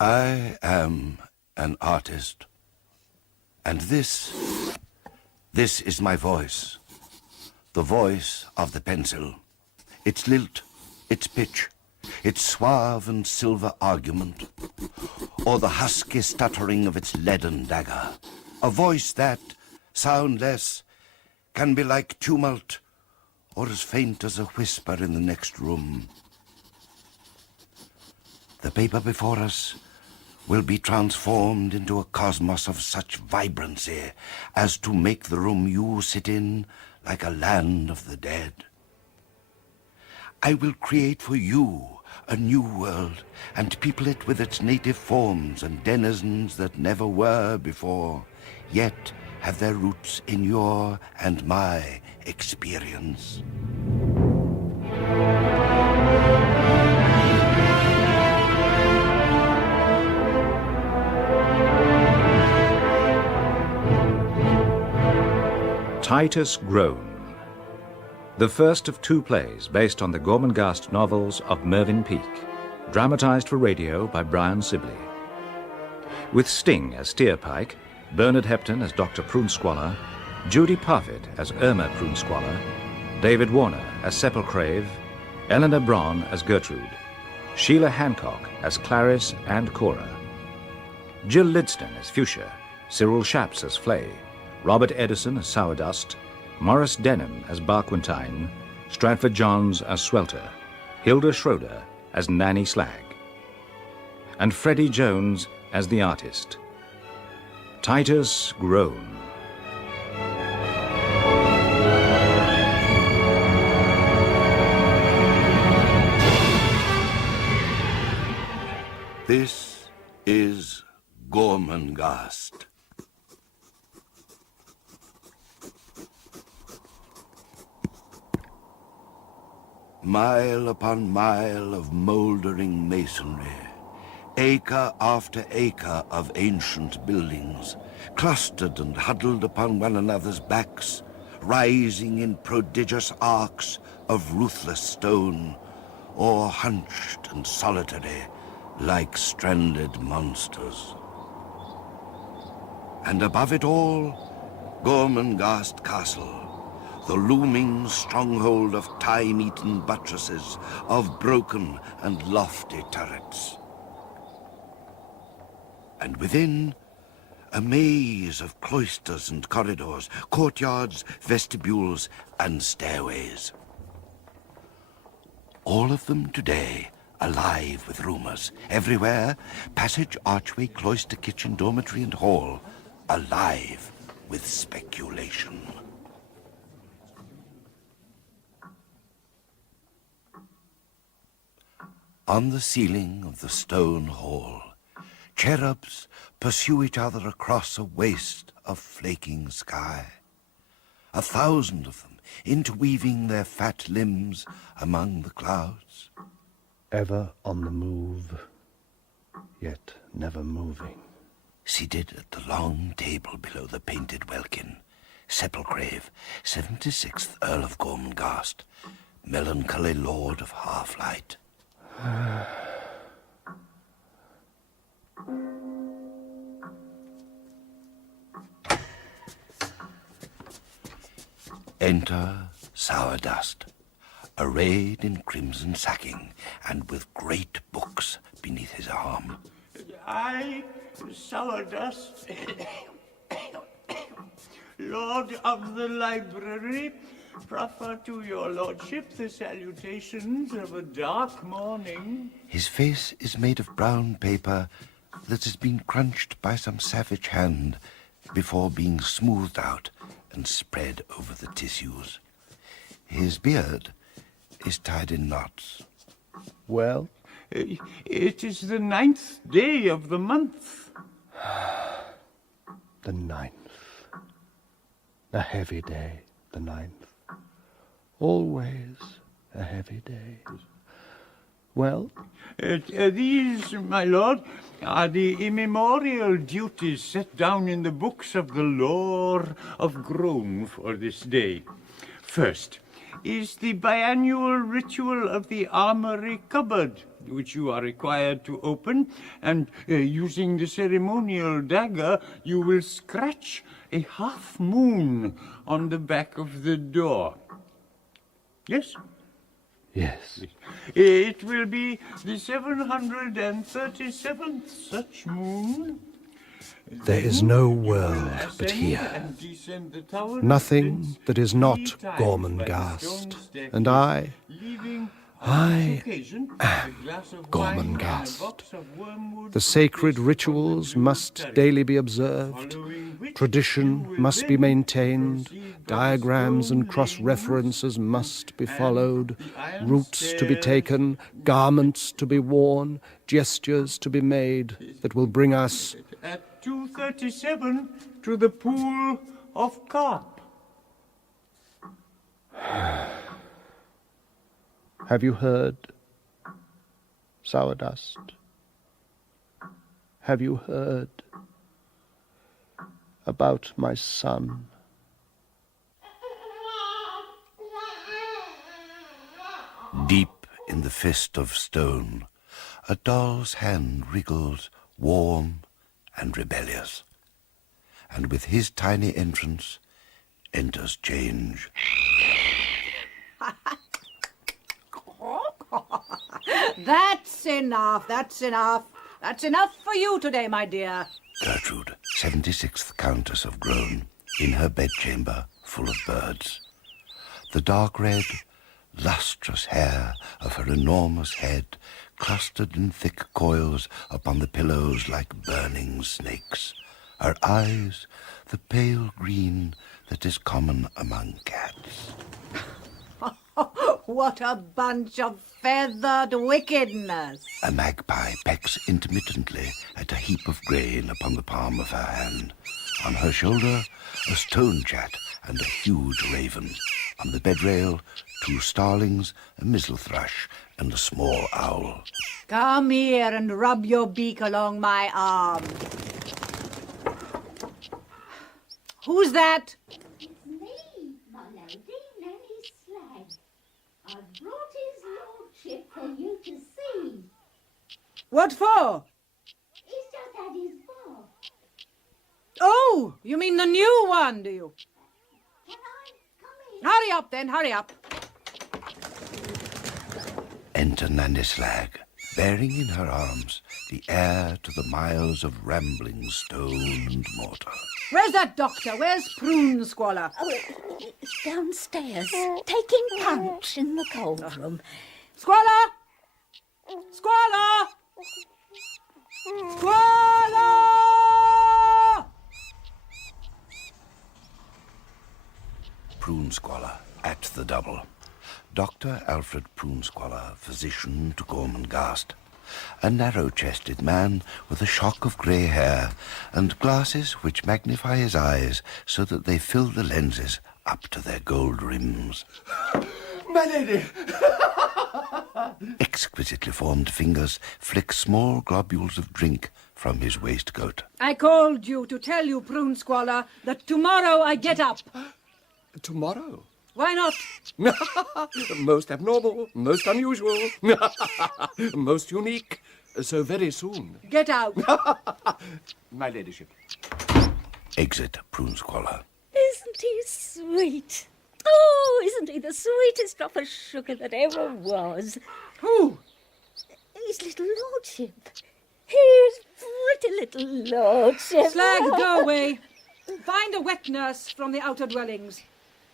I am an artist, and this is my voice, the voice of the pencil, its lilt, its pitch, its suave and silver argument, or the husky stuttering of its leaden dagger, a voice that, soundless, can be like tumult, or as faint as a whisper in the next room. The paper before us will be transformed into a cosmos of such vibrancy as to make the room you sit in like a land of the dead. I will create for you a new world and people it with its native forms and denizens that never were before, yet have their roots in your and my experience. Titus Groan, the first of two plays based on the Gormenghast novels of Mervyn Peake, dramatized for radio by Brian Sibley. With Sting as Steerpike, Bernard Hepton as Dr. Prunesqualor, Judy Parfitt as Irma Prunesqualor, David Warner as Sepulchrave, Eleanor Braun as Gertrude, Sheila Hancock as Clarice and Cora, Jill Lidston as Fuchsia, Cyril Shaps as Flay, Robert Edison as Sourdust, Maurice Denham as Barquentine, Stratford Johns as Swelter, Hilda Schroeder as Nanny Slag, and Freddie Jones as the artist. Titus Groan. This is Gormenghast. Mile upon mile of mouldering masonry, acre after acre of ancient buildings, clustered and huddled upon one another's backs, rising in prodigious arcs of ruthless stone, or hunched and solitary like stranded monsters. And above it all, Gormenghast Castle, the looming stronghold of time-eaten buttresses, of broken and lofty turrets. And within, a maze of cloisters and corridors, courtyards, vestibules, and stairways. All of them today alive with rumors. Everywhere, passage, archway, cloister, kitchen, dormitory, and hall, alive with speculation. On the ceiling of the stone hall, cherubs pursue each other across a waste of flaking sky. 1,000 of them interweaving their fat limbs among the clouds. Ever on the move, yet never moving. Seated at the long table below the painted welkin, Sepulchrave, 76th Earl of Gormenghast, melancholy lord of half-light. Enter Sourdust, arrayed in crimson sacking and with great books beneath his arm. I, Sourdust, Lord of the Library, proffer to your lordship the salutations of a dark morning. His face is made of brown paper that has been crunched by some savage hand before being smoothed out and spread over the tissues. His beard is tied in knots. Well? It is the 9th day of the month. The 9th. A heavy day, the 9th. Always a heavy day. Well? These, my lord, are the immemorial duties set down in the books of the lore of Groan for this day. First, is the biannual ritual of the armory cupboard, which you are required to open, and using the ceremonial dagger, you will scratch a half moon on the back of the door. Yes? Yes. It will be the 737th such moon. There is no world but here. Nothing that is not Gormenghast. And I am Gormenghast. The sacred rituals must daily be observed. Tradition must be maintained. Diagrams and cross-references must be followed. Routes to be taken, garments to be worn, gestures to be made that will bring us at 2:37 to the pool of carp. Have you heard, Sourdust? Have you heard about my son? Deep in the fist of stone, a doll's hand wriggles, warm and rebellious. And with his tiny entrance enters change. That's enough, that's enough. That's enough for you today, my dear. Gertrude, 76th Countess of Groan, in her bedchamber full of birds. The dark red, lustrous hair of her enormous head clustered in thick coils upon the pillows like burning snakes. Her eyes, the pale green that is common among cats. What a bunch of feathered wickedness. A magpie pecks intermittently at a heap of grain upon the palm of her hand. On her shoulder, a stone chat and a huge raven. On the bedrail, 2 starlings, a missel thrush, and a small owl. Come here and rub your beak along my arm. Who's that? It's me, my lady, Nanny Slag. I've brought his lordship for you to see. What for? He's just had his bath. Oh, you mean the new one, do you? Can I come in? Hurry up then, hurry up. Enter Nanny Slag, bearing in her arms the heir to the miles of rambling stone and mortar. Where's that doctor? Where's Prune Squalor? Oh, downstairs, taking punch in the cold room. Squalor! Squalor! Squalor! Prune Squalor, at the double. Dr. Alfred Prune Squalor, physician to Gormenghast. A narrow-chested man with a shock of grey hair and glasses which magnify his eyes so that they fill the lenses up to their gold rims. My lady! Exquisitely formed fingers flick small globules of drink from his waistcoat. I called you to tell you, Prune Squalor, that tomorrow I get up. Tomorrow? Why not? Most abnormal, most unusual, most unique, so very soon. Get out. My ladyship. Exit Prune Squalor. Isn't he sweet? Oh, isn't he the sweetest drop of sugar that ever was? Who? His little lordship. His pretty little lordship. Slag, go away. Find a wet nurse from the outer dwellings.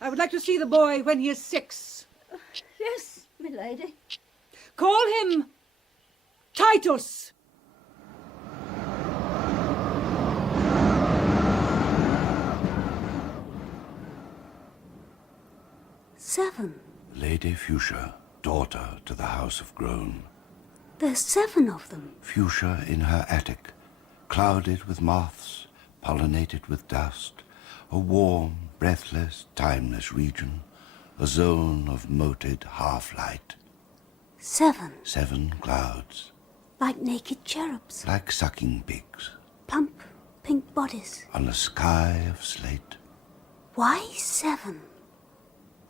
I would like to see the boy when he is 6. Yes, my lady. Call him Titus. Seven. Lady Fuchsia, daughter to the House of Groan. There's 7 of them. Fuchsia in her attic, clouded with moths, pollinated with dust, a warm, breathless, timeless region, a zone of moted half-light. 7. 7 clouds, Like naked cherubs. like sucking pigs, Plump, pink bodies. on a sky of slate. Why 7?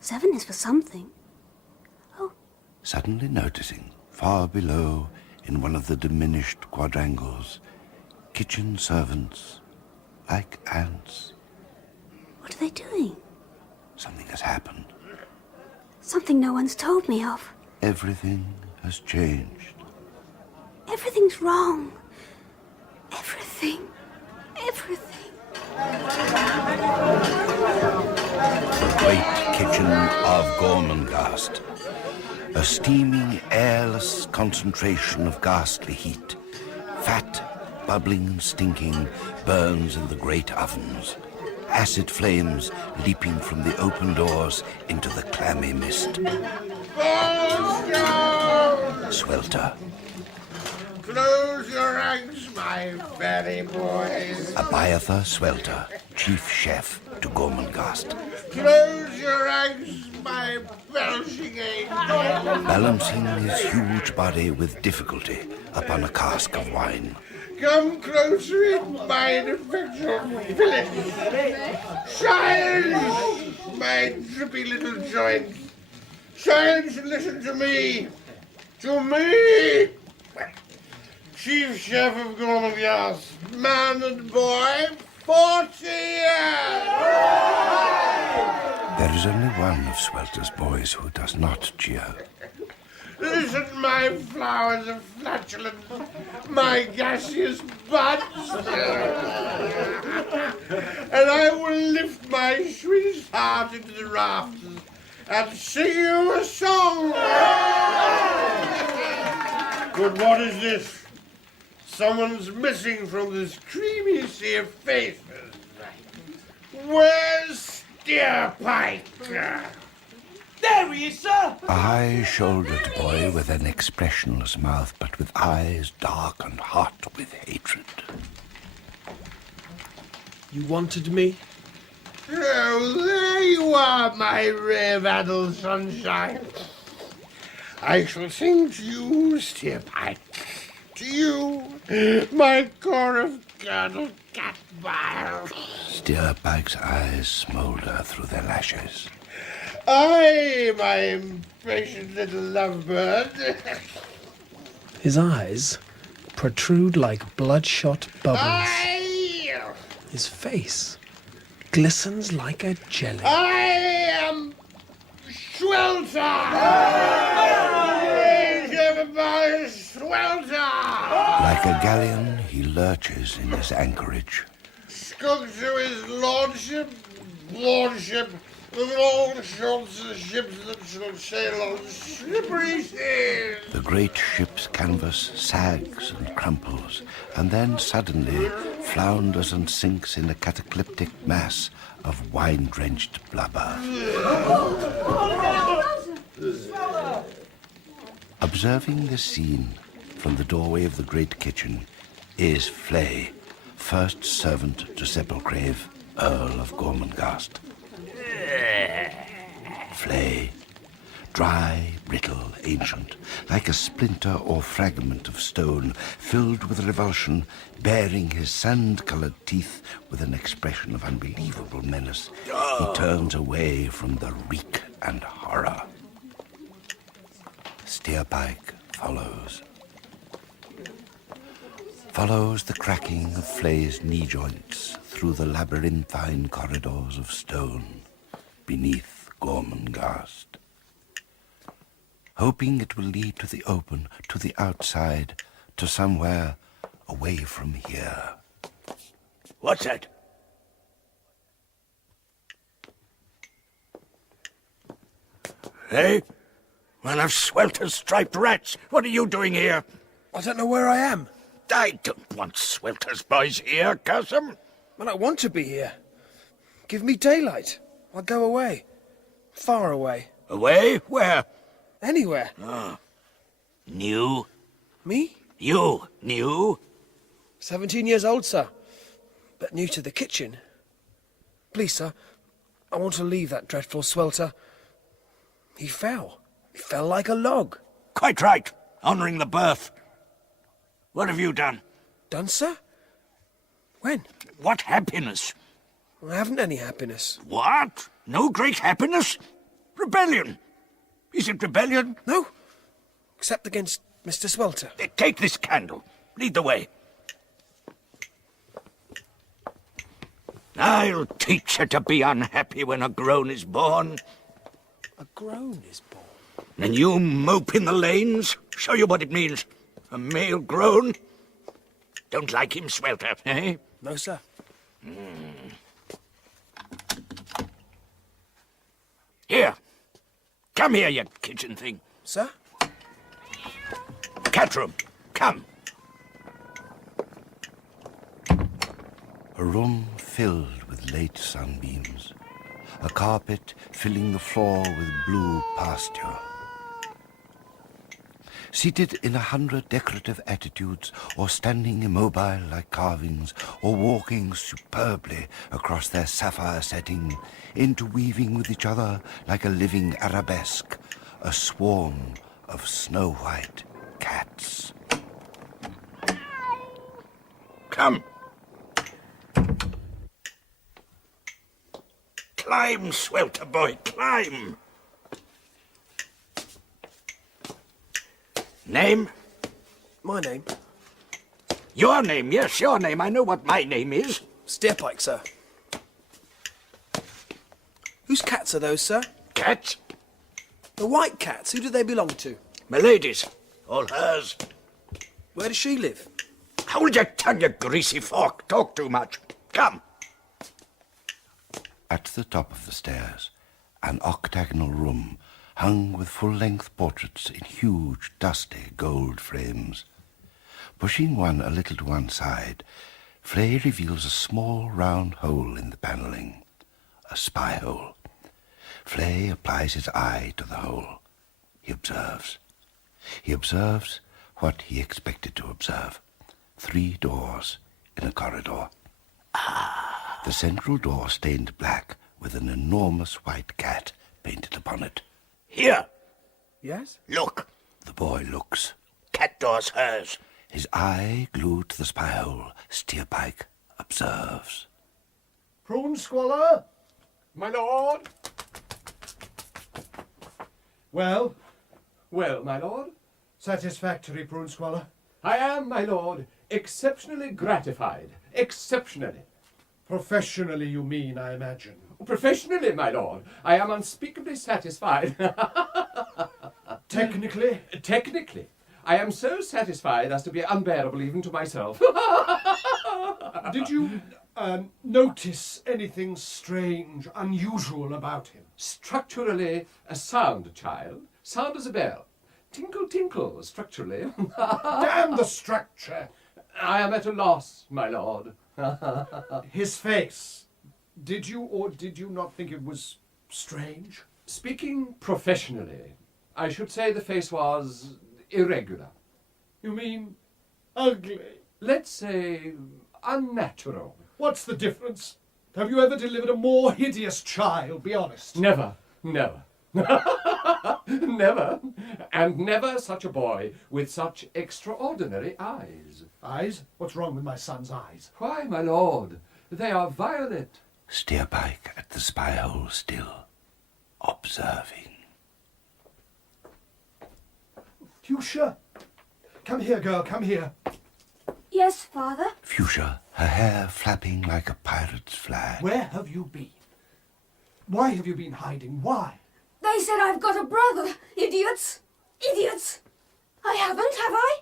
7 is for something. Oh. Suddenly noticing, far below, in one of the diminished quadrangles, kitchen servants, like ants. What are they doing? Something has happened. Something no one's told me of. Everything has changed. Everything's wrong. Everything. The great kitchen of Gormenghast. A steaming, airless concentration of ghastly heat. Fat, bubbling and stinking, burns in the great ovens. Acid flames leaping from the open doors into the clammy mist. Swelter. Close your ranks, my merry boys. Abiathar Swelter, chief chef to Gormenghast. Close your ranks, my belching angel. Balancing his huge body with difficulty upon a cask of wine. Come closer in, my ineffectual villain. Silence, my drippy little joints. Silence and listen to me. To me. Chief Chef of Gormenghast, man and boy, 40 years! There is only one of Swelter's boys who does not cheer. Listen, my flowers of flatulence, my gaseous buds, and I will lift my sweetest heart into the rafters and sing you a song. But what is this? Someone's missing from this creamy sea of faces. Where's Steerpike? There he is, sir! A high-shouldered boy with an expressionless mouth, but with eyes dark and hot with hatred. You wanted me? Oh, there you are, my rare-addled sunshine. I shall sing to you, Steerpike. To you, my core of curdled cat bile. Steerpike's eyes smolder through their lashes. I, my impatient little lovebird. His eyes protrude like bloodshot bubbles. I His face glistens like a jelly. am Swelter! Everybody, Swelter! Like a galleon, he lurches in his anchorage. Scook to his lordship, with all sorts of ships that shall sail on slippery seas. The great ship's canvas sags and crumples, and then suddenly flounders and sinks in a cataclysmic mass of wine-drenched blubber. Observing this scene from the doorway of the great kitchen is Flay, first servant to Sepulcrave, Earl of Gormenghast. Flay, dry, brittle, ancient, like a splinter or fragment of stone, filled with revulsion, baring his sand-colored teeth with an expression of unbelievable menace, he turns away from the reek and horror. Steerpike follows. Follows the cracking of Flay's knee joints through the labyrinthine corridors of stone beneath Gormenghast, hoping it will lead to the open, to the outside, to somewhere away from here. What's that? Hey? Man of Swelter's striped rats, what are you doing here? I don't know where I am. I don't want Swelter's boys here, curse 'em. I don't want to be here. Give me daylight. I'll go away. Far away. Away? Where? Anywhere. New? Me? You, new? 17 years old, sir. But new to the kitchen. Please, sir, I want to leave that dreadful Swelter. He fell. He fell like a log. Quite right. Honouring the birth. What have you done? Done, sir? When? What happiness? I haven't any happiness. What? No great happiness? Rebellion! Is it rebellion? No, except against Mr. Swelter. Take this candle. Lead the way. I'll teach her to be unhappy when a groan is born. A groan is born. And you mope in the lanes, show you what it means. A male groan. Don't like him, Swelter, eh? No, sir. Here. Come here, you kitchen thing. Sir? Cat room. Come. A room filled with late sunbeams. A carpet filling the floor with blue pasture. Seated in 100 decorative attitudes, or standing immobile like carvings, or walking superbly across their sapphire setting, interweaving with each other like a living arabesque, a swarm of snow-white cats. Come. Climb, Swelter boy, climb. Name? My name? Your name, yes, your name. I know what my name is. Steerpike, sir. Whose cats are those, sir? Cats? The white cats. Who do they belong to? Milady's. All hers. Where does she live? Hold your tongue, you greasy fork. Talk too much. Come. At the top of the stairs, an octagonal room hung with full-length portraits in huge, dusty gold frames. Pushing one a little to one side, Frey reveals a small round hole in the panelling, a spy hole. Frey applies his eye to the hole. He observes. He observes what he expected to observe. 3 doors in a corridor. The central door stained black with an enormous white cat painted upon it. Here. Yes? Look. The boy looks. Cat door's hers. His eye glued to the spy hole, Steerpike observes. Prune Squalor? My lord? Well, Well, my lord? satisfactory, Prune Squalor. I am, my lord, exceptionally gratified. Exceptionally. Professionally, you mean, I imagine. Professionally, my lord, I am unspeakably satisfied. Technically? Technically, I am so satisfied as to be unbearable even to myself. Did you notice anything strange, unusual about him? Structurally, a sound child, sound as a bell. Tinkle, tinkle, structurally. Damn the structure! I am at a loss, my lord. His face. Did you or did you not think it was strange? Speaking professionally, I should say the face was irregular. You mean ugly? Let's say unnatural. What's the difference? Have you ever delivered a more hideous child? Be honest. Never, never. Never. And never such a boy with such extraordinary eyes. Eyes? What's wrong with my son's eyes? Why, my lord, they are violet. Steerpike at the spy hole still, observing. Fuchsia! Come here, girl, come here. Yes, Father? Fuchsia, her hair flapping like a pirate's flag. Where have you been? Why have you been hiding? Why? They said I've got a brother. Idiots! Idiots! I haven't, have I?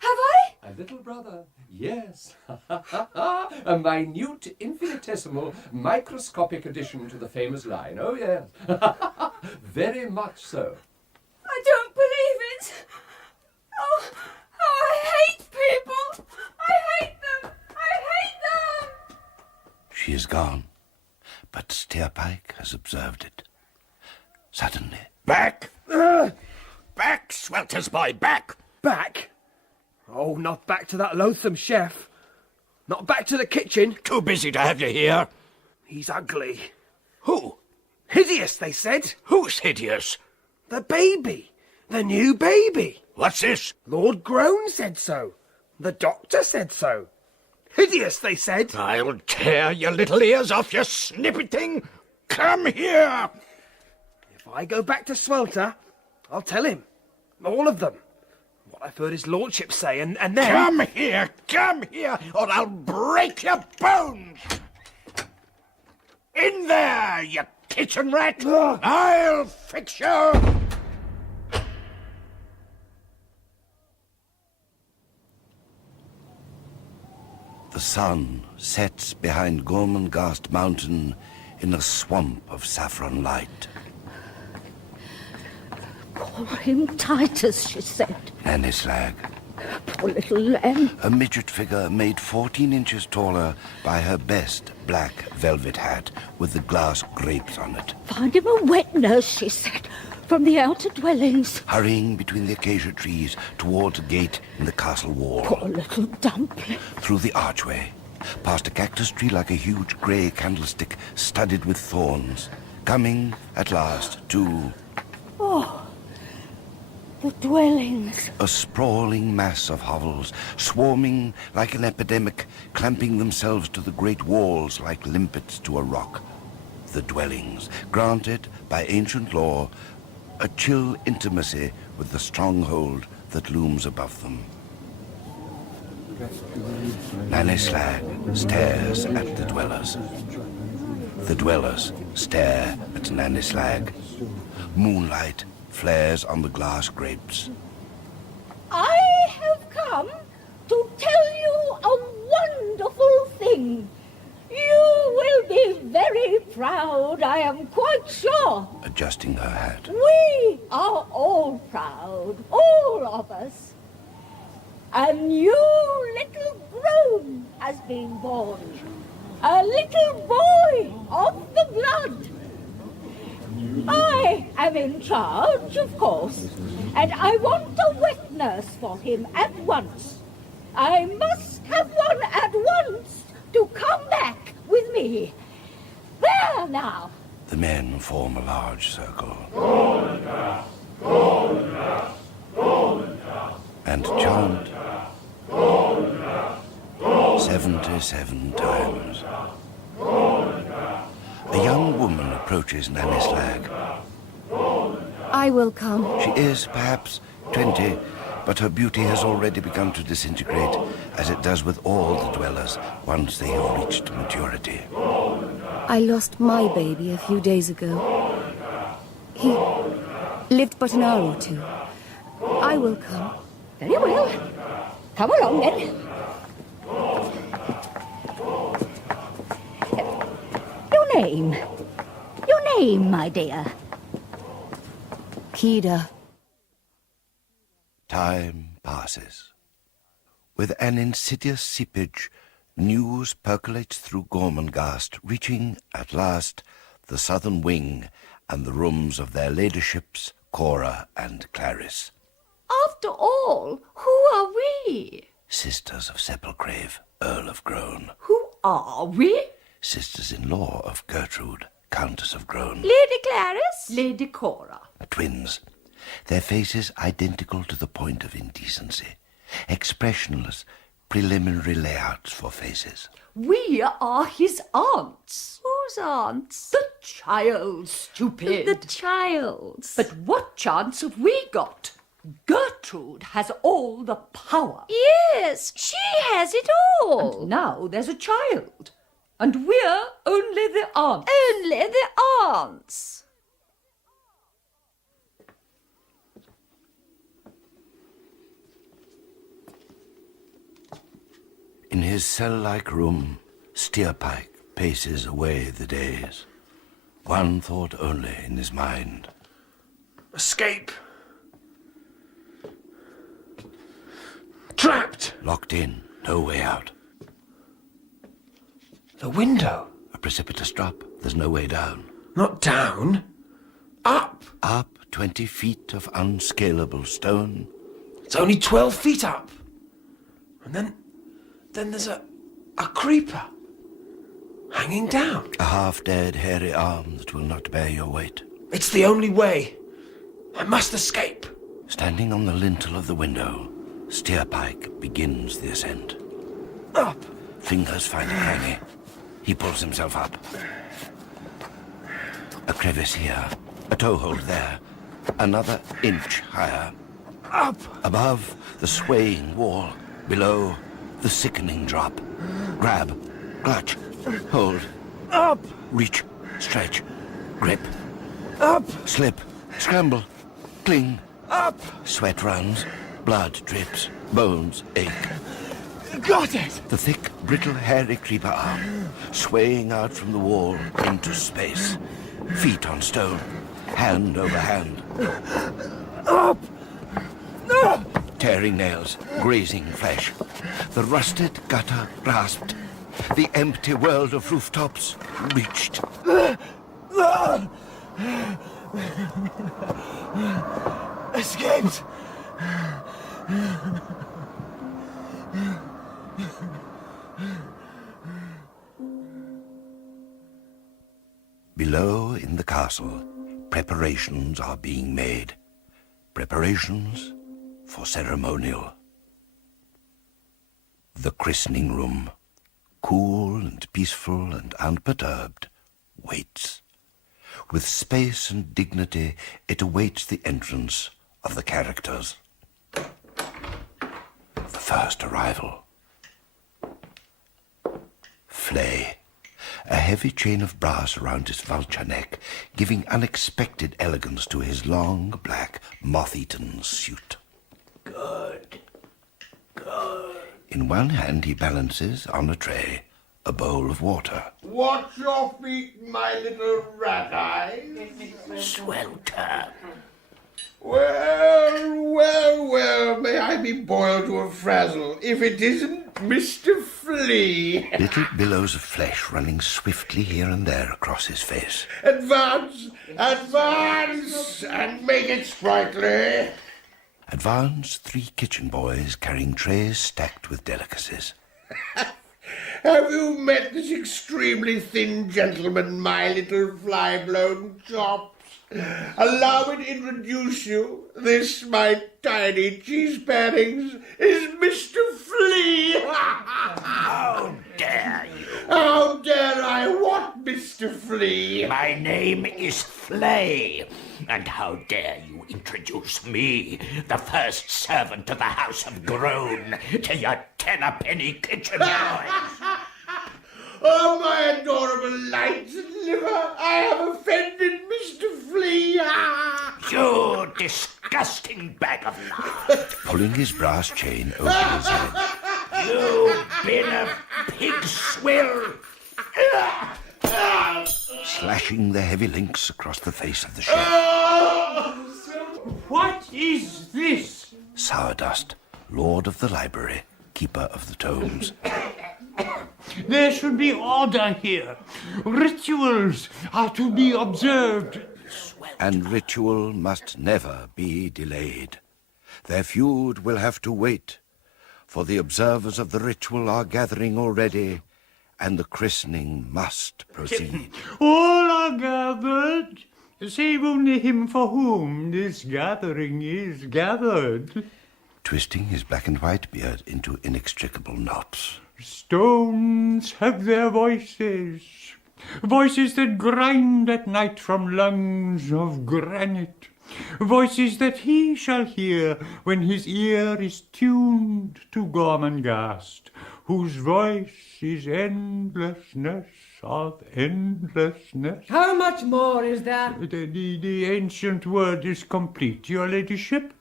Have I? A little brother, yes. A minute, infinitesimal, microscopic addition to the famous line. Oh, yes. Very much so. I don't believe it. Oh, I hate people. I hate them. I hate them. She is gone, but Steerpike has observed it. Suddenly, Back! Back, Swelter's boy, back! Back? Oh, not back to that loathsome chef. Not back to the kitchen. Too busy to have you here. He's ugly. Who? Hideous, they said. Who's hideous? The baby. The new baby. What's this? Lord Groan said so. The doctor said so. Hideous, they said. I'll tear your little ears off, you snippy thing. Come here. If I go back to Swelter, I'll tell him. All of them. What I've heard his lordship say, and then... Come here, or I'll break your bones! In there, you kitchen rat! I'll fix you! The sun sets behind Gormenghast Mountain in a swamp of saffron light. Call him Titus, she said. Nanny Slag, Poor little lamb. a midget figure made 14 inches taller by her best black velvet hat with the glass grapes on it. Find him a wet nurse, she said, from the outer dwellings. Hurrying between the acacia trees towards a gate in the castle wall. Poor little dumpling. Through the archway, past a cactus tree like a huge grey candlestick studded with thorns, coming at last to... Oh, the dwellings. a sprawling mass of hovels, swarming like an epidemic, clamping themselves to the great walls like limpets to a rock. The dwellings, granted by ancient law, a chill intimacy with the stronghold that looms above them. Nanny Slag stares at the dwellers. The dwellers stare at Nanny Slag. Moonlight flares on the glass grapes. I have come to tell you a wonderful thing. You will be very proud, I am quite sure. Adjusting her hat. We are all proud, all of us. A new little groom has been born. A little boy of the blood. I am in charge, of course, and I want a wet nurse for him at once. I must have one at once to come back with me. There now. The men form a large circle. And chant 77 times. A young woman approaches Nanny Slag. I will come. She is perhaps 20, but her beauty has already begun to disintegrate, as it does with all the dwellers once they have reached maturity. I lost my baby a few days ago. He lived but an hour or two. I will come. Very well. Come along then. Your name, my dear. Kida. Time passes. With an insidious seepage, news percolates through Gormenghast, reaching, at last, the southern wing and the rooms of their ladyships, Cora and Clarice. After all, who are we? Sisters of Sepulcrave, Earl of Groan. Who are we? Sisters-in-law of Gertrude, Countess of Groan. Lady Clarice? Lady Cora. Twins. Their faces identical to the point of indecency. Expressionless, preliminary layouts for faces. We are his aunts. Whose aunts? The child's, stupid. The child's. But what chance have we got? Gertrude has all the power. Yes, she has it all. And now there's a child. And we're only the aunts. Only the aunts. In his cell-like room, Steerpike paces away the days. One thought only in his mind. Escape. Trapped. Locked in, no way out. The window. A precipitous drop, there's no way down. Not down. Up. Up 20 feet of unscalable stone. It's only 12 feet up. And then there's a creeper. Hanging down. A half-dead, hairy arm that will not bear your weight. It's the only way. I must escape. Standing on the lintel of the window, Steerpike begins the ascent. Up. Fingers find a cranny. He pulls himself up. A crevice here, A toehold there. Another inch higher. Up! Above, the swaying wall. Below, the sickening drop. Grab, clutch, hold. Up! Reach, stretch, grip. Up! Slip, scramble, cling. Up! Sweat runs, blood drips, bones ache. Got it! The thick, brittle, hairy creeper arm, swaying out from the wall into space. Feet on stone, hand over hand. Up! Tearing nails, grazing flesh. The rusted gutter grasped. The empty world of rooftops reached. Escaped! Below in the castle, preparations are being made. Preparations for ceremonial. The christening room, cool and peaceful and unperturbed, waits. With space and dignity, it awaits the entrance of the characters. The first arrival. Flay. A heavy chain of brass around his vulture neck, giving unexpected elegance to his long, black, moth-eaten suit. Good. In one hand he balances, on a tray, a bowl of water. Watch your feet, my little rat eyes. Swelter. Well, may I be boiled to a frazzle if it isn't Mr. Flea. Little billows of flesh running swiftly here and there across his face. Advance, and make it sprightly. Advance 3 kitchen boys carrying trays stacked with delicacies. Have you met this extremely thin gentleman, my little fly-blown chops? Allow me to introduce you. This, my tiny cheese pairings, is Mr. Flea. How dare you? How dare I what, Mr. Flea? My name is Flay. And how dare you introduce me, the first servant of the House of Groan, to your 10-a-penny kitchen boys? Oh, my adorable lights and liver, I have offended Mr. Flea. You disgusting bag of lard. Pulling his brass chain over his head. You bin of pig swill. Slashing the heavy links across the face of the chef. What is this? Sourdust, lord of the library, keeper of the tomes. There should be order here. Rituals are to be observed. And ritual must never be delayed. Their feud will have to wait, for the observers of the ritual are gathering already, and the christening must proceed. All are gathered, save only him for whom this gathering is gathered. Twisting his black and white beard into inextricable knots. Stones have their voices, voices that grind at night from lungs of granite, voices that he shall hear when his ear is tuned to Gormenghast, whose voice is endlessness of endlessness. How much more is there? The ancient word is complete, your ladyship.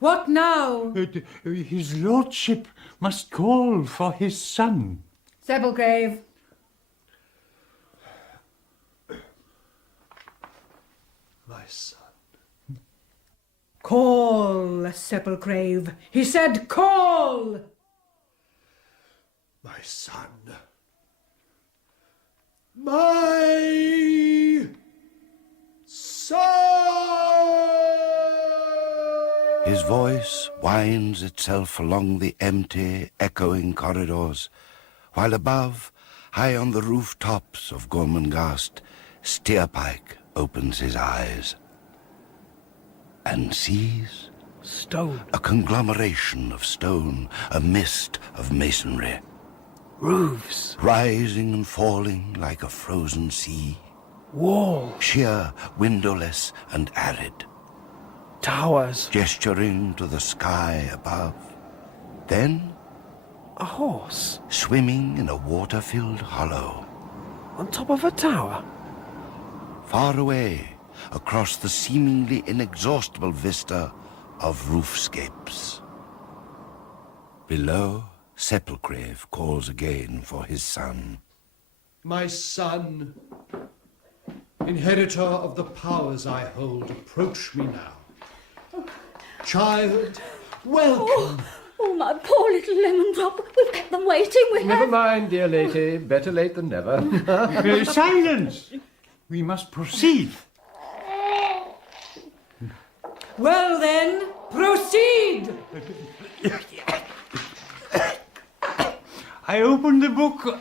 What now? His lordship must call for his son. Sepulchrave. My son. Call, Sepulchrave. He said call! My son. My son! His voice winds itself along the empty, echoing corridors, while above, high on the rooftops of Gormenghast, Steerpike opens his eyes and sees Stone. a conglomeration of stone, a mist of masonry, Roofs. rising and falling like a frozen sea. Walls. Sheer, windowless, and arid. Towers. Gesturing to the sky above. Then, A horse. swimming in a water-filled hollow. On top of a tower. Far away, across the seemingly inexhaustible vista of roofscapes. Below, Sepulchrave calls again for his son. My son, inheritor of the powers I hold, approach me now. Child, welcome. Oh, my poor little lemon drop. We've kept them waiting. Never mind, dear lady. Better late than never. Silence! We must proceed. Well then, proceed! I open the book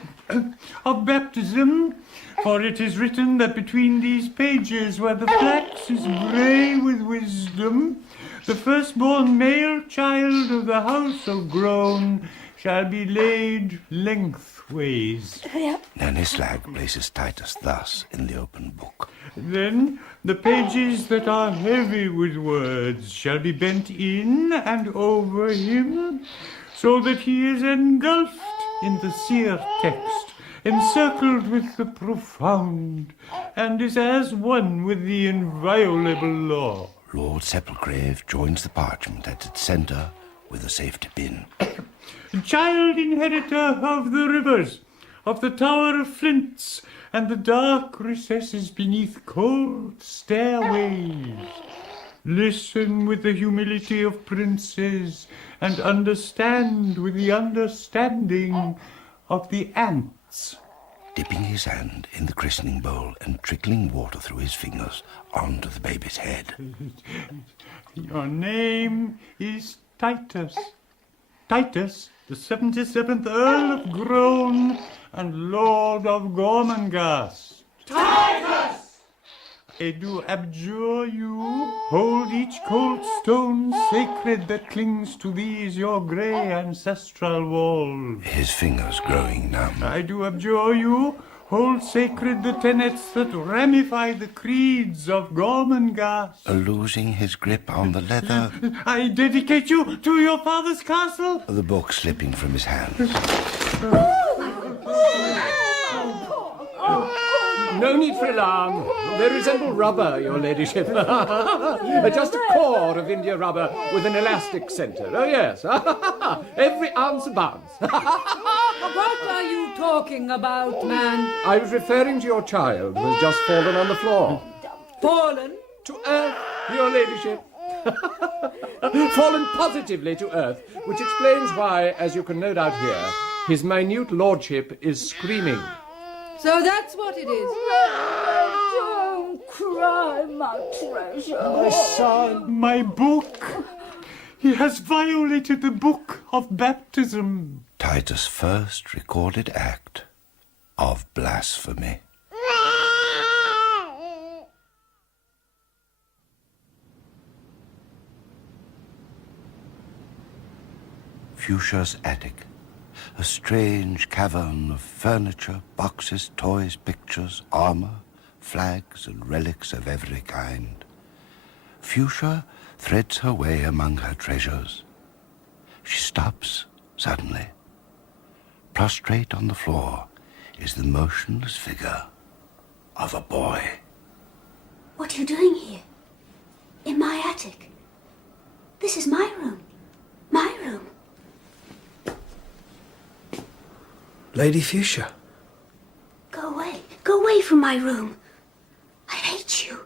of baptism, for it is written that between these pages where the flax is grey with wisdom, the firstborn male child of the house of Groan shall be laid lengthways. Nanny Slag places Titus thus in the open book. Then the pages that are heavy with words shall be bent in and over him, so that he is engulfed in the seer text, encircled with the profound, and is as one with the inviolable law. Lord Sepulchrave joins the parchment at its centre with a safety pin. Child inheritor of the rivers, of the tower of flints, and the dark recesses beneath cold stairways. Listen with the humility of princes, and understand with the understanding of the ants. Dipping his hand in the christening bowl and trickling water through his fingers onto the baby's head. Your name is Titus. Titus, the 77th Earl of Groan and Lord of Gormenghast. Titus! I do abjure you, hold each cold stone sacred that clings to these your grey ancestral walls. His fingers growing numb. I do abjure you, hold sacred the tenets that ramify the creeds of Gormenghast. Losing his grip on the leather. I dedicate you to your father's castle. The book slipping from his hands. No need for alarm. They resemble rubber, your ladyship. Just a core of India rubber with an elastic centre. Oh, yes. Every ounce abounds. What are you talking about, man? I was referring to your child who has just fallen on the floor. Fallen? To earth, your ladyship. Fallen positively to earth, which explains why, as you can no doubt hear, his minute lordship is screaming. So that's what it is. Don't cry, my treasure. My son, my book. He has violated the book of baptism. Titus' first recorded act of blasphemy. Fuchsia's attic. A strange cavern of furniture, boxes, toys, pictures, armor, flags, and relics of every kind. Fuchsia threads her way among her treasures. She stops suddenly. Prostrate on the floor is the motionless figure of a boy. What are you doing here? In my attic? This is my room. My room. Lady Fuchsia. Go away. Go away from my room. I hate you.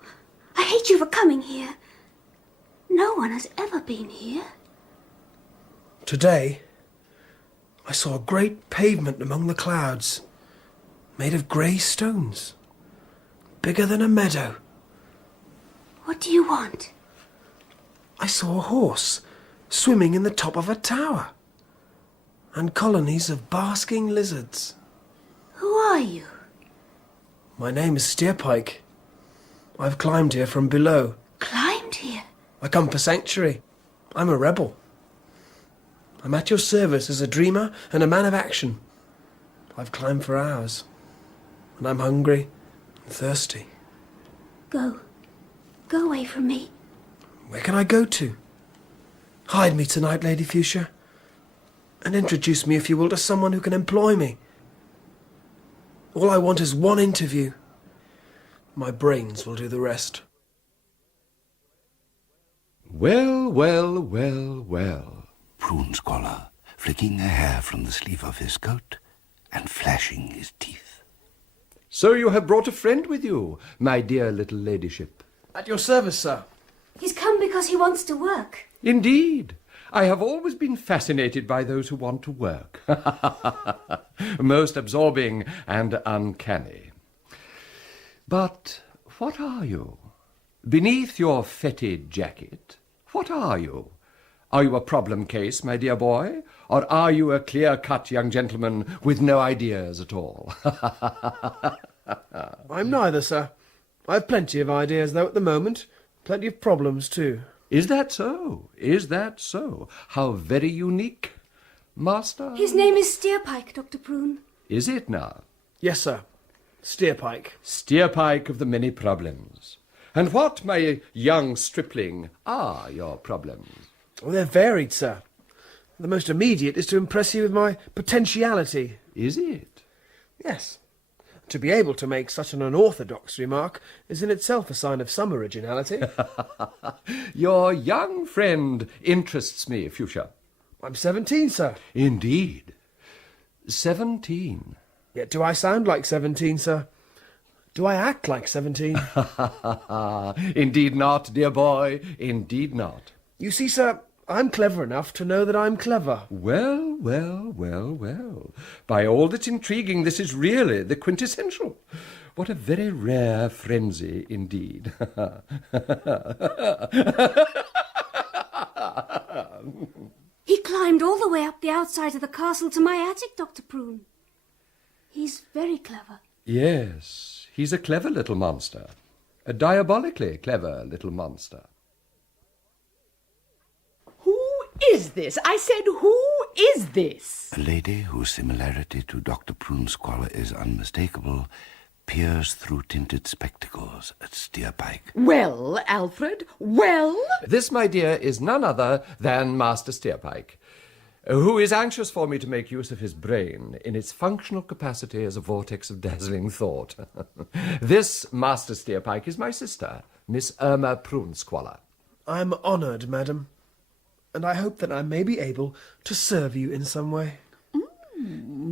I hate you for coming here. No one has ever been here. Today, I saw a great pavement among the clouds, made of grey stones, bigger than a meadow. What do you want? I saw a horse swimming in the top of a tower, and colonies of basking lizards. Who are you? My name is Steerpike. I've climbed here from below. Climbed here? I come for sanctuary. I'm a rebel. I'm at your service as a dreamer and a man of action. I've climbed for hours, and I'm hungry, Thirsty. Go. Go away from me. Where can I go to? Hide me tonight, Lady Fuchsia. And introduce me, if you will, to someone who can employ me. All I want is one interview. My brains will do the rest. Well, well, well, well. Prune Squalor, flicking a hair from the sleeve of his coat and flashing his teeth. So you have brought a friend with you, my dear little ladyship. At your service, sir. He's come because he wants to work. Indeed. I have always been fascinated by those who want to work. Most absorbing and uncanny. But what are you? Beneath your fetid jacket, what are you? Are you a problem case, my dear boy? Or are you a clear-cut young gentleman with no ideas at all? I'm neither, sir. I've plenty of ideas, though, at the moment. Plenty of problems, too. Is that so? Is that so? How very unique, Master. His name is Steerpike, Dr. Prune. Is it now? Yes, sir. Steerpike. Steerpike of the many problems. And what, my young stripling, are your problems? Oh, they're varied, sir. The most immediate is to impress you with my potentiality. Is it? Yes. To be able to make such an unorthodox remark is in itself a sign of some originality. Your young friend interests me, Fuchsia. I'm 17, sir. Indeed. 17. Yet do I sound like 17, sir? Do I act like 17? Indeed not, dear boy. Indeed not. You see, sir, I'm clever enough to know that I'm clever. Well, well, well, well. By all that's intriguing, this is really the quintessential. What a very rare frenzy indeed. He climbed all the way up the outside of the castle to my attic, Dr. Prune. He's very clever. Yes, he's a clever little monster. A diabolically clever little monster. Is this? I said, who is this? A lady whose similarity to Dr. Prune Squalor is unmistakable peers through tinted spectacles at Steerpike. Well, Alfred, well? This, my dear, is none other than Master Steerpike, who is anxious for me to make use of his brain in its functional capacity as a vortex of dazzling thought. This Master Steerpike is my sister, Miss Irma Prune Squalor. I'm honoured, madam. And I hope that I may be able to serve you in some way.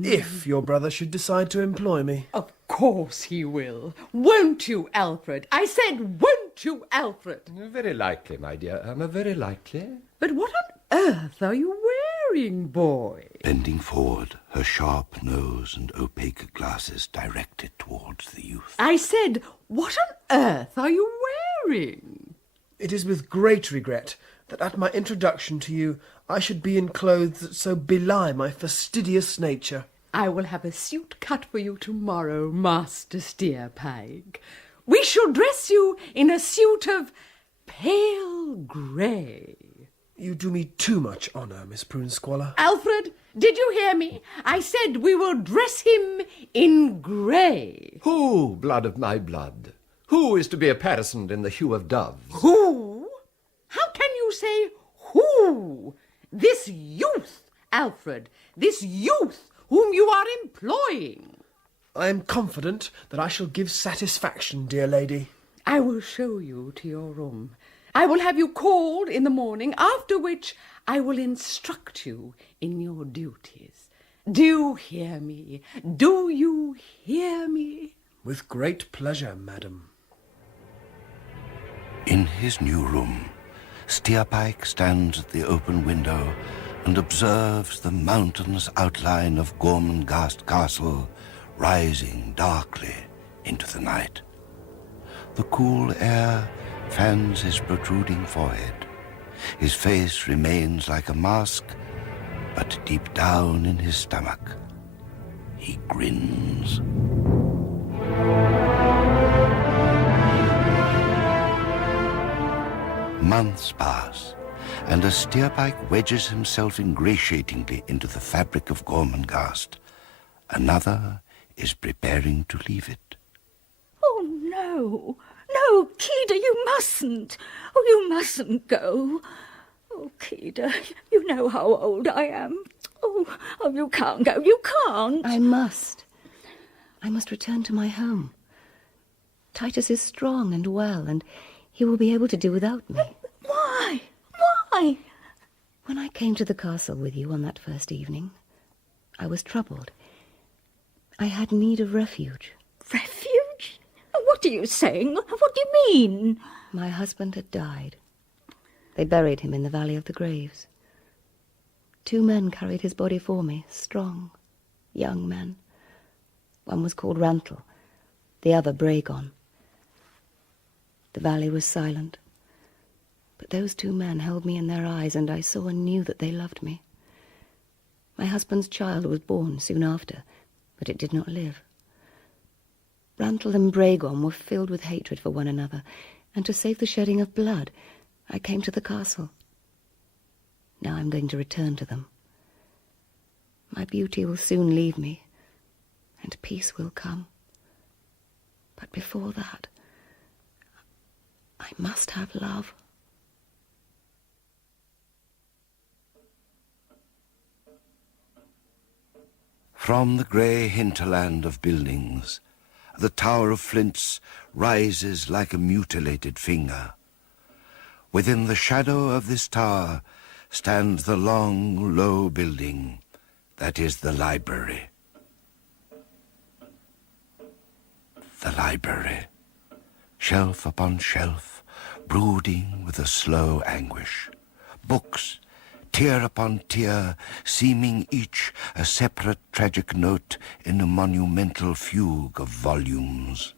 If your brother should decide to employ me. Of course he will. Won't you, Alfred? I said, won't you, Alfred? Very likely, my dear Irma, very likely. But what on earth are you wearing, boy? Bending forward, her sharp nose and opaque glasses directed towards the youth. I said, what on earth are you wearing? It is with great regret that at my introduction to you I should be in clothes that so belie my fastidious nature. I will have a suit cut for you tomorrow, Master Steerpike. We shall dress you in a suit of pale grey. You do me too much honour, Miss Prune Squalor. Alfred, did you hear me? I said we will dress him in grey. Who, blood of my blood? Who is to be apparisoned in the hue of doves? Who? How can you say who? This youth, Alfred, this youth whom you are employing. I am confident that I shall give satisfaction, dear lady. I will show you to your room. I will have you called in the morning, after which I will instruct you in your duties. Do you hear me? Do you hear me? With great pleasure, madam. In his new room, Steerpike stands at the open window and observes the mountainous outline of Gormenghast Castle rising darkly into the night. The cool air fans his protruding forehead. His face remains like a mask, but deep down in his stomach, he grins. Months pass, and as Steerpike wedges himself ingratiatingly into the fabric of Gormenghast, another is preparing to leave it. Oh, No, no, Kida, you mustn't. Oh, you mustn't go. Oh, Kida, you know how old I am. Oh, you can't go, you can't. I must. I must return to my home. Titus is strong and well, and he will be able to do without me. Why? Why? When I came to the castle with you on that first evening, I was troubled. I had need of refuge. Refuge? What are you saying? What do you mean? My husband had died. They buried him in the Valley of the Graves. 2 men carried his body for me, strong, young men. One was called Rantle, the other Bragon. The valley was silent, but those 2 men held me in their eyes, and I saw and knew that they loved me. My husband's child was born soon after, but it did not live. Rantle and Bragon were filled with hatred for one another, and to save the shedding of blood, I came to the castle. Now I'm going to return to them. My beauty will soon leave me, and peace will come. But before that, I must have love. From the grey hinterland of buildings, the tower of flints rises like a mutilated finger. Within the shadow of this tower stands the long, low building that is the library. The library, shelf upon shelf, brooding with a slow anguish. Books, tier upon tier, seeming each a separate tragic note in a monumental fugue of volumes.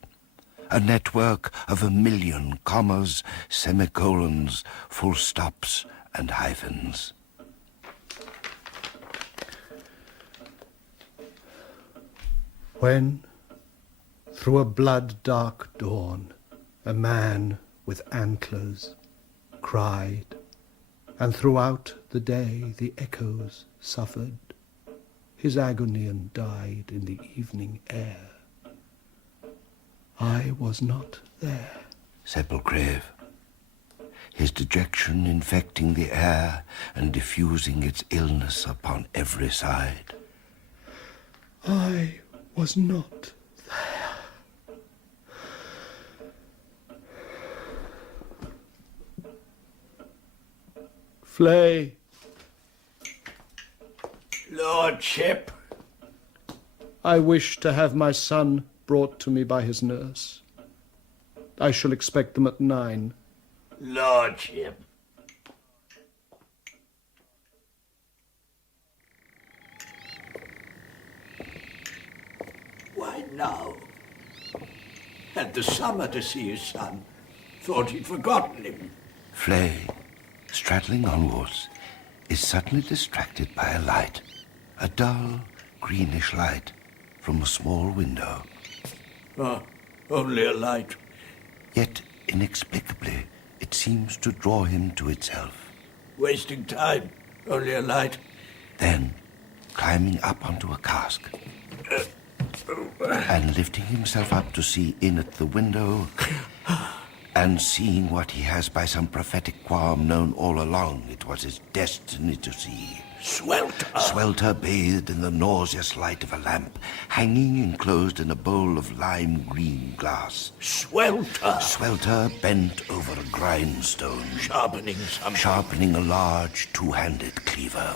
A network of 1,000,000 commas, semicolons, full stops, and hyphens. When, through a blood-dark dawn, a man with antlers cried, and throughout the day the echoes suffered, his agony and died in the evening air. I was not there. Sepulchrave, his dejection infecting the air and diffusing its illness upon every side. I was not there. Flay. Lordship. I wish to have my son brought to me by his nurse. I shall expect them at 9. Lordship. Why now? Had the summer to see his son. Thought he'd forgotten him. Flay, straddling onwards, is suddenly distracted by a light, a dull, greenish light from a small window. Oh, only a light. Yet, inexplicably, it seems to draw him to itself. Wasting time. Only a light. Then, climbing up onto a cask, and lifting himself up to see in at the window, and seeing what he has by some prophetic qualm known all along it was his destiny to see. Swelter. Swelter bathed in the nauseous light of a lamp, hanging enclosed in a bowl of lime green glass. Swelter. Swelter bent over a grindstone, Sharpening something. sharpening a large 2-handed cleaver.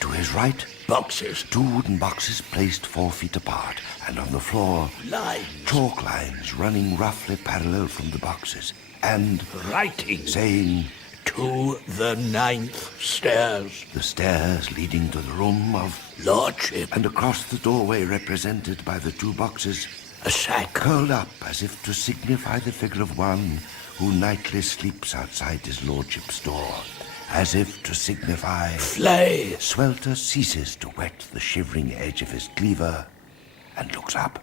To his right, Boxes. 2 wooden boxes placed 4 feet apart, and on the floor, Lines. chalk lines running roughly parallel from the boxes, and Writing. saying, To the 9th stairs. the stairs leading to the room of Lordship. and across the doorway represented by the 2 boxes, A sack. curled up as if to signify the figure of one who nightly sleeps outside his lordship's door, as if to signify... Flay. Swelter ceases to whet the shivering edge of his cleaver and looks up,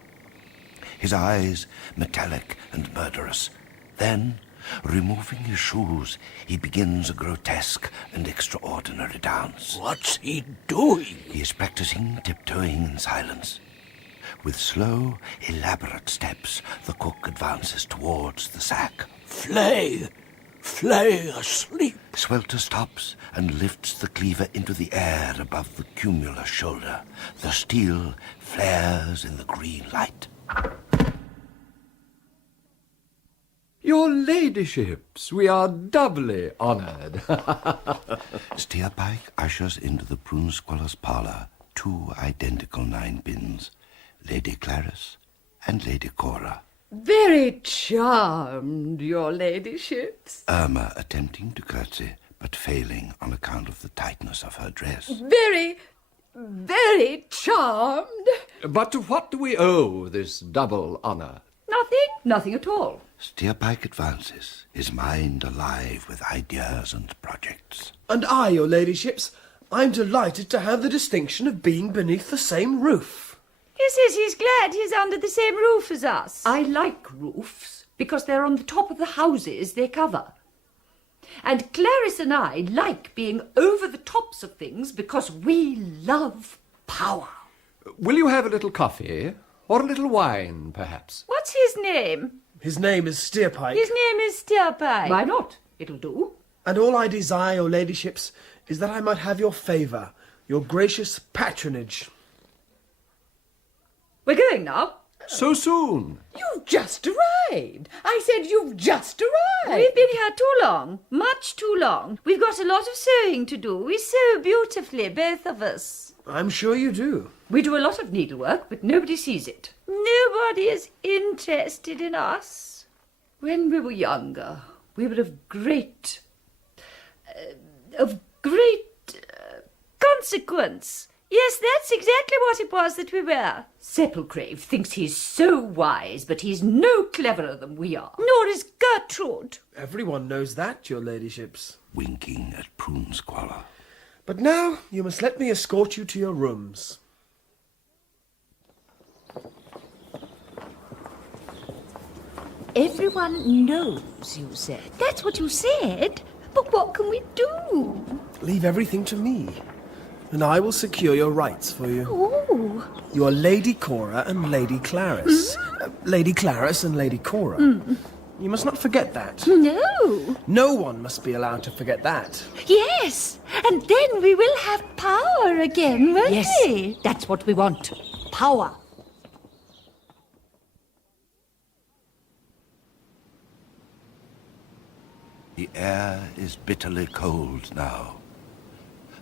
his eyes metallic and murderous. Then, removing his shoes, he begins a grotesque and extraordinary dance. What's he doing? He is practicing tiptoeing in silence. With slow, elaborate steps, the cook advances towards the sack. Flay! Flay asleep! Swelter stops and lifts the cleaver into the air above the cumulus shoulder. The steel flares in the green light. Your ladyships, we are doubly honoured. Steerpike ushers into the prune squaller's parlour 2 identical 9-pins, Lady Clarice and Lady Cora. Very charmed, your ladyships. Irma attempting to curtsy, but failing on account of the tightness of her dress. Very, very charmed. But to what do we owe this double honour? Nothing at all. Steerpike advances, his mind alive with ideas and projects. And I, your ladyships, I'm delighted to have the distinction of being beneath the same roof. He says he's glad he's under the same roof as us. I like roofs because they're on the top of the houses they cover. And Clarice and I like being over the tops of things because we love power. Will you have a little coffee? Or a little wine, perhaps? What's his name? His name is Steerpike. His name is Steerpike. Why not? It'll do. And all I desire, your ladyships, is that I might have your favour, your gracious patronage. We're going now. So soon? You've just arrived. I said you've just arrived. We've been here too long. Much too long. We've got a lot of sewing to do. We sew beautifully, both of us. I'm sure you do. We do a lot of needlework, but nobody sees it. Nobody is interested in us. When we were younger, we were of great consequence. Yes, that's exactly what it was that we were. Sepulchrave thinks he's so wise, but he's no cleverer than we are. Nor is Gertrude. Everyone knows that, your ladyships. Winking at Prune Squalor. But now you must let me escort you to your rooms. Everyone knows, you said. That's what you said. But what can we do? Leave everything to me, and I will secure your rights for you. Oh. You are Lady Cora and Lady Clarice. Lady Clarice and Lady Cora. You must not forget that. No. No one must be allowed to forget that. Yes, and then we will have power again, won't we? Yes, that's what we want. Power. The air is bitterly cold now.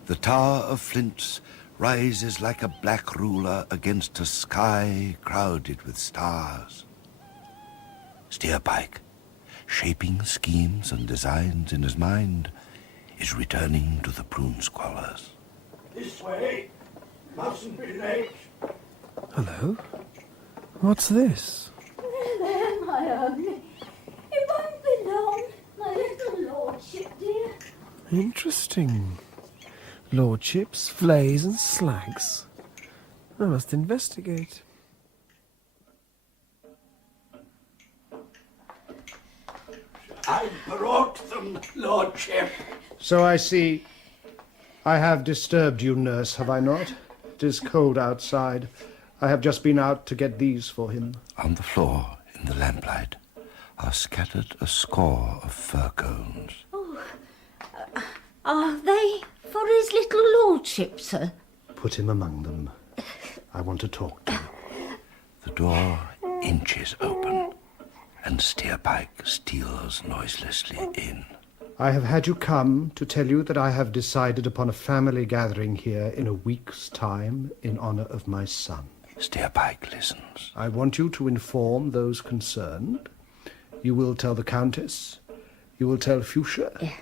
The tower of flints rises like a black ruler against a sky crowded with stars. Steerpike, shaping schemes and designs in his mind, is returning to the Prune Squalors. This way. Mustn't be late. Hello? What's this? There, my own. It won't be long, my little lordship, dear. Interesting. Lordships, flays and slags. I must investigate. I brought them, lordship. So I see. I have disturbed you, nurse, have I not? It is cold outside. I have just been out to get these for him. On the floor, in the lamplight, are scattered a score of fir cones. Oh, are they for his little lordship, sir? Put him among them. I want to talk to him. The door inches open, and Steerpike steals noiselessly in. I have had you come to tell you that I have decided upon a family gathering here in a week's time in honour of my son. Steerpike listens. I want you to inform those concerned. You will tell the Countess. You will tell Fuchsia.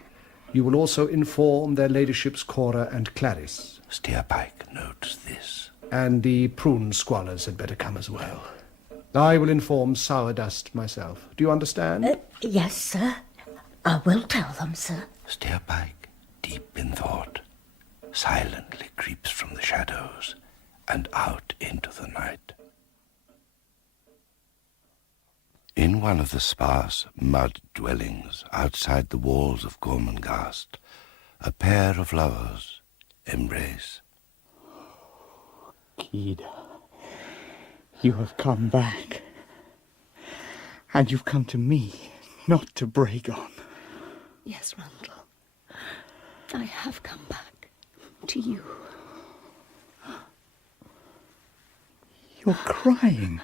You will also inform their ladyships Cora and Clarice. Steerpike notes this. And the Prune Squalors had better come as well. I will inform Sourdust myself. Do you understand? Yes, sir. I will tell them, sir. Steerpike, deep in thought, silently creeps from the shadows and out into the night. In one of the sparse mud dwellings outside the walls of Gormenghast, a pair of lovers embrace. Kida, You have come back. And you've come to me, not to Bragon. Yes, Randall. I have come back to you. You're crying.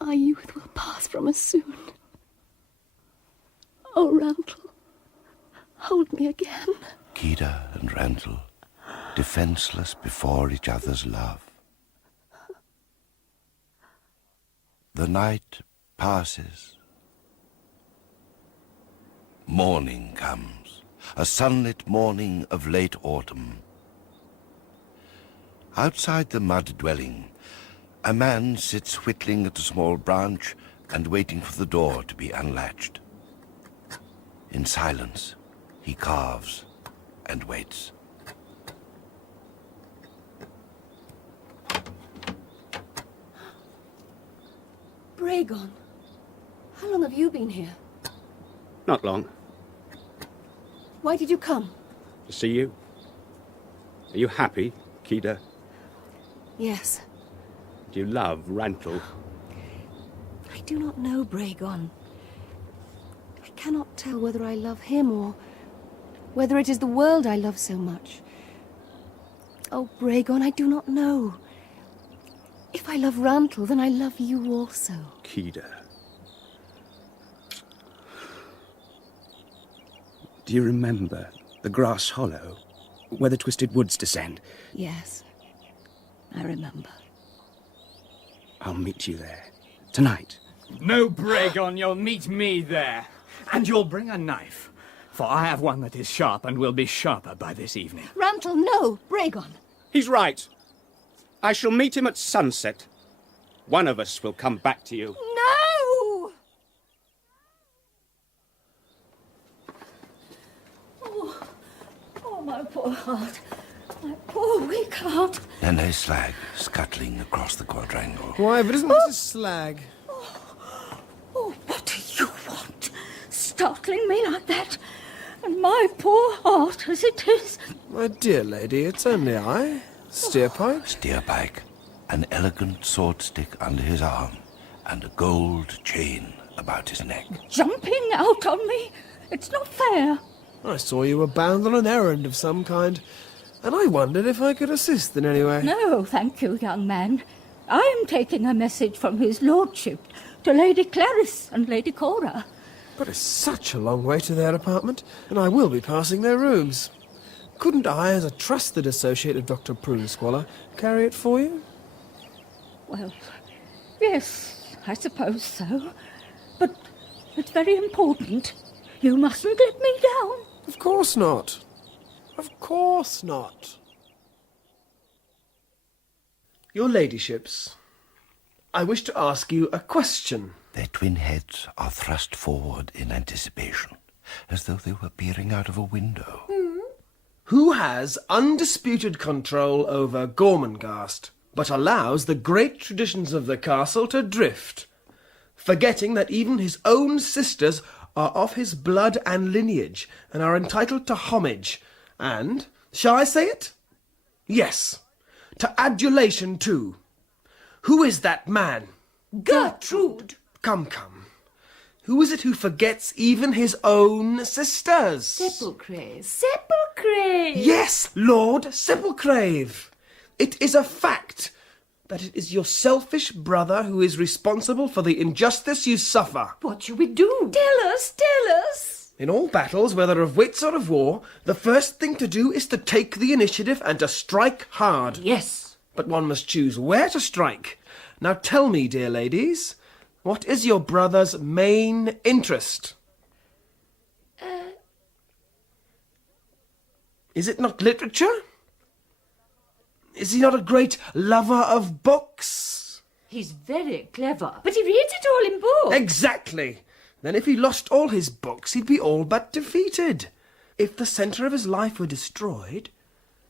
Our youth will pass from us soon. Oh, Randall, hold me again. Kida and Randall, defenseless before each other's love. The night passes. Morning comes, a sunlit morning of late autumn. Outside the mud dwelling, a man sits whittling at a small branch and waiting for the door to be unlatched. In silence, he carves and waits. Bragon, how long have you been here? Not long. Why did you come? To see you. Are you happy, Kida? Yes. Do you love Randall? I do not know, Bragon. I cannot tell whether I love him or whether it is the world I love so much. Oh, Bragon, I do not know. If I love Randall, then I love you also. Kida. Do you remember the grass hollow, where the twisted woods descend? Yes, I remember. I'll meet you there. Tonight. No, Bragon, you'll meet me there. And you'll bring a knife. For I have one that is sharp and will be sharper by this evening. Randall, no! Bragon! He's right. I shall meet him at sunset. One of us will come back to you. No! Oh, my poor heart. My poor weak heart. Then a slag scuttling across the quadrangle. Why, but isn't this a slag? Oh, what do you want? Startling me like that? And my poor heart as it is. My dear lady, it's only I, Steerpike. Steerpike, an elegant sword stick under his arm, and a gold chain about his neck. Jumping out on me? It's not fair. I saw you were bound on an errand of some kind, and I wondered if I could assist in any way. No, thank you, young man. I am taking a message from his lordship to Lady Clarice and Lady Cora. But it's such a long way to their apartment, and I will be passing their rooms. Couldn't I, as a trusted associate of Dr. Prunesqualler, carry it for you? Well, yes, I suppose so. But it's very important. You mustn't let me down. Of course not. Of course not. Your ladyships, I wish to ask you a question. Their twin heads are thrust forward in anticipation, as though they were peering out of a window. Who has undisputed control over Gormenghast, but allows the great traditions of the castle to drift, forgetting that even his own sisters are of his blood and lineage, and are entitled to homage, and, shall I say it? Yes, to adulation too. Who is that man? Gertrude! Come, come. Who is it who forgets even his own sisters? Sepulchrave. Sepulchrave! Yes, Lord Sepulchrave. It is a fact that it is your selfish brother who is responsible for the injustice you suffer. What shall we do? Tell us, tell us! In all battles, whether of wits or of war, the first thing to do is to take the initiative and to strike hard. Yes. But one must choose where to strike. Now tell me, dear ladies, what is your brother's main interest? Is it not literature? Is he not a great lover of books? He's very clever, but he reads it all in books. Exactly. Then if he lost all his books, he'd be all but defeated. If the centre of his life were destroyed,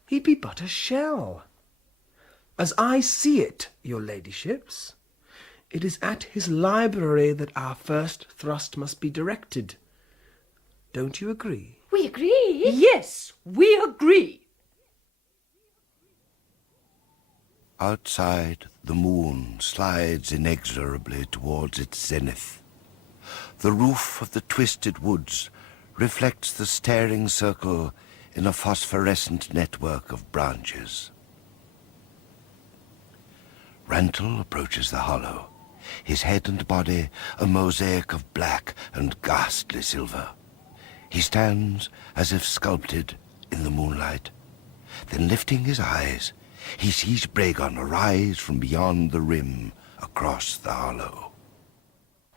he'd be but a shell. As I see it, your ladyships, it is at his library that our first thrust must be directed. Don't you agree? We agree? Yes, we agree. Outside, the moon slides inexorably towards its zenith. The roof of the twisted woods reflects the staring circle in a phosphorescent network of branches. Rantel approaches the hollow, his head and body a mosaic of black and ghastly silver. He stands as if sculpted in the moonlight. Then, lifting his eyes, he sees Bragon arise from beyond the rim across the hollow.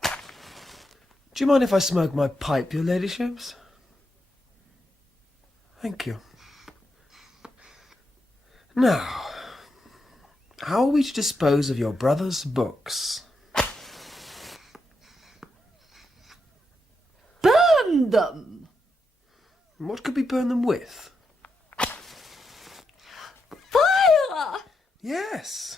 Do you mind if I smoke my pipe, your ladyships? Thank you. Now, how are we to dispose of your brother's books? Burn them! What could we burn them with? Fire! Yes.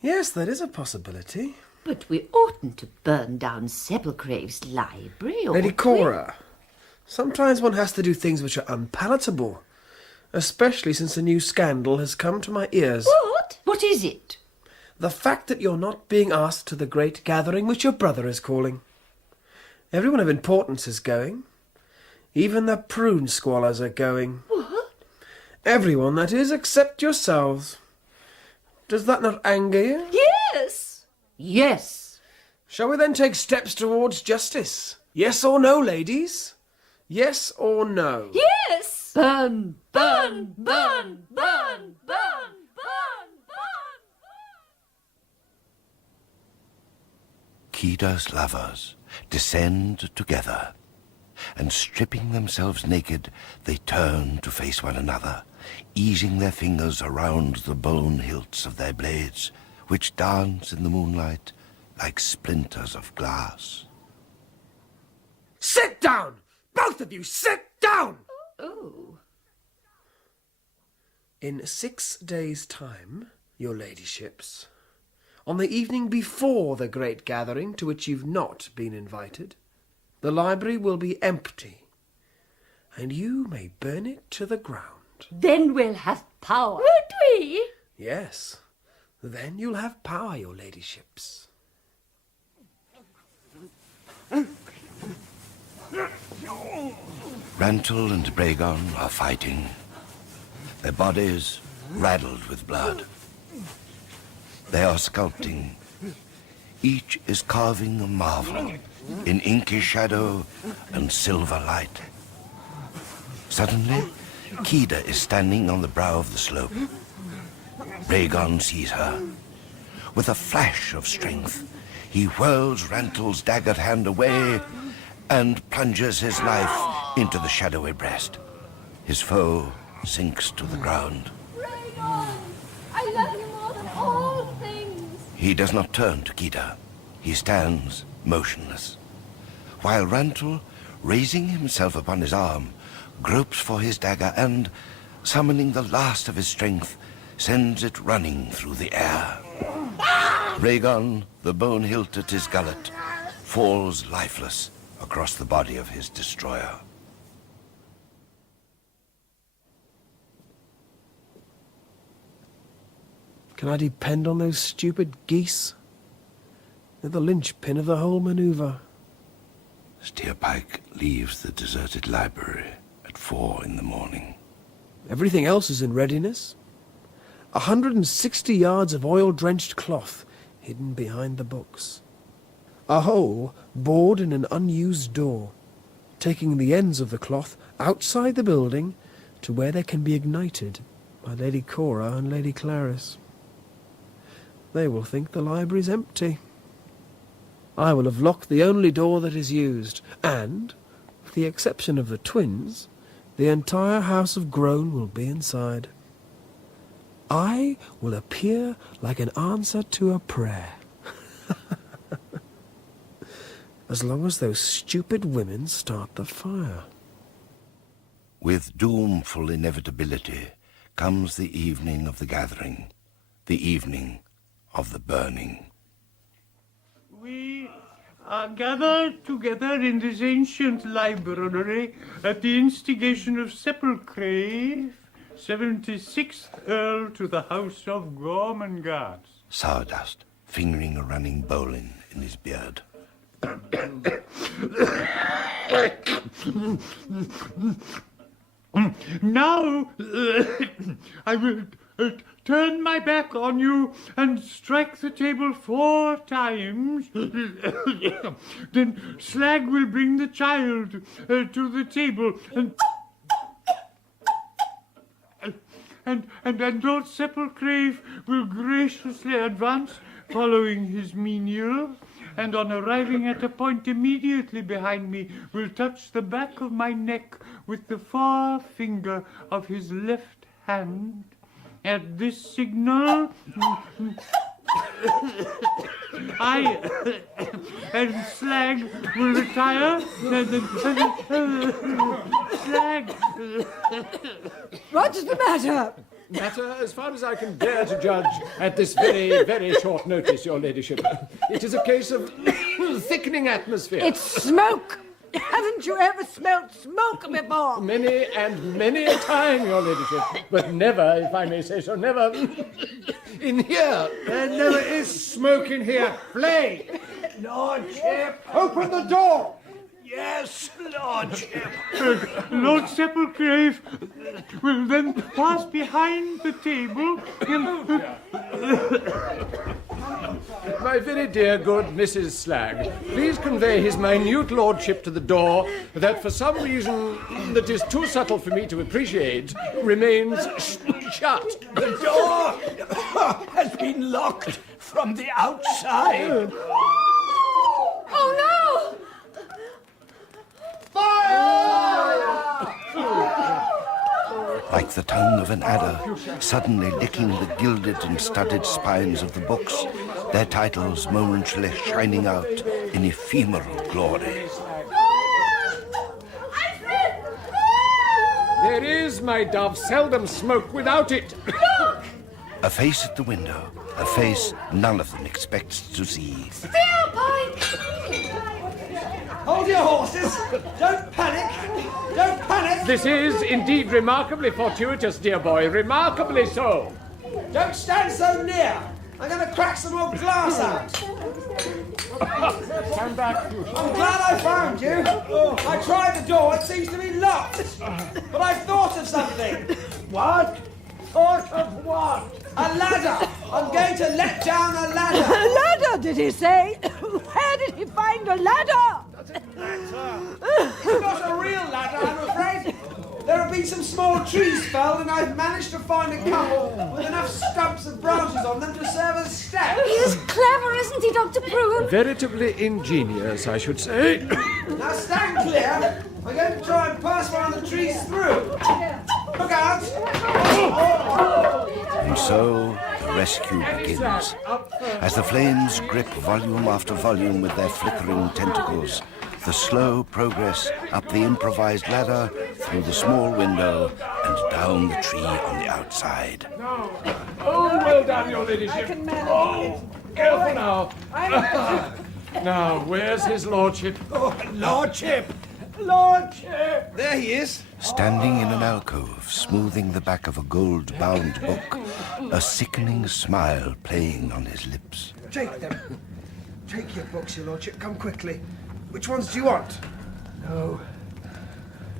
Yes, that is a possibility. But we oughtn't to burn down Sepulchre's library, ought Lady we? Cora, sometimes one has to do things which are unpalatable, especially since a new scandal has come to my ears. What? What is it? The fact that you're not being asked to the great gathering which your brother is calling. Everyone of importance is going. Even the prune squallers are going. What? Everyone, that is, except yourselves. Does that not anger you? Yes! Yes. Shall we then take steps towards justice? Yes or no, ladies? Yes or no? Yes! Burn, burn, burn, burn, burn, burn, burn. Keda's lovers descend together, and stripping themselves naked, they turn to face one another, easing their fingers around the bone hilts of their blades, which dance in the moonlight like splinters of glass. Sit down! Both of you, sit down! Oh. In 6 days' time, your ladyships, on the evening before the great gathering to which you've not been invited, the library will be empty, and you may burn it to the ground. Then we'll have power. Won't we? Yes. Then you'll have power, your ladyships. Rantel and Bragon are fighting, their bodies raddled with blood. They are sculpting. Each is carving a marvel in inky shadow and silver light. Suddenly, Keda is standing on the brow of the slope. Bragon sees her. With a flash of strength, he whirls Rantel's daggered hand away and plunges his knife into the shadowy breast. His foe sinks to the ground. Bragon, I love you more than all things. He does not turn to Keda. He stands motionless, while Rantel, raising himself upon his arm, gropes for his dagger and, summoning the last of his strength, sends it running through the air. Bragon, the bone hilt at his gullet, falls lifeless across the body of his destroyer. Can I depend on those stupid geese? They're the linchpin of the whole maneuver. Steerpike leaves the deserted library at 4 in the morning. Everything else is in readiness. 160 yards of oil-drenched cloth hidden behind the books. A hole bored in an unused door, taking the ends of the cloth outside the building to where they can be ignited by Lady Cora and Lady Clarice. They will think the library's empty. I will have locked the only door that is used, and, with the exception of the twins, the entire house of Groan will be inside. I will appear like an answer to a prayer. As long as those stupid women start the fire. With doomful inevitability comes the evening of the gathering, the evening of the burning. We are gathered together in this ancient library at the instigation of Sepulchre, 76th Earl to the House of Gormenghast. Sawdust, fingering a running bowline in his beard. Now, I will turn my back on you and strike the table 4 times. Then Slag will bring the child to the table and Lord Sepulcrave will graciously advance following his menial, and on arriving at a point immediately behind me will touch the back of my neck with the forefinger of his left hand. At this signal, I and Slag will retire. Slag. What's the matter? Matter, as far as I can bear to judge at this very, very short notice, your ladyship. It is a case of thickening atmosphere. It's smoke! Haven't you ever smelt smoke before? Many and many a time, your ladyship. But never, if I may say so, never in here. There never is smoke in here. Flay! Lordship, open the door! Yes, Lordship. Lord Sepulcrave will then pass behind the table. My very dear good Mrs. Slag, please convey his minute lordship to the door that for some reason that is too subtle for me to appreciate remains shut. The door has been locked from the outside. Oh no! Like the tongue of an adder, suddenly licking the gilded and studded spines of the books, their titles momentarily shining out in ephemeral glory. There is, my dove, seldom smoke without it. A face at the window, a face none of them expects to see. Steerpike! Hold your horses! Don't panic! Don't panic! This is indeed remarkably fortuitous, dear boy, remarkably so. Don't stand so near! I'm going to crack some more glass out! Stand back. I'm glad I found you! I tried the door, it seems to be locked! But I've thought of something! What? Thought of what? A ladder! I'm going to let down a ladder! A ladder, did he say? Where did he find a ladder? It's not a real ladder, I'm afraid. There have been some small trees felled, and I've managed to find a couple with enough stumps and branches on them to serve as steps. He is clever, isn't he, Dr. Prune? Veritably ingenious, I should say. Now stand clear. I'm going to try and pass one of the trees through. Look out! And so the rescue begins. As the flames grip volume after volume with their flickering tentacles, the slow progress up the improvised ladder, through the small window, and down the tree on the outside. Oh, well done, your ladyship. Oh, careful now. Now, where's his lordship? Oh, Lordship! Lordship! There he is. Standing in an alcove, smoothing the back of a gold-bound book, a sickening smile playing on his lips. Take them. Take your books, your lordship. Come quickly. Which ones do you want? No,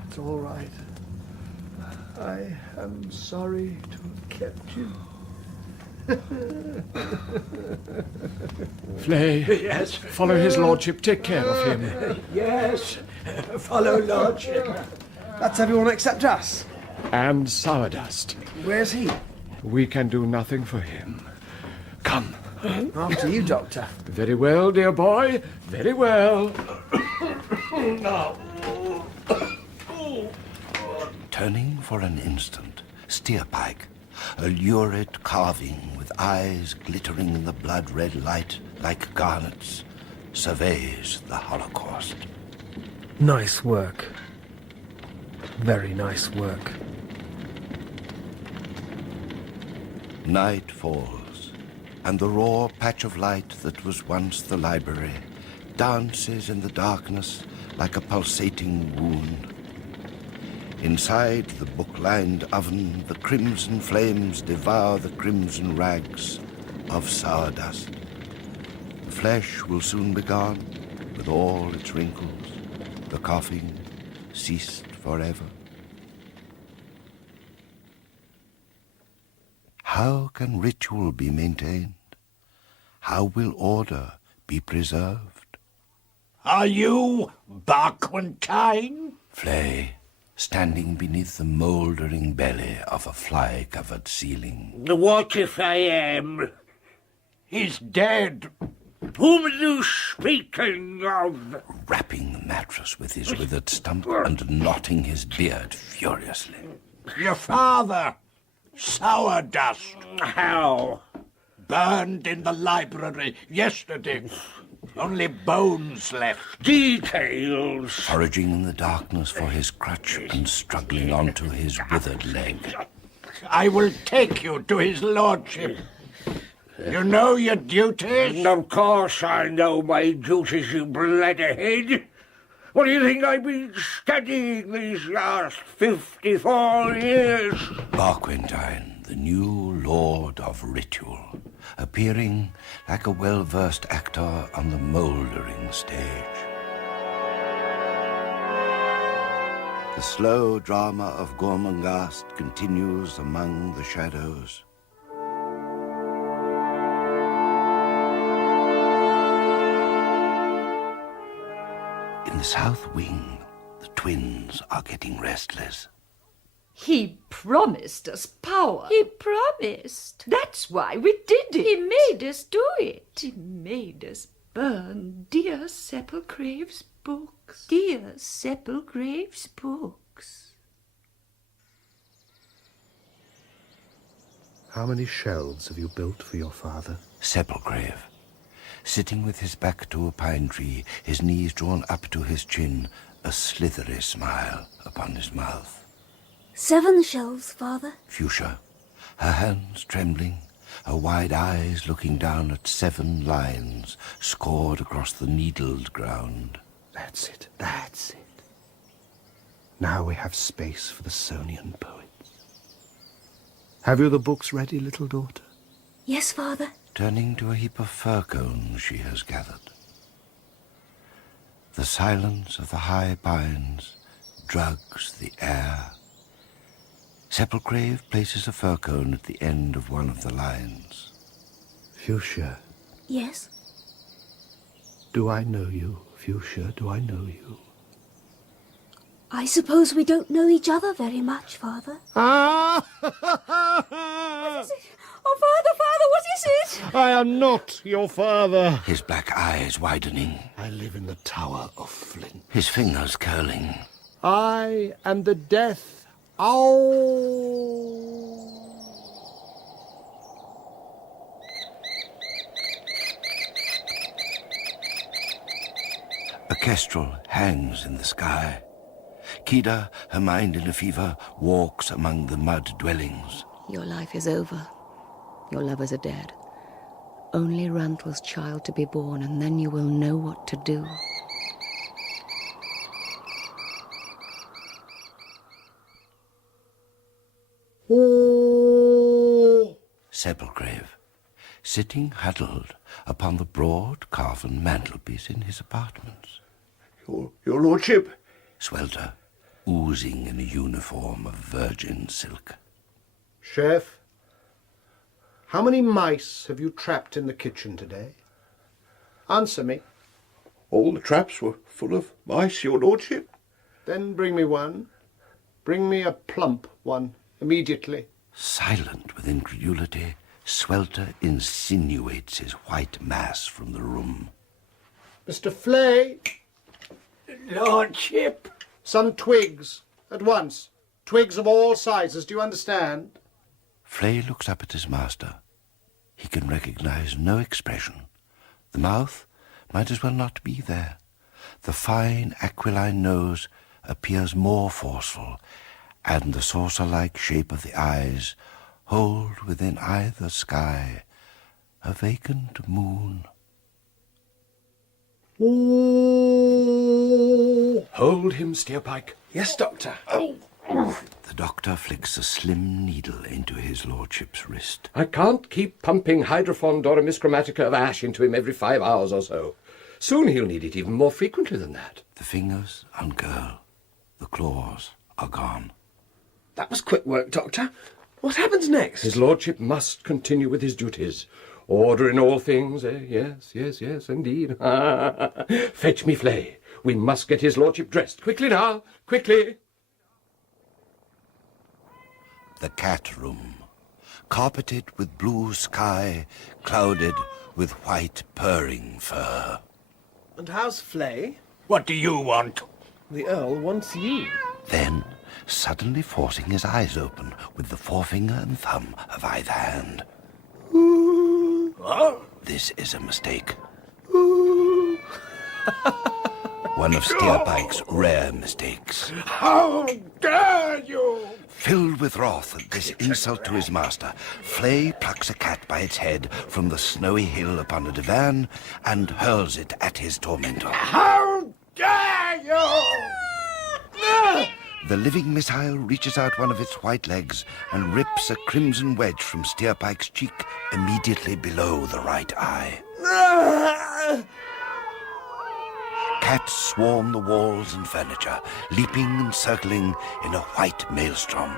it's all right. I am sorry to have kept you. Flay. Yes. Follow his lordship. Take care of him. Yes. Follow Lordship. That's everyone except us. And Sourdust. Where's he? We can do nothing for him. Come. After you, Doctor. Very well, dear boy. Very well. Now. Turning for an instant, Steerpike, a lurid carving with eyes glittering in the blood-red light like garnets, surveys the Holocaust. Nice work. Very nice work. Night falls, and the raw patch of light that was once the library dances in the darkness like a pulsating wound. Inside the book-lined oven, the crimson flames devour the crimson rags of sour dust. The flesh will soon be gone, with all its wrinkles. The coughing ceased forever. How can ritual be maintained? How will order be preserved? Are you Barquentine? Flay, standing beneath the mouldering belly of a fly-covered ceiling. What if I am? He's dead. Whom are you speaking of? Rapping the mattress with his withered stump and knotting his beard furiously. Your father. Sour dust. How? Burned in the library yesterday. Only bones left. Details. Foraging in the darkness for his crutch and struggling onto his withered leg. I will take you to his lordship. You know your duties? Of course I know my duties, you bladderhead. What do you think I've been studying these last 54 years? Barquentine, the new lord of ritual, appearing like a well-versed actor on the mouldering stage. The slow drama of Gormenghast continues among the shadows. In the south wing, the twins are getting restless. He promised us power. He promised. That's why we did it. He made us do it. He made us burn dear Sepulchre's books. Dear Sepulchre's books. How many shelves have you built for your father? Sepulchre, sitting with his back to a pine tree, his knees drawn up to his chin, a slithery smile upon his mouth. 7 shelves, Father. Fuchsia, her hands trembling, her wide eyes looking down at 7 lines scored across the needled ground. That's it, that's it. Now we have space for the Sonian poets. Have you the books ready, little daughter? Yes, Father. Turning to a heap of fir cones she has gathered. The silence of the high pines drugs the air. Sepulchre places a fir cone at the end of one of the lines. Fuchsia. Yes? Do I know you, Fuchsia? Do I know you? I suppose we don't know each other very much, Father. Ah! What is it? Oh, Father, what is it? I am not your father. His black eyes widening. I live in the Tower of Flint. His fingers curling. I am the death. Ow! A kestrel hangs in the sky. Kida, her mind in a fever, walks among the mud dwellings. Your life is over. Your lovers are dead. Only Ranthel's child to be born, and then you will know what to do. Sepulchre, sitting huddled upon the broad carven mantelpiece in his apartments. Your lordship. Swelter, oozing in a uniform of virgin silk. Chef, how many mice have you trapped in the kitchen today? Answer me. All the traps were full of mice, your lordship. Then bring me one. Bring me a plump one, immediately. Silent with incredulity, Swelter insinuates his white mass from the room. Mr. Flay! Lordship! Some twigs, at once. Twigs of all sizes, do you understand? Flay looks up at his master. He can recognize no expression. The mouth might as well not be there. The fine aquiline nose appears more forceful, and the saucer-like shape of the eyes hold within either sky a vacant moon. Hold him, Steerpike. Yes, Doctor. Oh, The doctor flicks a slim needle into his lordship's wrist. I can't keep pumping hydrophon Doramis chromatica of ash into him every 5 hours or so. Soon he'll need it even more frequently than that. The fingers uncurl. The claws are gone. That was quick work, Doctor. What happens next? His lordship must continue with his duties. Order in all things, eh? Yes, indeed. Fetch me Flay. We must get his lordship dressed. Quickly now, quickly. The cat room, carpeted with blue sky, clouded with white purring fur. And how's Flay? What do you want? The Earl wants you. Then, suddenly forcing his eyes open with the forefinger and thumb of either hand. What? This is a mistake. One of Steerpike's rare mistakes. How dare you! Filled with wrath at this insult to his master, Flay plucks a cat by its head from the snowy hill upon a divan and hurls it at his tormentor. How dare you! The living missile reaches out one of its white legs and rips a crimson wedge from Steerpike's cheek immediately below the right eye. Cats swarm the walls and furniture, leaping and circling in a white maelstrom.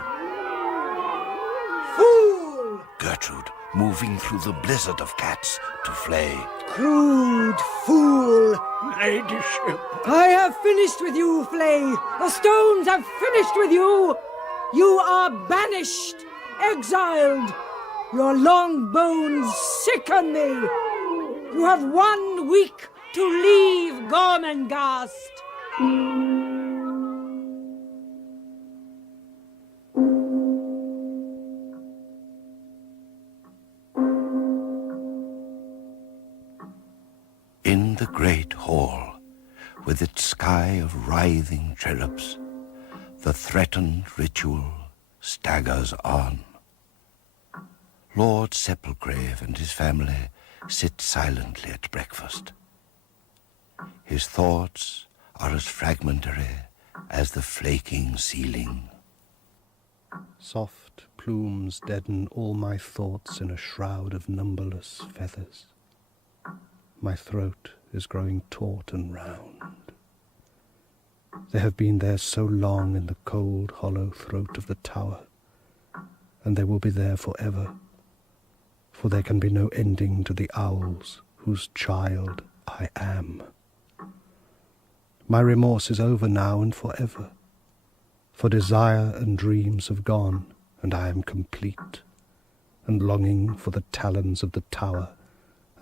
Fool! Gertrude, moving through the blizzard of cats to Flay. Crude fool! Ladyship! I have finished with you, Flay! The stones have finished with you! You are banished, exiled! Your long bones sicken me! You have 1 week to leave Gormenghast! In the great hall, with its sky of writhing cherubs, the threatened ritual staggers on. Lord Sepulchrave and his family sit silently at breakfast. His thoughts are as fragmentary as the flaking ceiling. Soft plumes deaden all my thoughts in a shroud of numberless feathers. My throat is growing taut and round. They have been there so long in the cold, hollow throat of the tower, and they will be there forever, for there can be no ending to the owls whose child I am. My remorse is over now and forever, for desire and dreams have gone, and I am complete, and longing for the talons of the tower,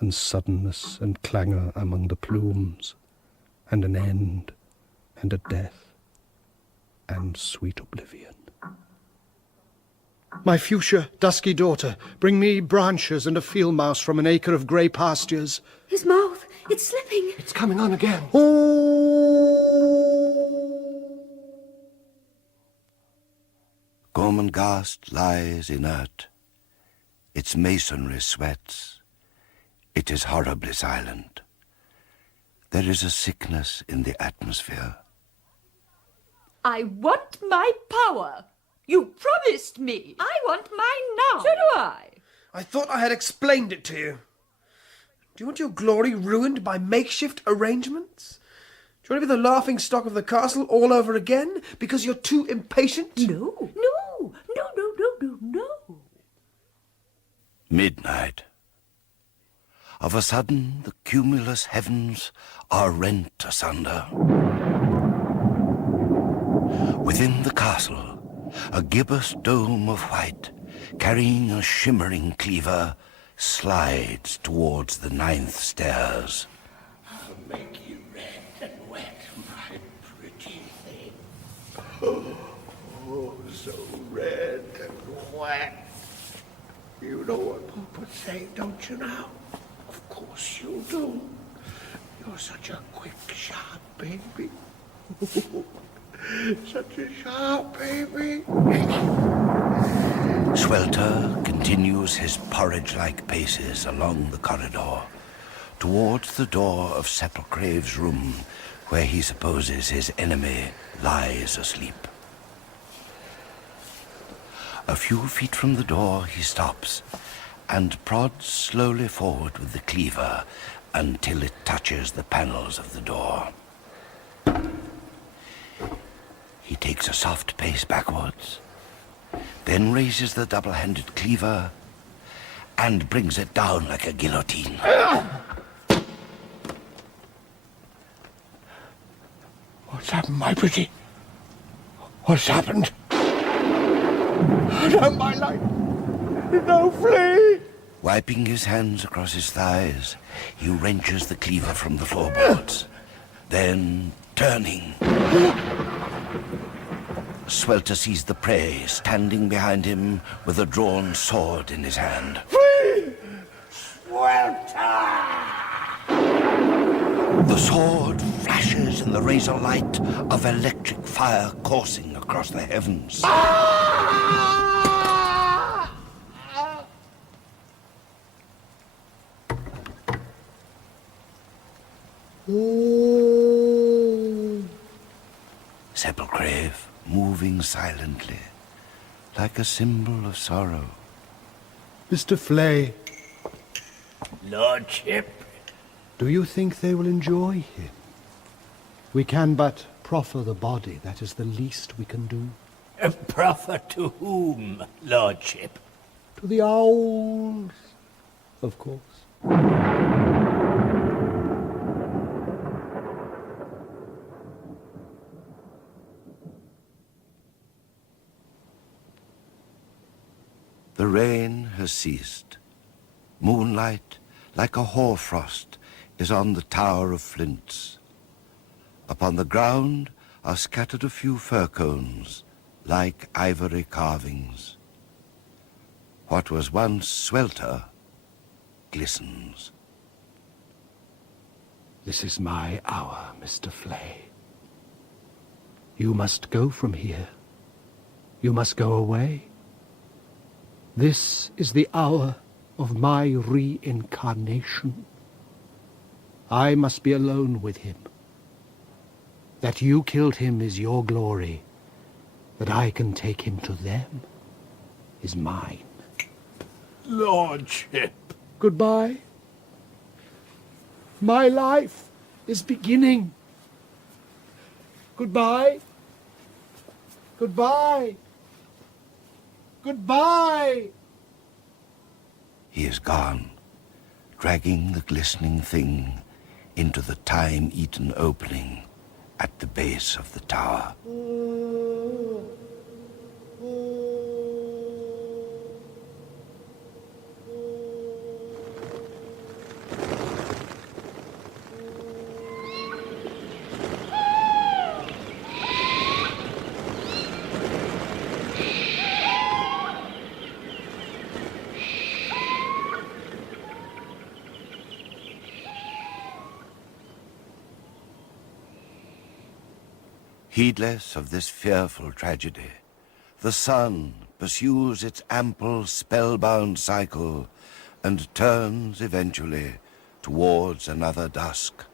and suddenness and clangour among the plumes, and an end, and a death, and sweet oblivion. My fuchsia, dusky daughter, bring me branches and a field mouse from an acre of grey pastures. His mouth, it's slipping. It's coming on again. Gormenghast lies inert. Its masonry sweats. It is horribly silent. There is a sickness in the atmosphere. I want my power. You promised me. I want mine now. So do I. I thought I had explained it to you. Do you want your glory ruined by makeshift arrangements? Do you want to be the laughing stock of the castle all over again because you're too impatient? No. Midnight. Of a sudden, the cumulus heavens are rent asunder. Within the castle, a gibbous dome of white, carrying a shimmering cleaver, slides towards the 9th stairs. I'll make you red and wet, my pretty thing. Oh, so red and wet. You know what Papa would say, don't you now? Of course you do. You're such a quick, sharp baby. Such a sharp baby. Swelter continues his porridge-like paces along the corridor, towards the door of Sepulchrave's room, where he supposes his enemy lies asleep. A few feet from the door he stops and prods slowly forward with the cleaver until it touches the panels of the door. He takes a soft pace backwards, then raises the double-handed cleaver and brings it down like a guillotine. What's happened, my pretty? What's happened? No, my life! No, flee! Wiping his hands across his thighs, he wrenches the cleaver from the floorboards. Then, turning, Swelter sees the prey standing behind him with a drawn sword in his hand. Flee! Swelter! The sword flashes in the razor light of electric fire coursing across the heavens. Sepulchrave, moving silently, like a symbol of sorrow. Mr. Flay, Lordship. do you think they will enjoy him? We can but proffer the body. That is the least we can do. Proffer to whom, Lordship? To the owls, of course. The rain has ceased. Moonlight, like a hoarfrost, is on the tower of flints. Upon the ground are scattered a few fir cones, like ivory carvings. What was once Swelter glistens. This is my hour, Mr. Flay. You must go from here. You must go away. This is the hour of my reincarnation. I must be alone with him. That you killed him is your glory. That I can take him to them is mine. Lordship. Goodbye. My life is beginning. Goodbye. Goodbye. Goodbye. He is gone, dragging the glistening thing into the time-eaten opening at the base of the tower. Heedless of this fearful tragedy, the sun pursues its ample, spellbound cycle and turns eventually towards another dusk.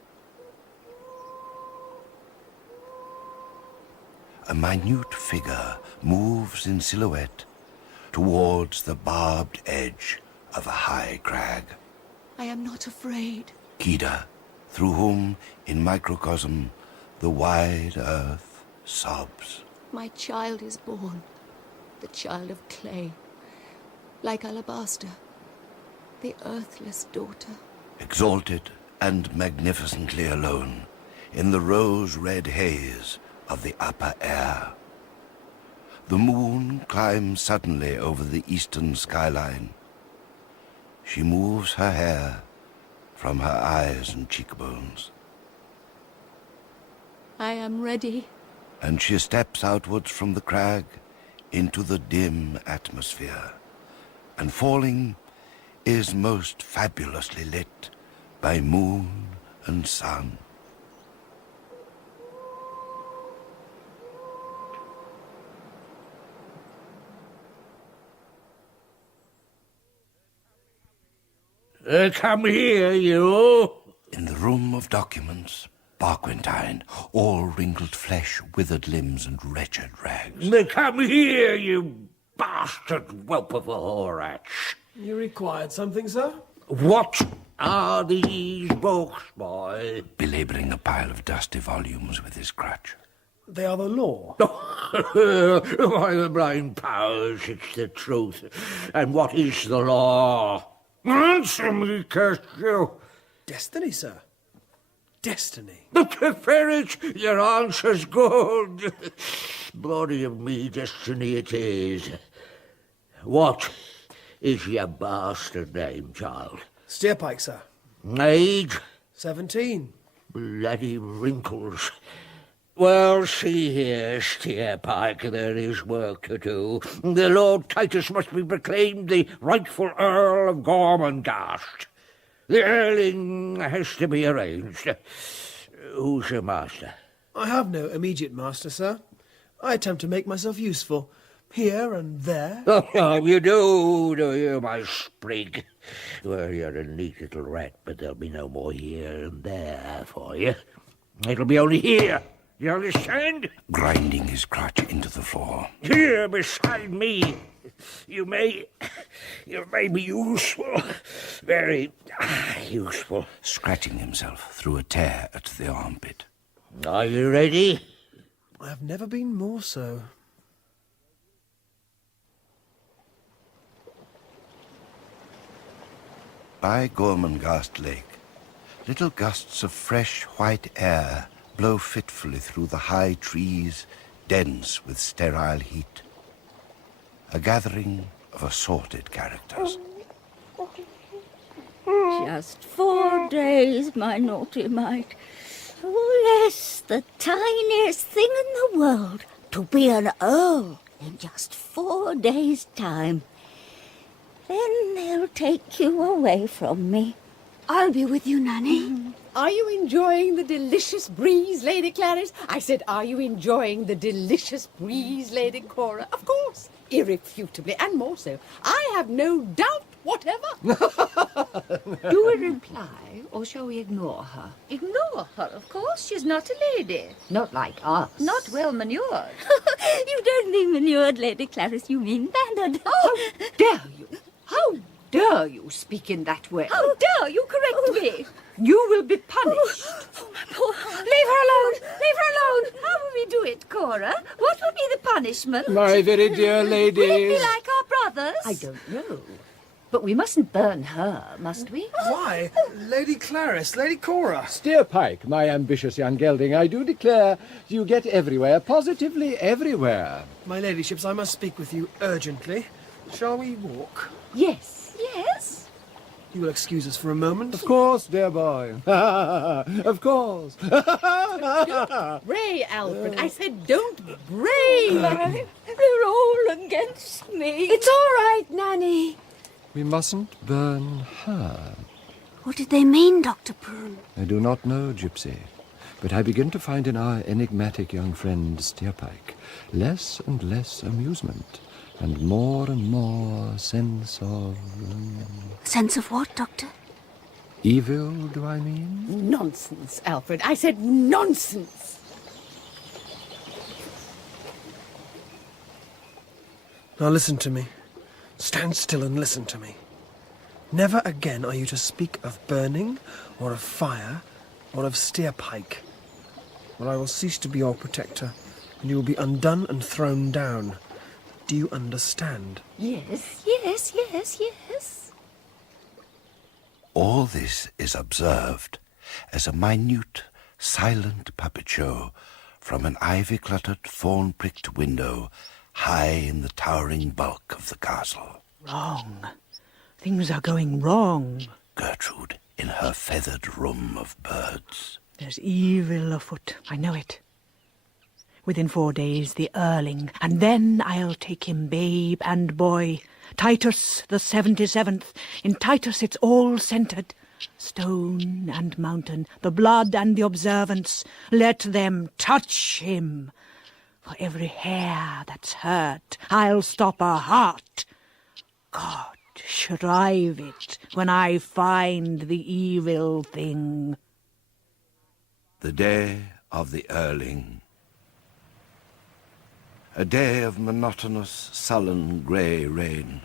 A minute figure moves in silhouette towards the barbed edge of a high crag. I am not afraid. Kida, through whom, in microcosm, the wide earth sobs. My child is born, the child of clay, like alabaster, the earthless daughter. Exalted and magnificently alone in the rose-red haze of the upper air. The moon climbs suddenly over the eastern skyline. She moves her hair from her eyes and cheekbones. I am ready. And she steps outwards from the crag into the dim atmosphere, and falling is most fabulously lit by moon and sun. Come here, you. In the room of documents, Barquentine, all wrinkled flesh, withered limbs, and wretched rags. Come here, you bastard whelp of a whorehatch. You required something, sir? What are these books, boy? Belabouring a pile of dusty volumes with his crutch. They are the law. By the brain powers, it's the truth. And what is the law? Answer me, curse you. Destiny, sir. Destiny. Ferret, your answer's good. Body of me, destiny it is. What is your bastard name, child? Steerpike, sir. Age? 17. Bloody wrinkles. Well, see here, Steerpike, there is work to do. The Lord Titus must be proclaimed the rightful Earl of Gormenghast. The earling has to be arranged. Who's your master? I have no immediate master, sir. I attempt to make myself useful, here and there. Oh, you do you, my sprig? Well, you're a neat little rat, but there'll be no more here and there for you. It'll be only here. You understand? Grinding his crutch into the floor. Here beside me. You may be useful. Very useful. Scratching himself through a tear at the armpit. Are you ready? I have never been more so. By Gormenghast Lake, little gusts of fresh white air blow fitfully through the high trees, dense with sterile heat. A gathering of assorted characters. Just 4 days, my naughty mite. Oh, yes, the tiniest thing in the world to be an earl in just 4 days' time. Then they'll take you away from me. I'll be with you, Nanny. Are you enjoying the delicious breeze, Lady Clarice? I said, are you enjoying the delicious breeze, Lady Cora? Of course, irrefutably, and more so. I have no doubt whatever. Do we reply, or shall we ignore her? Ignore her, of course. She's not a lady. Not like us. Not well manured. You don't mean manured, Lady Clarice. You mean mannered. How dare you? How dare you speak in that way? How dare you correct me? You will be punished. Oh, my poor heart. Leave her alone. Leave her alone. How will we do it, Cora? What will be the punishment? My very dear ladies. Will it be like our brothers? I don't know. But we mustn't burn her, must we? Why? Lady Clarice, Lady Cora. Steerpike, my ambitious young gelding, I do declare you get everywhere, positively everywhere. My ladyships, I must speak with you urgently. Shall we walk? Yes. Yes. You will excuse us for a moment? Of course, dear boy. Of course. Don't bray, Alfred. I said don't bray. They're all against me. It's all right, Nanny. We mustn't burn her. What did they mean, Dr. Prune? I do not know, Gypsy, but I begin to find in our enigmatic young friend Steerpike less and less amusement and more sense of... Sense of what, Doctor? Evil, do I mean? Nonsense, Alfred. I said nonsense. Now listen to me. Stand still and listen to me. Never again are you to speak of burning, or of fire, or of Steerpike, or I will cease to be your protector, and you will be undone and thrown down. Do you understand? Yes, yes, yes, yes. All this is observed as a minute, silent puppet show from an ivy-cluttered, thorn-pricked window high in the towering bulk of the castle. Wrong. Things are going wrong. Gertrude in her feathered room of birds. There's evil afoot. I know it. Within 4 days, the Earling, and then I'll take him babe and boy. Titus the 77th. In Titus it's all centred. Stone and mountain, the blood and the observance. Let them touch him. For every hair that's hurt, I'll stop a heart. God, shrive it when I find the evil thing. The day of the Earling. A day of monotonous, sullen, grey rain,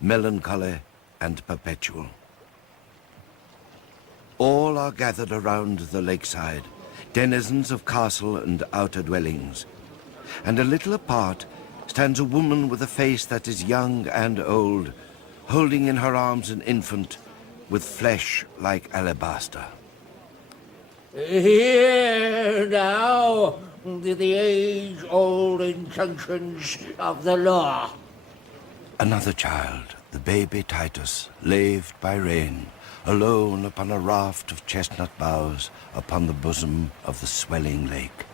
melancholy and perpetual. All are gathered around the lakeside, denizens of castle and outer dwellings. And a little apart stands a woman with a face that is young and old, holding in her arms an infant with flesh like alabaster. Hear now the age-old injunctions of the law. Another child, the baby Titus, laved by rain, alone upon a raft of chestnut boughs upon the bosom of the swelling lake.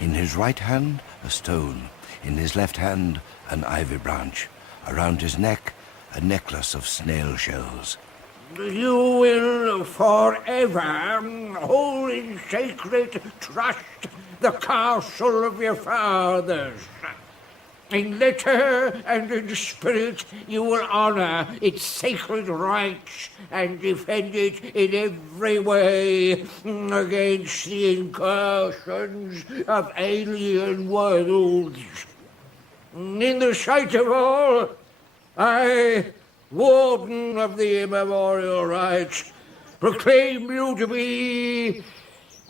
In his right hand, a stone. In his left hand, an ivy branch. Around his neck, a necklace of snail shells. You will forever hold in sacred trust the castle of your fathers. In letter and in spirit you will honor its sacred rights and defend it in every way against the incursions of alien worlds. In the sight of all, I, Warden of the Immemorial Rights, proclaim you to be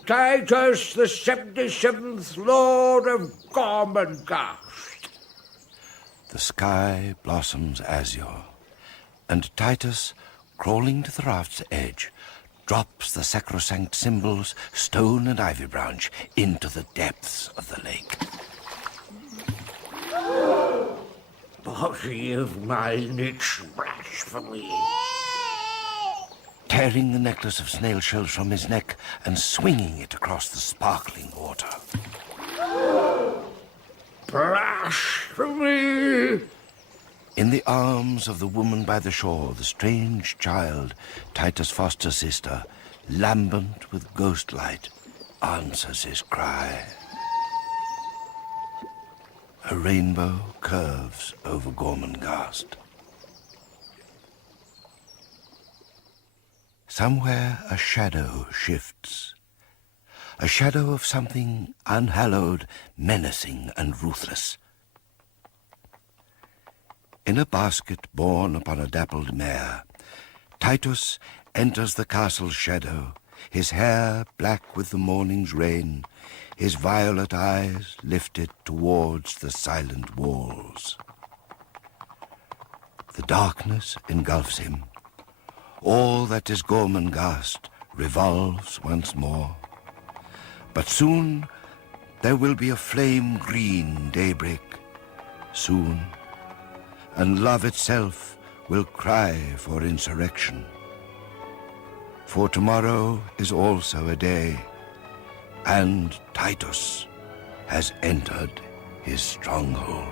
Titus the 77th Lord of Gormenghast. The sky blossoms azure, and Titus, crawling to the raft's edge, drops the sacrosanct symbols, stone and ivy branch, into the depths of the lake. Body of mine, it's blasphemy. Tearing the necklace of snail shells from his neck and swinging it across the sparkling water. Blasphemy! In the arms of the woman by the shore, the strange child, Titus' foster sister, lambent with ghost light, answers his cry. A rainbow curves over Gormenghast. Somewhere a shadow shifts. A shadow of something unhallowed, menacing and ruthless. In a basket borne upon a dappled mare, Titus enters the castle's shadow, his hair black with the morning's rain, his violet eyes lifted towards the silent walls. The darkness engulfs him. All that is Gormenghast revolves once more. But soon there will be a flame-green daybreak, soon, and love itself will cry for insurrection. For tomorrow is also a day, and Titus has entered his stronghold.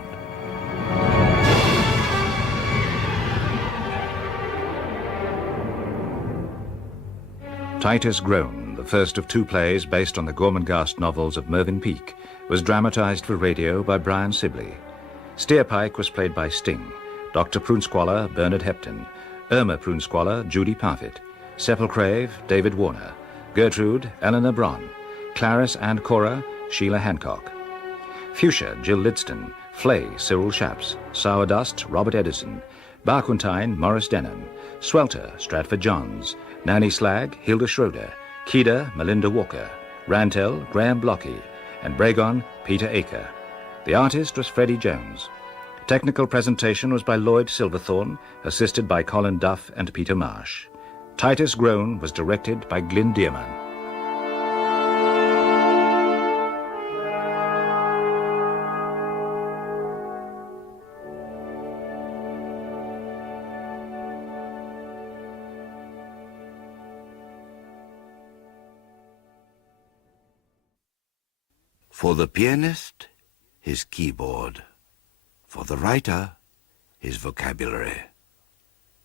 Titus Groan, the first of two plays based on the Gormenghast novels of Mervyn Peake, was dramatized for radio by Brian Sibley. Steerpike was played by Sting, Dr. Prunesqualler, Bernard Hepton, Irma Prunesqualler, Judy Parfitt, Sepulcrave, David Warner, Gertrude, Eleanor Bron, Clarice and Cora, Sheila Hancock. Fuchsia, Jill Lidston, Flay, Cyril Shaps, Sourdust, Robert Edison, Barquentine, Morris Denham, Swelter, Stratford Johns, Nanny Slag, Hilda Schroeder, Kida, Melinda Walker, Rantel, Graham Blocky, and Bragon, Peter Aker. The artist was Freddie Jones. Technical presentation was by Lloyd Silverthorne, assisted by Colin Duff and Peter Marsh. Titus Groan was directed by Glyn Dearman. For the pianist, his keyboard. For the writer, his vocabulary.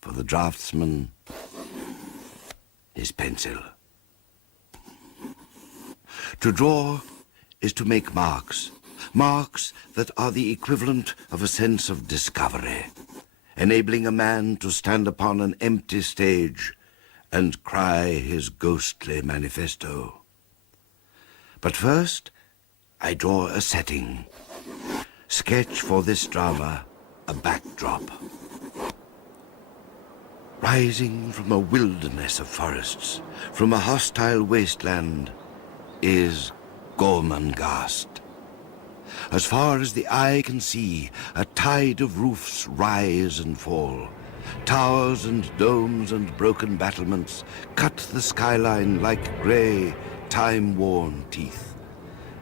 For the draftsman, his pencil. To draw is to make marks, marks that are the equivalent of a sense of discovery, enabling a man to stand upon an empty stage and cry his ghostly manifesto. But first, I draw a setting. Sketch for this drama a backdrop. Rising from a wilderness of forests, from a hostile wasteland, is Gormenghast. As far as the eye can see, a tide of roofs rise and fall. Towers and domes and broken battlements cut the skyline like grey, time-worn teeth.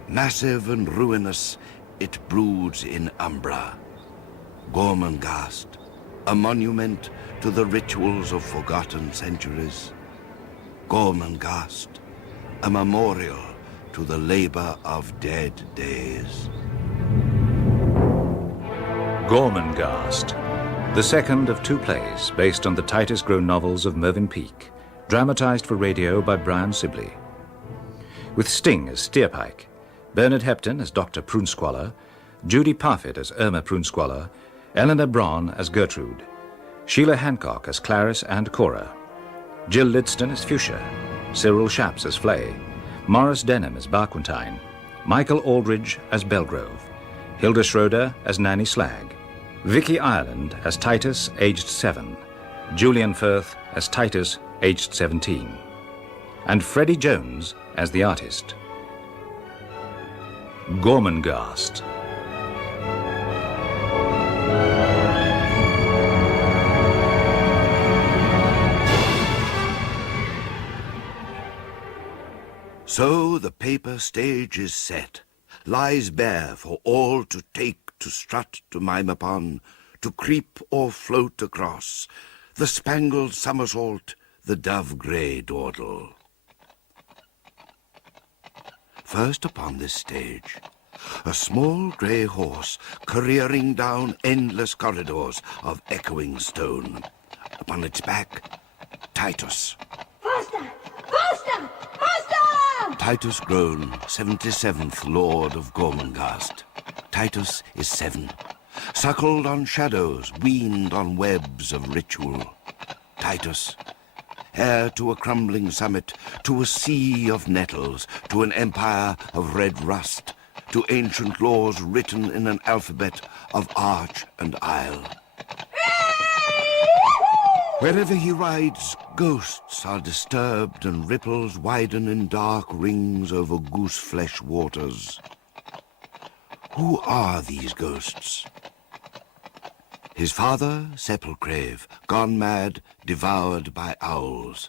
Massive and ruinous, it broods in umbra. Gormenghast, a monument to the rituals of forgotten centuries. Gormenghast, a memorial to the labor of dead days. Gormenghast, the second of two plays based on the Titus Groan novels of Mervyn Peake, dramatized for radio by Brian Sibley. With Sting as Steerpike, Bernard Hepton as Dr. Prunesqualler, Judy Parfitt as Irma Prunesqualler, Eleanor Braun as Gertrude, Sheila Hancock as Clarice and Cora, Jill Lidston as Fuchsia, Cyril Shaps as Flay, Morris Denham as Barquentine, Michael Aldridge as Belgrove, Hilda Schroeder as Nanny Slag, Vicky Ireland as Titus, aged 7, Julian Firth as Titus, aged 17, and Freddie Jones as the artist. Gormenghast. So the paper stage is set, lies bare for all to take, to strut, to mime upon, to creep or float across, the spangled somersault, the dove-grey dawdle. First upon this stage, a small grey horse careering down endless corridors of echoing stone. Upon its back, Titus. Faster! Faster! Faster! Titus Groan, 77th Lord of Gormenghast. Titus is 7, suckled on shadows, weaned on webs of ritual. Titus, heir to a crumbling summit, to a sea of nettles, to an empire of red rust, to ancient laws written in an alphabet of arch and isle. Wherever he rides, ghosts are disturbed and ripples widen in dark rings over goose-flesh waters. Who are these ghosts? His father, Sepulcrave, gone mad, devoured by owls.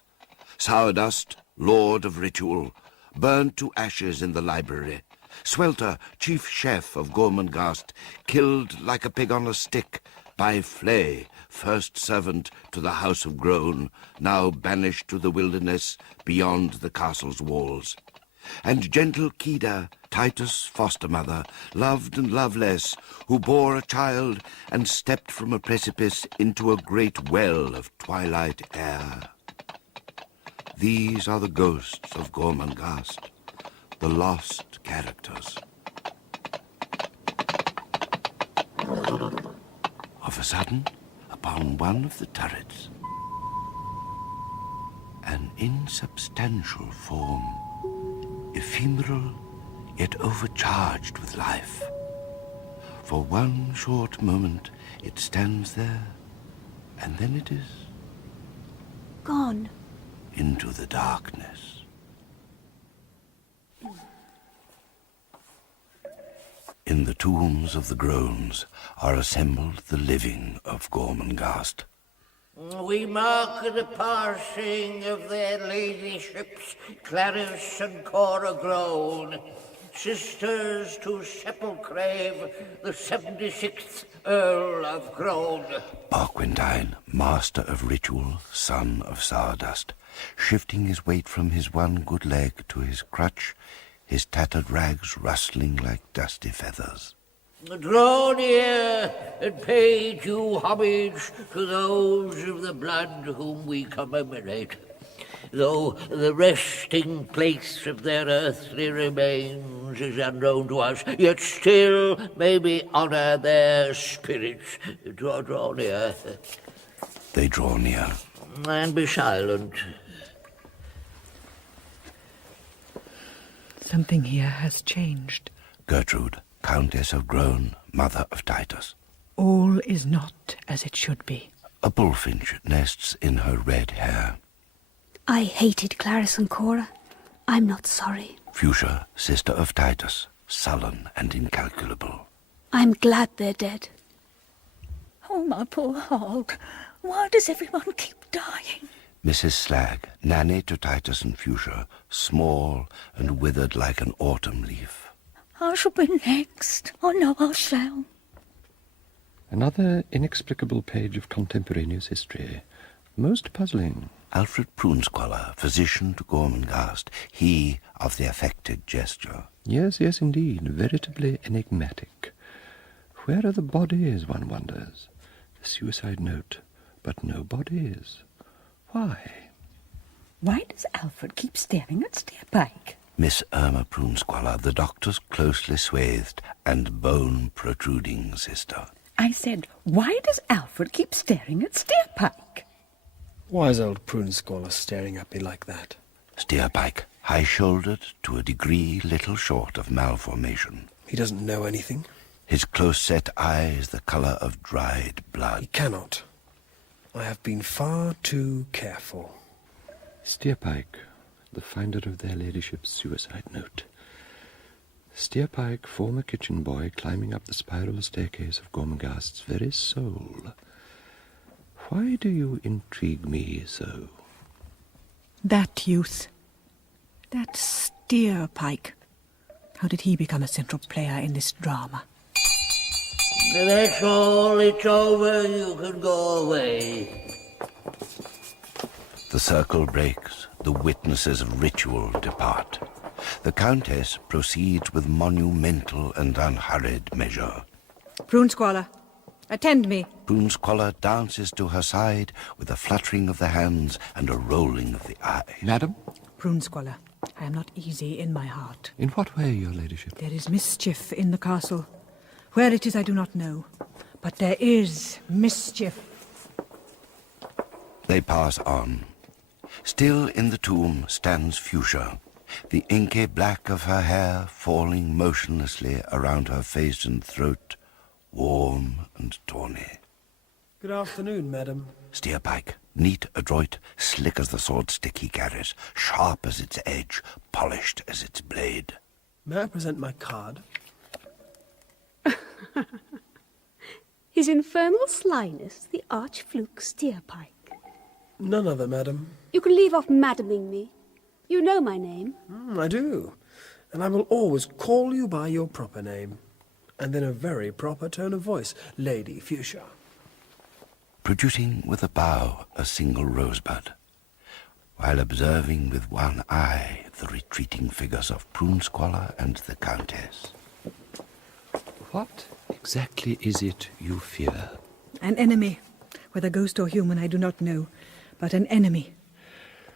Sourdust, lord of ritual, burnt to ashes in the library. Swelter, chief chef of Gormenghast, killed like a pig on a stick by Flay, first servant to the House of Groan, now banished to the wilderness beyond the castle's walls. And gentle Kida, Titus' foster mother, loved and loveless, who bore a child and stepped from a precipice into a great well of twilight air. These are the ghosts of Gormenghast, the lost characters. Of a sudden, upon one of the turrets, an insubstantial form, ephemeral yet overcharged with life. For one short moment it stands there, and then it is gone into the darkness. In the tombs of the groans are assembled the living of Gormenghast. We mark the passing of their ladyships, Clarice and Cora Groan, sisters to Sepulcrave, the 76th Earl of Groan. Barquentine, master of ritual, son of Sourdust, shifting his weight from his one good leg to his crutch, his tattered rags rustling like dusty feathers. Draw near and pay due homage to those of the blood whom we commemorate. Though the resting place of their earthly remains is unknown to us, yet still may we honour their spirits. Draw near. They draw near. And be silent. Something here has changed. Gertrude, Countess of Groan, mother of Titus. All is not as it should be. A bullfinch nests in her red hair. I hated Clarys and Cora. I'm not sorry. Fuchsia, sister of Titus, sullen and incalculable. I'm glad they're dead. Oh, my poor heart. Why does everyone keep dying? Mrs. Slag, nanny to Titus and Fuchsia, small and withered like an autumn leaf. I shall be next. I know I shall. Another inexplicable page of contemporaneous history. Most puzzling. Alfred Prunesqualler, physician to Gormenghast, he of the affected gesture. Yes, yes, indeed, veritably enigmatic. Where are the bodies, one wonders? The suicide note, but no bodies. Why? Why does Alfred keep staring at Steerpike? Miss Irma Prunesqualler, the doctor's closely swathed and bone protruding sister. I said, why does Alfred keep staring at Steerpike? Why is old Prunesqualler staring at me like that? Steerpike, high-shouldered to a degree little short of malformation. He doesn't know anything. His close-set eyes the colour of dried blood. He cannot. I have been far too careful. Steerpike, the finder of their ladyship's suicide note. Steerpike, former kitchen boy, climbing up the spiral staircase of Gormenghast's very soul. Why do you intrigue me so? That youth. That Steerpike. How did he become a central player in this drama? That's all. It's over. You can go away. The circle breaks. The witnesses of ritual depart. The Countess proceeds with monumental and unhurried measure. Prunesqualler, attend me. Prunesqualler dances to her side with a fluttering of the hands and a rolling of the eyes. Madam? Prunesqualler, I am not easy in my heart. In what way, your ladyship? There is mischief in the castle. Where it is I do not know, but there is mischief. They pass on. Still in the tomb stands Fuchsia, the inky black of her hair falling motionlessly around her face and throat, warm and tawny. Good afternoon, madam. Steerpike, neat, adroit, slick as the sword stick he carries, sharp as its edge, polished as its blade. May I present my card? His infernal slyness, the arch-fluke Steerpike. None other, madam. You can leave off madaming me. You know my name. I do. And I will always call you by your proper name. And in a very proper tone of voice, Lady Fuchsia. Producing with a bow a single rosebud, while observing with one eye the retreating figures of Prunesqualler and the Countess. What exactly is it you fear? An enemy. Whether ghost or human, I do not know, but an enemy.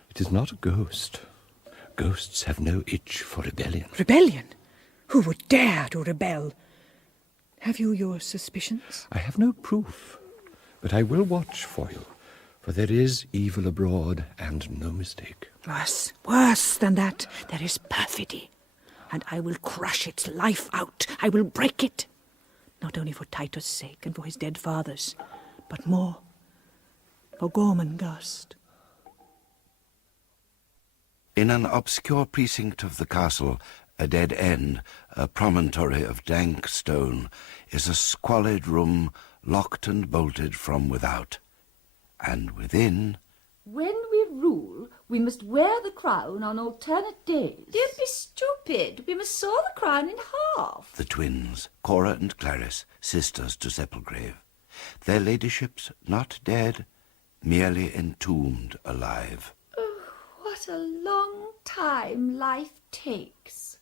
It is not a ghost. Ghosts have no itch for rebellion. Rebellion? Who would dare to rebel? Have you your suspicions? I have no proof, but I will watch for you, for there is evil abroad and no mistake. Worse than that, there is perfidy, and I will crush its life out. I will break it, not only for Titus' sake and for his dead father's, but more for Gormenghast. In an obscure precinct of the castle, a dead end, a promontory of dank stone, is a squalid room locked and bolted from without. And within... When we rule, we must wear the crown on alternate days. Don't be stupid. We must saw the crown in half. The twins, Cora and Clarys, sisters to Sepulgrave. Their ladyships not dead, merely entombed alive. Oh, what a long time life takes.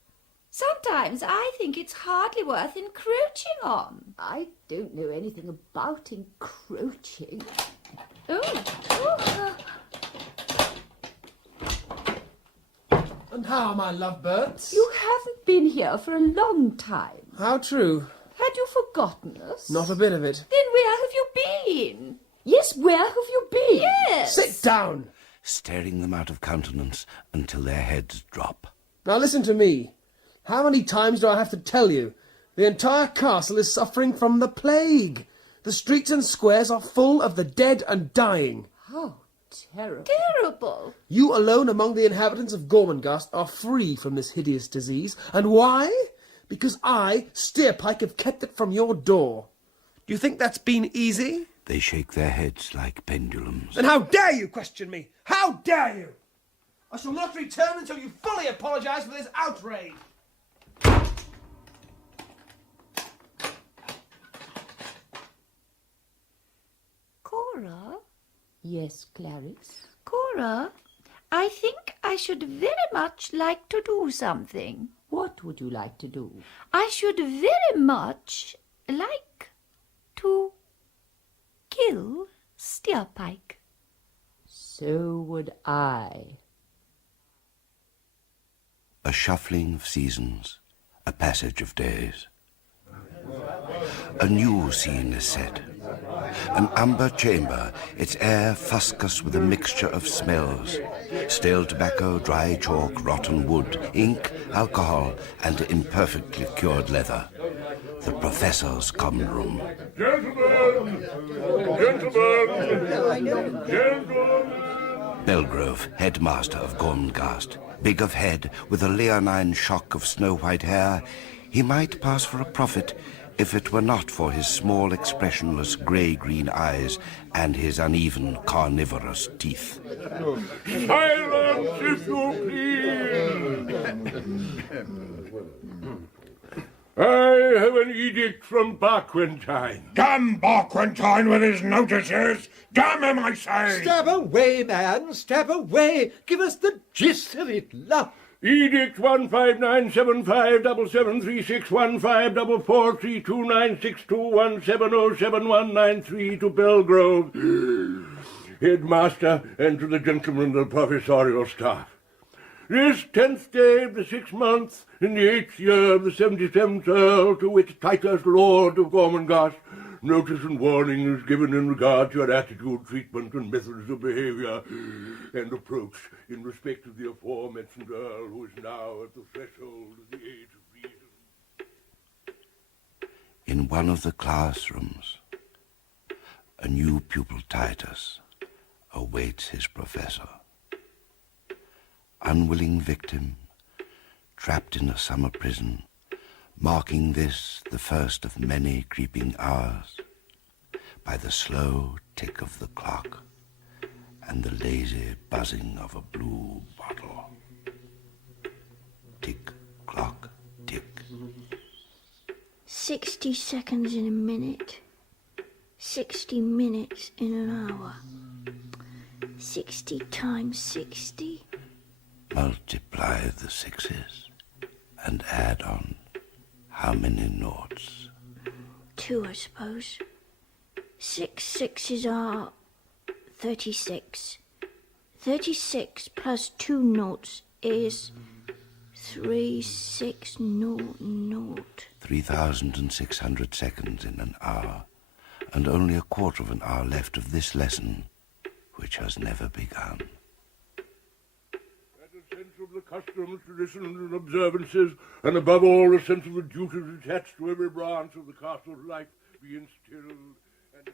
Sometimes I think it's hardly worth encroaching on. I don't know anything about encroaching. And how are my lovebirds? You haven't been here for a long time. How true. Had you forgotten us? Not a bit of it. Then where have you been? Yes, where have you been? Yes. Sit down. Staring them out of countenance until their heads drop. Now listen to me. How many times do I have to tell you? The entire castle is suffering from the plague. The streets and squares are full of the dead and dying. How terrible. Terrible. You alone among the inhabitants of Gormenghast are free from this hideous disease. And why? Because I, Steerpike, have kept it from your door. Do you think that's been easy? They shake their heads like pendulums. And how dare you question me? How dare you? I shall not return until you fully apologise for this outrage. Cora? Yes, Clarice? Cora, I think I should very much like to do something. What would you like to do? I should very much like to kill Steerpike. So would I. A shuffling of seasons, a passage of days. A new scene is set. An amber chamber, its air fuscous with a mixture of smells. Stale tobacco, dry chalk, rotten wood, ink, alcohol, and imperfectly cured leather. The professor's common room. Gentlemen! Gentlemen! Gentlemen! Belgrove, headmaster of Gormenghast. Big of head, with a leonine shock of snow-white hair, he might pass for a prophet if it were not for his small, expressionless grey-green eyes and his uneven, carnivorous teeth. Silence, if you please! I have an edict from Barquentine. Damn Barquentine with his notices! Damn him, I say! Stab away, man, stab away! Give us the gist of it, love! Edict 15975773443296217070719 to Belgrove, headmaster, and to the gentlemen of the professorial staff. This 10th day of the 6th month, in the 8th year of the 77th Earl, to wit Titus Lord of Gormenghast, notice and warning is given in regard to your attitude, treatment, and methods of behaviour and approach in respect of the aforementioned Earl, who is now at the threshold of the age of reason. In one of the classrooms, a new pupil, Titus, awaits his professor. Unwilling victim, trapped in a summer prison, marking this the first of many creeping hours, by the slow tick of the clock and the lazy buzzing of a blue bottle. Tick, clock, tick. 60 seconds in a minute. 60 minutes in an hour. 60 times 60. Multiply the sixes and add on how many noughts? 2, I suppose. 6 sixes are 36. 36 plus 2 noughts is 3600. 3,600 seconds in an hour, and only a quarter of an hour left of this lesson, which has never begun. Sense of the customs, traditions, and observances, and above all, a sense of the duties attached to every branch of the castle's life, be instilled and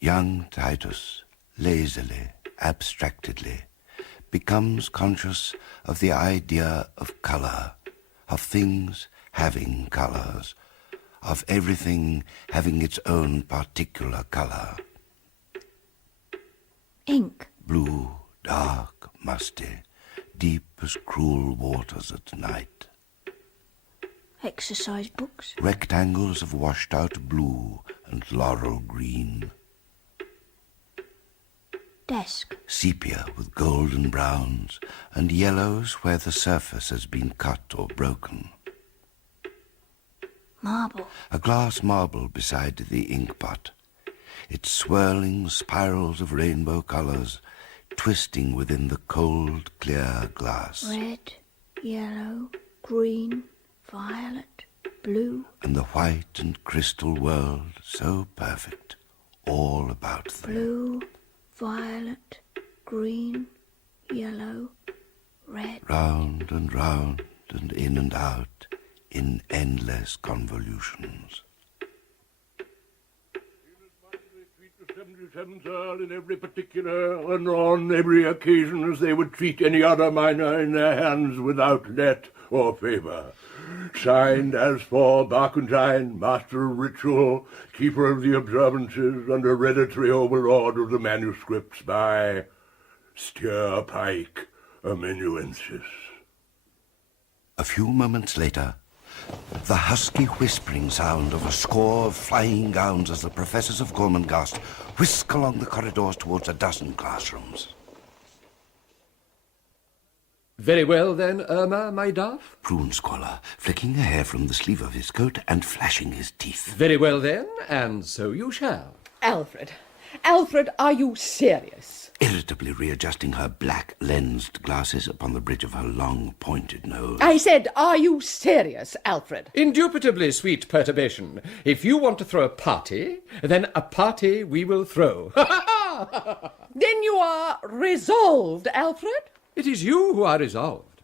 Young Titus, lazily, abstractedly, becomes conscious of the idea of colour, of things having colours, of everything having its own particular colour. Ink. Blue, dark, musty, deep as cruel waters at night. Exercise books. Rectangles of washed-out blue and laurel green. Desk. Sepia with golden browns and yellows where the surface has been cut or broken. Marble. A glass marble beside the ink pot, its swirling spirals of rainbow colours twisting within the cold, clear glass. Red, yellow, green, violet, blue. And the white and crystal world so perfect, all about them. Blue, violet, green, yellow, red. Round and in and out, in endless convolutions. 77th Earl in every particular and on every occasion as they would treat any other minor in their hands without let or favour. Signed as for Barquentine, Master of Ritual, Keeper of the Observances, and Hereditary Overlord of the Manuscripts by Steerpike, Amanuensis. A few moments later, the husky whispering sound of a score of flying gowns as the professors of Gormenghast whisk along the corridors towards a dozen classrooms. Very well then, Irma, my dove. Prune Squalor, flicking a hair from the sleeve of his coat and flashing his teeth. Very well then, and so you shall. Alfred. Alfred, are you serious? Irritably readjusting her black-lensed glasses upon the bridge of her long, pointed nose. I said, are you serious, Alfred? Indubitably, sweet perturbation. If you want to throw a party, then a party we will throw. Then you are resolved, Alfred? It is you who are resolved.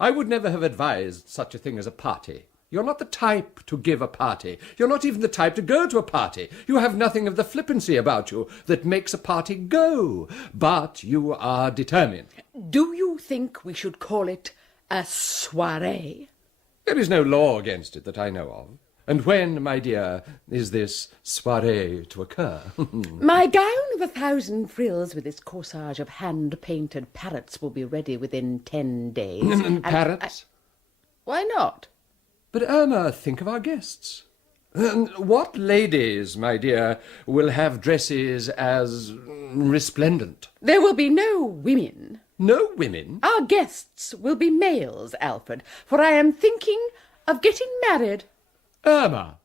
I would never have advised such a thing as a party. You're not the type to give a party. You're not even the type to go to a party. You have nothing of the flippancy about you that makes a party go. But you are determined. Do you think we should call it a soirée? There is no law against it that I know of. And when, my dear, is this soirée to occur? My gown of 1,000 frills with its corsage of hand-painted parrots will be ready within 10 days. Parrots? Why not? But, Irma, think of our guests. What ladies, my dear, will have dresses as resplendent? There will be no women. No women? Our guests will be males, Alfred, for I am thinking of getting married. Irma!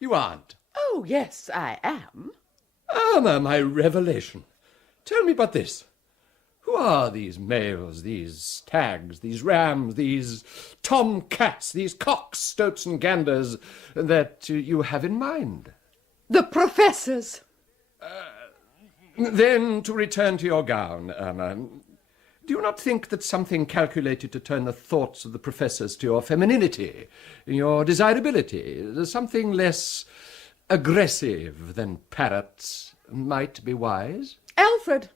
You aren't? Oh, yes, I am. Irma, my revelation. Tell me but this. Who are these males, these stags, these rams, these tom-cats, these cocks, stoats and ganders that you have in mind? The professors. Then, to return to your gown, Irma, do you not think that something calculated to turn the thoughts of the professors to your femininity, your desirability, something less aggressive than parrots, might be wise? Alfred,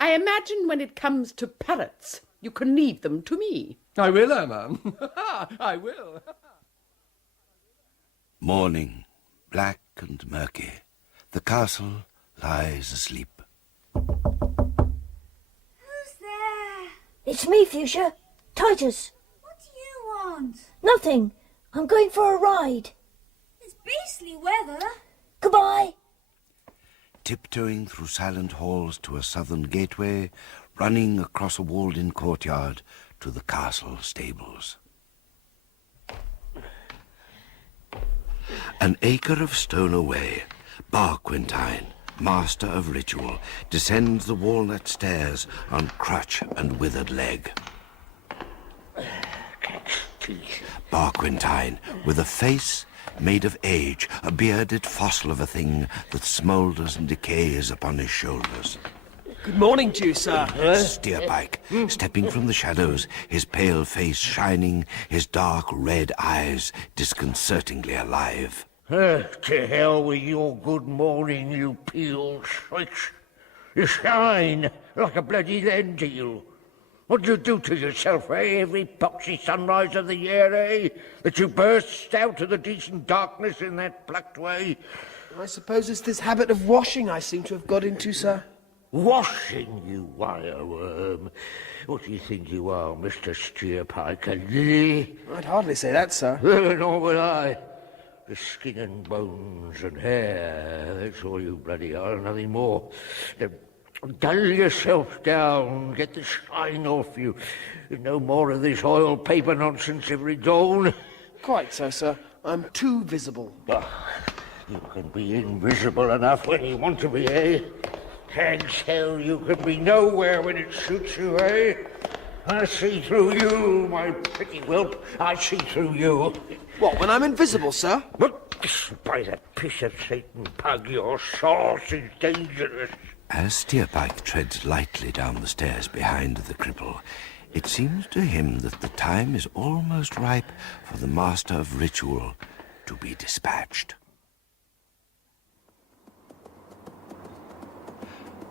I imagine when it comes to parrots, you can leave them to me. I will, Irma. I will. Morning, black and murky. The castle lies asleep. It's me, Fuchsia. Titus. What do you want? Nothing. I'm going for a ride. It's beastly weather. Goodbye. Tiptoeing through silent halls to a southern gateway, running across a walled-in courtyard to the castle stables. An acre of stone away, Barquentine, Master of Ritual, descends the walnut stairs on crutch and withered leg. Barquentine, with a face made of age, a bearded fossil of a thing that smoulders and decays upon his shoulders. Good morning to you, sir. Steerpike, stepping from the shadows, his pale face shining, his dark red eyes disconcertingly alive. To hell with your good morning, you peel switch. You shine like a bloody lentil. What do you do to yourself, eh? Every poxy sunrise of the year, eh? That you burst out of the decent darkness in that plucked way? I suppose it's this habit of washing I seem to have got into, sir. Washing, you wireworm. What do you think you are, Mr. Steerpike, a lily? I'd hardly say that, sir. Nor would I. The skin and bones and hair, that's all you bloody are, nothing more. Dull yourself down, get the shine off you. No more of this oil paper nonsense every dawn. Quite so, sir. I'm too visible. You can be invisible enough when you want to be, eh? Hag's hell, you can be nowhere when it suits you, eh? I see through you, my pretty whelp. I see through you. What, when I'm invisible, sir? But by the piss of Satan, Pug, your sauce is dangerous. As Steerpike treads lightly down the stairs behind the cripple, It seems to him that the time is almost ripe for the master of ritual to be dispatched.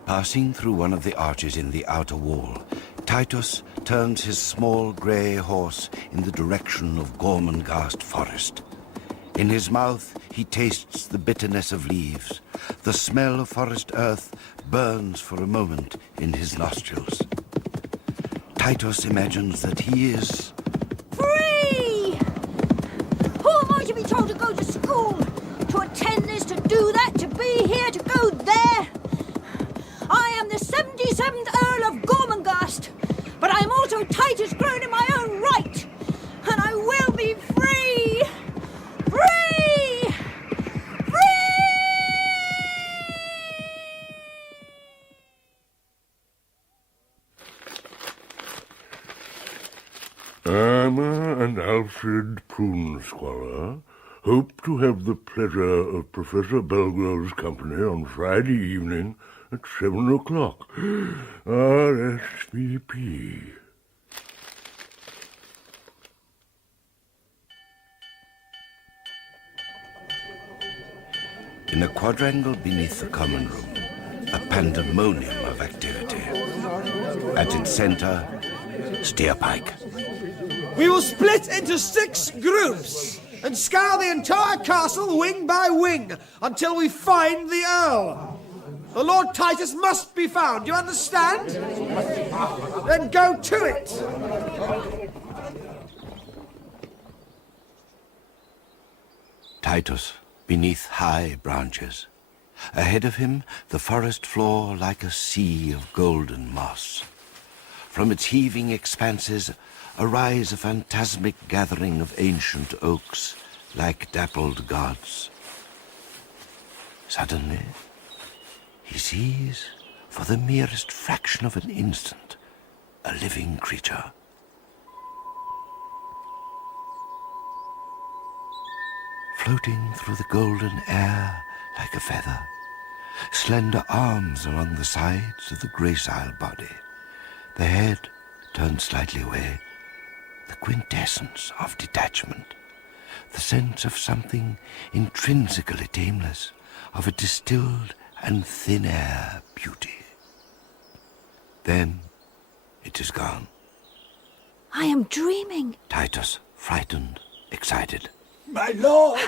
Passing through one of the arches in the outer wall, Titus turns his small grey horse in the direction of Gormenghast forest. In his mouth, he tastes the bitterness of leaves. The smell of forest earth burns for a moment in his nostrils. Titus imagines that he is... Free! Who am I to be told to go to school? To attend this, to do that, to be here, to go there? I am the 77th Earl of Gormenghast, but I am also Titus Groan in my own right, and I will be free! Free! Emma and Alfred Prunesqualler hope to have the pleasure of Professor Belgrove's company on Friday evening at 7 o'clock. RSVP. In a quadrangle beneath the common room, a pandemonium of activity. At its center, Steerpike. We will split into 6 groups and scour the entire castle wing by wing until we find the Earl. The Lord Titus must be found, you understand? Then go to it! Titus, beneath high branches. Ahead of him, the forest floor like a sea of golden moss. From its heaving expanses arise a phantasmic gathering of ancient oaks, like dappled gods. Suddenly, he sees, for the merest fraction of an instant, a living creature. Floating through the golden air like a feather, slender arms along the sides of the gracile body, the head turned slightly away, the quintessence of detachment, the sense of something intrinsically tameless, of a distilled and thin air beauty. Then it is gone. I am dreaming. Titus, frightened, excited. My lord!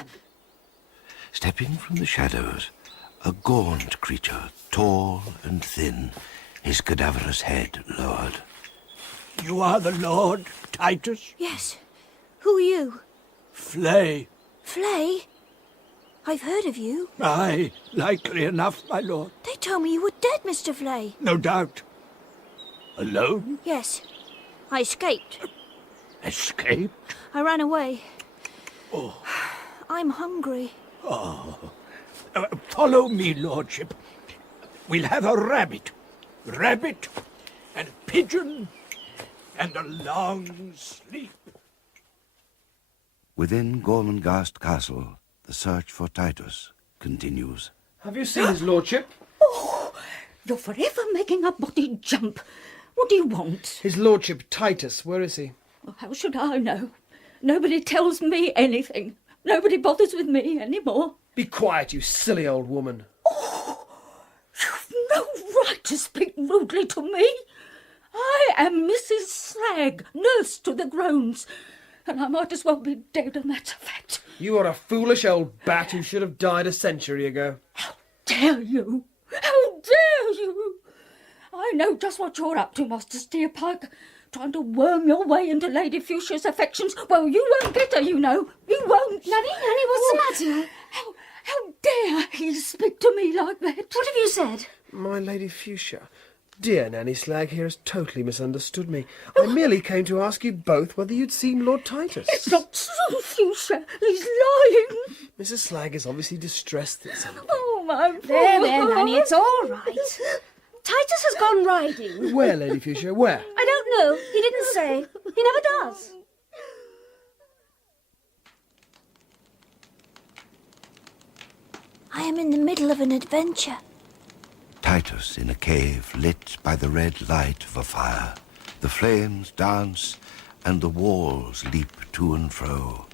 Stepping from the shadows, a gaunt creature, tall and thin, his cadaverous head lowered. You are the Lord, Titus? Yes. Who are you? Flay. Flay? I've heard of you. Aye, likely enough, my lord. They told me you were dead, Mr. Flay. No doubt. Alone? Yes. I escaped. Escaped? I ran away. Oh. I'm hungry. Oh. Follow me, lordship. We'll have a rabbit. Rabbit and pigeon and a long sleep. Within Gormenghast Castle, the search for Titus continues. Have you seen his lordship? Oh, you're forever making a body jump. What do you want? His lordship, Titus, where is he? Well, how should I know? Nobody tells me anything. Nobody bothers with me anymore. Be quiet, you silly old woman. Oh, you've no right to speak rudely to me. I am Mrs. Slag, nurse to the Groans, and I might as well be dead, and that's a fact. You are a foolish old bat who should have died a century ago. How dare you? How dare you? I know just what you're up to, Master Steerpike. Trying to worm your way into Lady Fuchsia's affections. Well, you won't get her, you know. You won't. Nanny, what's the matter? How dare he speak to me like that? What have you said? My Lady Fuchsia, dear Nanny Slag here has totally misunderstood me. I merely came to ask you both whether you'd seen Lord Titus. It's not true, Fuchsia. He's lying. Mrs. Slag is obviously distressed at something. Oh, my poor There, Nanny, it's all right. Titus has gone riding. Where, Lady Fuchsia, where? I don't know. He didn't say. He never does. I am in the middle of an adventure. Titus in a cave lit by the red light of a fire, The flames dance, and the walls leap to and fro.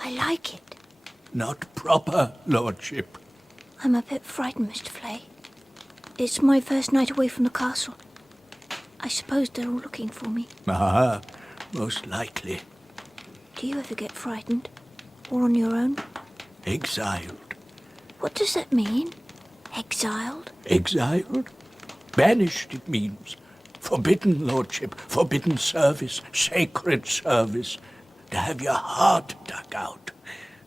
I like it. Not proper, Lordship. I'm a bit frightened, Mr. Flay. It's my first night away from the castle. I suppose they're all looking for me. Ah, most likely. Do you ever get frightened? Or on your own? Exiled. What does that mean? Exiled? Exiled? Banished, it means. Forbidden, Lordship. Forbidden service. Sacred service. To have your heart dug out.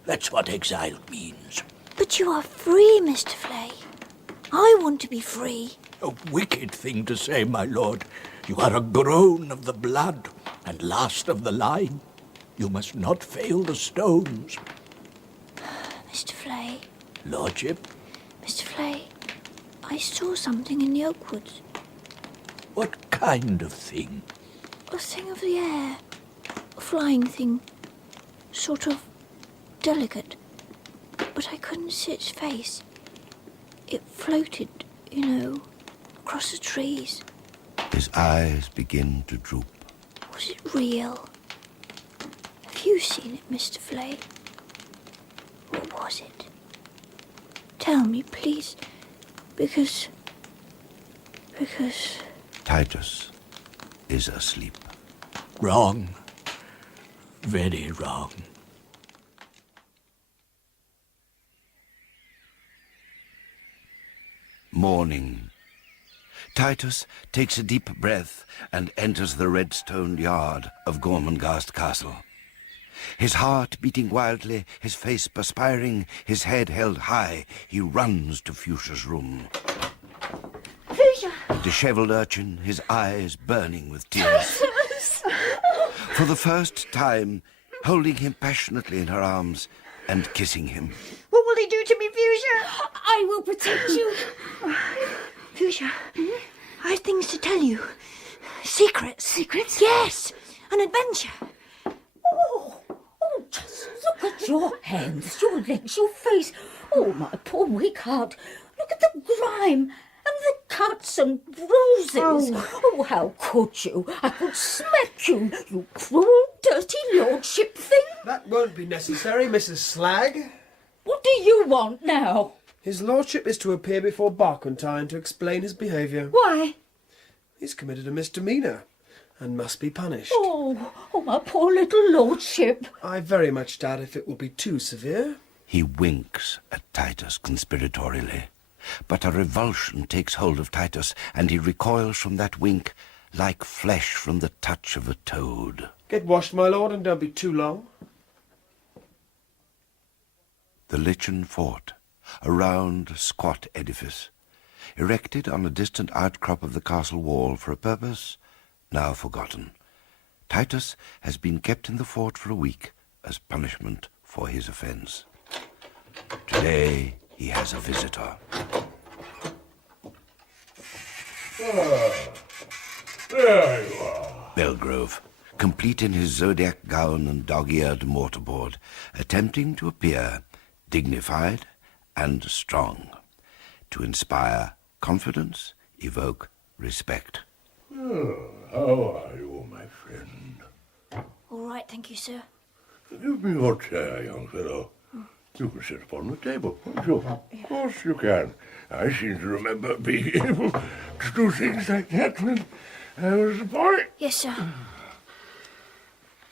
That's what exiled means. But you are free, Mr. Flay. I want to be free. A wicked thing to say, my lord. You are a groan of the blood, and last of the line. You must not fail the stones. Mr. Flay. Lordship? Mr. Flay, I saw something in the oak woods. What kind of thing? A thing of the air. A flying thing. Sort of delicate. But I couldn't see its face. It floated, you know, across the trees. His eyes begin to droop. Was it real? Have you seen it, Mr. Flay? What was it? Tell me, please. Because... Titus is asleep. Wrong. Very wrong. Morning. Titus takes a deep breath and enters the red-stoned yard of Gormenghast Castle. His heart beating wildly, his face perspiring, his head held high, he runs to Fuchsia's room. Fuchsia! Dishevelled urchin, his eyes burning with tears. Titus! For the first time, holding him passionately in her arms and kissing him. What will he do to me, Fuchsia? I will protect you. Fuchsia, I have things to tell you. Secrets. Secrets? Yes, an adventure. Oh, just look at your hands, your legs, your face. Oh, my poor weak heart. Look at the grime and the cuts and bruises. Oh, how could you? I could smack you, you cruel, dirty lordship thing. That won't be necessary, Mrs. Slag. What do you want now? His lordship is to appear before Barkentine to explain his behaviour. Why? He's committed a misdemeanour and must be punished. Oh, my poor little lordship. I very much doubt if it will be too severe. He winks at Titus conspiratorially, but a revulsion takes hold of Titus, and he recoils from that wink like flesh from the touch of a toad. Get washed, my lord, and don't be too long. The lichen fort, a round, squat edifice, erected on a distant outcrop of the castle wall for a purpose now forgotten. Titus has been kept in the fort for a week as punishment for his offence. Today he has a visitor. There you are. Belgrove, complete in his zodiac gown and dog-eared mortarboard, attempting to appear dignified and strong, to inspire confidence, evoke respect. Oh, how are you, my friend? All right, thank you, sir. Give me your chair, young fellow. You can sit upon the table, can't you? Of course you can. I seem to remember being able to do things like that when I was a boy. Yes, sir.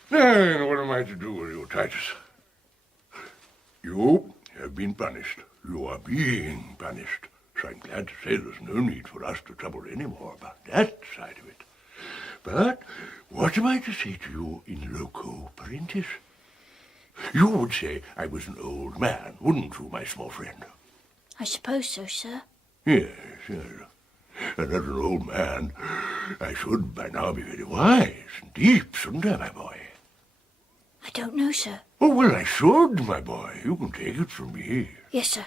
Now, what am I to do with you, Titus? You have been punished. You are being punished. So I'm glad to say there's no need for us to trouble any more about that side of it. But what am I to say to you in loco parentis? You would say I was an old man, wouldn't you, my small friend? I suppose so, sir. Yes, yes. And as an old man, I should by now be very wise and deep, shouldn't I, my boy? I don't know, sir. Oh, well, I should, my boy. You can take it from me. Yes, sir.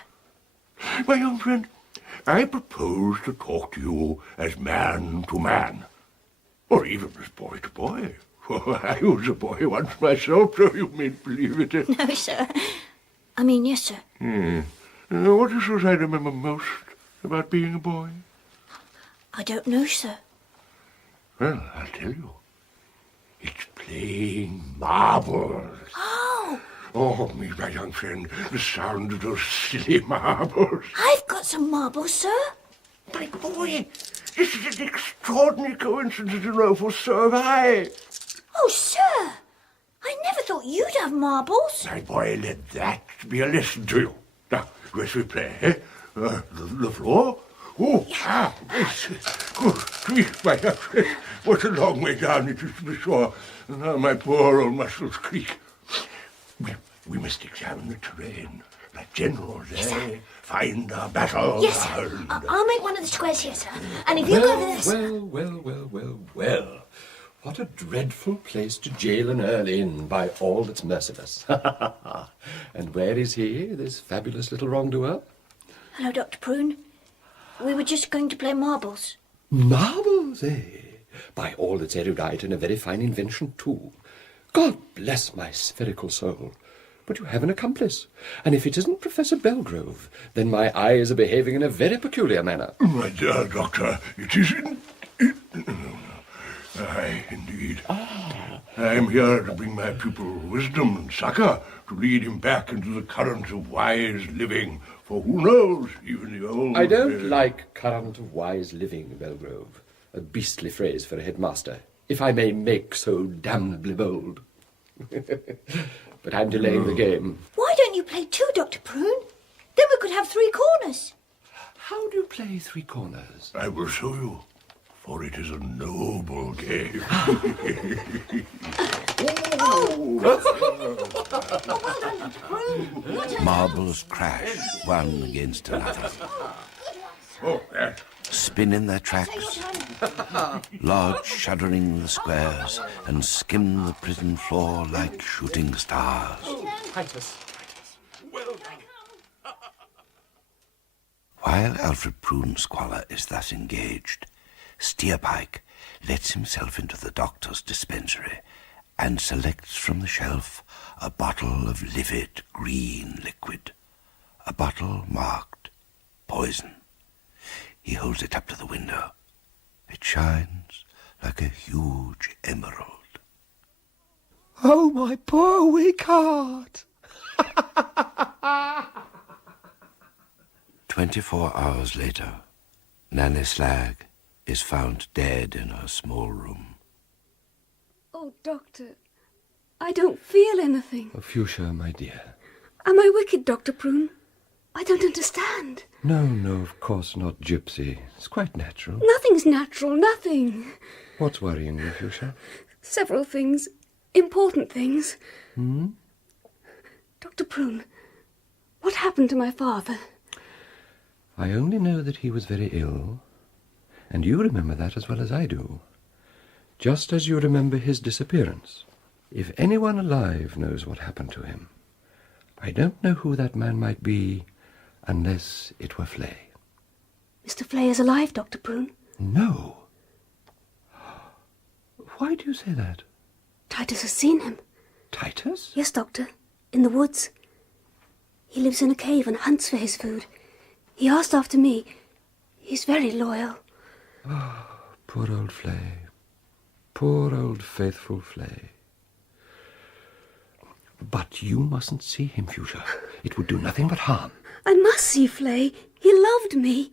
My young friend, I propose to talk to you as man to man, or even as boy to boy. For I was a boy once myself, so you may believe it. No, sir. I mean, yes, sir. What is it I remember most about being a boy? I don't know, sir. Well, I'll tell you. It's playing marbles. Oh, Oh, me, my young friend, the sound of those silly marbles. I've got some marbles, sir. My boy, this is an extraordinary coincidence, and for so have I. Oh, sir, I never thought you'd have marbles. My boy, let that be a lesson to you. Now, where shall we play, eh? The floor? Oh, yes. Good grief, my young friend. What a long way down it is to be sure. And now my poor old muscles creak. We must examine the terrain. Like generals, eh? Find our battle Yes, sir. ground. I'll make one of the squares here, sir. And if you go over this... Well. What a dreadful place to jail an earl in, by all that's merciless. And where is he, this fabulous little wrongdoer? Hello, Dr. Prune. We were just going to play marbles. Marbles, eh? By all that's erudite, and a very fine invention, too. God bless my spherical soul. But you have an accomplice, and if it isn't Professor Belgrove, then my eyes are behaving in a very peculiar manner. My dear doctor, it is Aye, indeed. I am here to bring my pupil wisdom and succour, to lead him back into the current of wise living. For who knows, even the old... I don't like current of wise living, Belgrove. A beastly phrase for a headmaster, if I may make so damnably bold. But I'm delaying the game. Why don't you play two, Dr. Prune? Then we could have three corners. How do you play three corners? I will show you, for it is a noble game. Marbles crash one against another. Spin in their tracks, lodge shuddering the squares, and skim the prison floor like shooting stars. Titus. Well done. While Alfred Prune Squalor is thus engaged, Steerpike lets himself into the doctor's dispensary and selects from the shelf a bottle of livid green liquid, a bottle marked poison. He holds it up to the window. It shines like a huge emerald. Oh, my poor weak heart! 24 hours later, Nanny Slag is found dead in her small room. Oh, Doctor, I don't feel anything. Oh, Fuchsia, my dear. Am I wicked, Dr. Prune? I don't understand. No, of course not, Gypsy. It's quite natural. Nothing's natural, nothing. What's worrying you, Fuchsia? Several things. Important things. Hmm? Dr. Prune, what happened to my father? I only know that he was very ill, and you remember that as well as I do. Just as you remember his disappearance. If anyone alive knows what happened to him, I don't know who that man might be, unless it were Flay. Mr. Flay is alive, Dr. Prune? No. Why do you say that? Titus has seen him. Titus? Yes, Doctor. In the woods. He lives in a cave and hunts for his food. He asked after me. He's very loyal. Oh, poor old Flay. Poor old faithful Flay. But you mustn't see him, Fuchsia. It would do nothing but harm. I must see Flay. He loved me.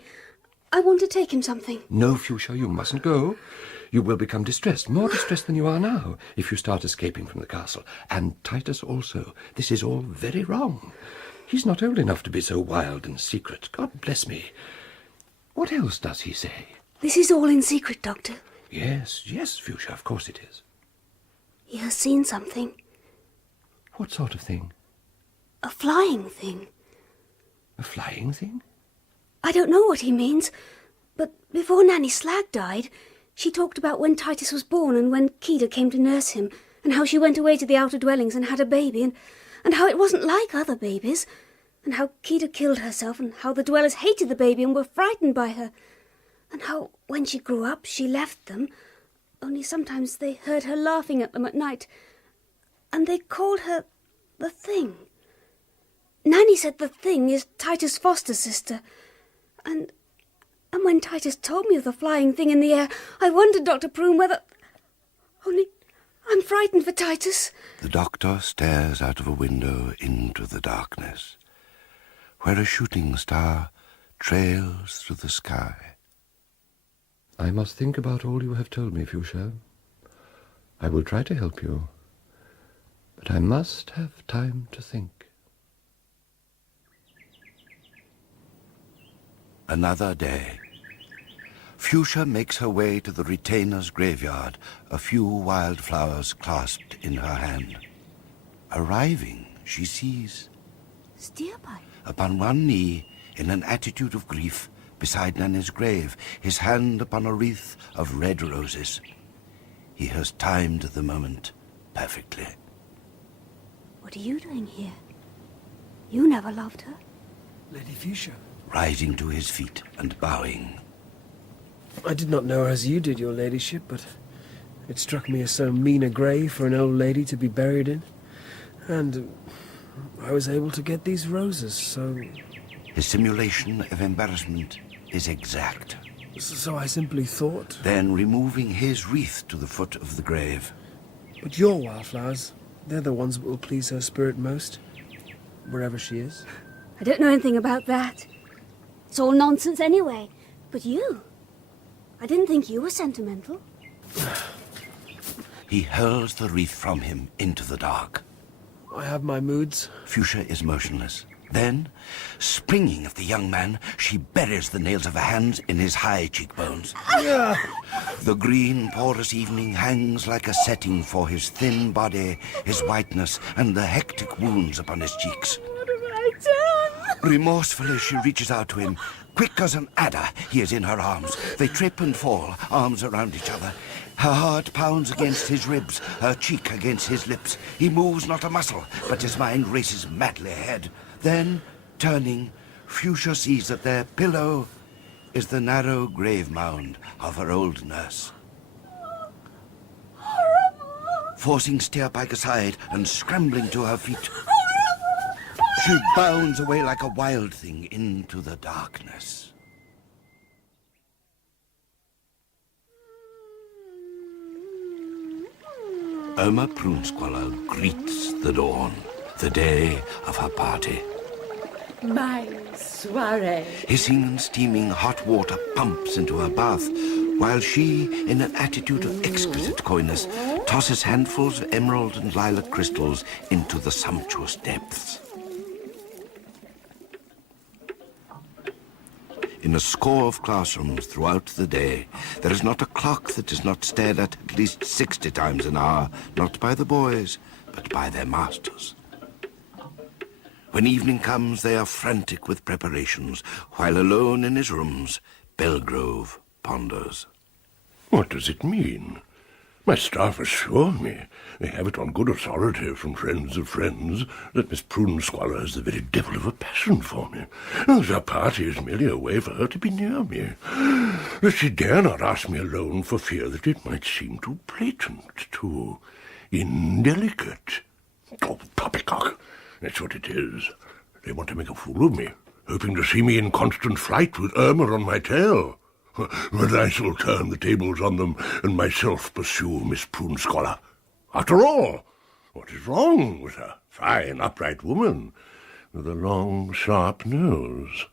I want to take him something. No, Fuchsia, you mustn't go. You will become distressed, more distressed than you are now, if you start escaping from the castle. And Titus also. This is all very wrong. He's not old enough to be so wild and secret. God bless me. What else does he say? This is all in secret, Doctor. Yes, Fuchsia, of course it is. He has seen something. What sort of thing? A flying thing. A flying thing? I don't know what he means, but before Nanny Slag died, she talked about when Titus was born and when Kida came to nurse him, and how she went away to the outer dwellings and had a baby, and how it wasn't like other babies, and how Kida killed herself, and how the dwellers hated the baby and were frightened by her, and how, when she grew up, she left them, only sometimes they heard her laughing at them at night, and they called her the Thing. Nanny said the Thing is Titus' foster sister, and when Titus told me of the flying thing in the air, I wondered, Dr. Prune, whether... Only, I'm frightened for Titus. The doctor stares out of a window into the darkness, where a shooting star trails through the sky. I must think about all you have told me, Fuchsia. I will try to help you, but I must have time to think. Another day. Fuchsia makes her way to the retainer's graveyard, a few wild flowers clasped in her hand. Arriving, she sees Steerpike. upon one knee, in an attitude of grief, beside Nanny's grave, his hand upon a wreath of red roses. He has timed the moment perfectly. What are you doing here? You never loved her. Lady Fuchsia. Rising to his feet and bowing. I did not know her as you did, your ladyship, but it struck me as so mean a grave for an old lady to be buried in. And I was able to get these roses, so... His simulation of embarrassment is exact. So I simply thought... Then removing his wreath to the foot of the grave. But your wildflowers, they're the ones that will please her spirit most, wherever she is. I don't know anything about that. It's all nonsense anyway. But you... I didn't think you were sentimental. He hurls the wreath from him into the dark. I have my moods. Fuchsia is motionless. Then, springing at the young man, she buries the nails of her hands in his high cheekbones. The green, porous evening hangs like a setting for his thin body, his whiteness, and the hectic wounds upon his cheeks. What have I done? Remorsefully, she reaches out to him. Quick as an adder, he is in her arms. They trip and fall, arms around each other. Her heart pounds against his ribs, her cheek against his lips. He moves not a muscle, but his mind races madly ahead. Then, turning, Fuchsia sees that their pillow is the narrow grave mound of her old nurse. Forcing Steerpike aside and scrambling to her feet, she bounds away like a wild thing into the darkness. Irma Prunesqualler greets the dawn, the day of her party. My soiree. Hissing and steaming hot water pumps into her bath, while she, in an attitude of exquisite coyness, tosses handfuls of emerald and lilac crystals into the sumptuous depths. In a score of classrooms throughout the day, there is not a clock that is not stared at least 60 times an hour, not by the boys, but by their masters. When evening comes, they are frantic with preparations, while alone in his rooms, Belgrove ponders. What does it mean? My staff assure me, they have it on good authority from friends of friends, that Miss Prunesqualler has the very devil of a passion for me. Our party is merely a way for her to be near me. That she dare not ask me alone for fear that it might seem too blatant, too indelicate. Oh, poppycock, that's what it is. They want to make a fool of me, hoping to see me in constant flight with Irma on my tail. But I shall turn the tables on them and myself pursue Miss Prunesqualler. After all, what is wrong with a fine, upright woman with a long, sharp nose?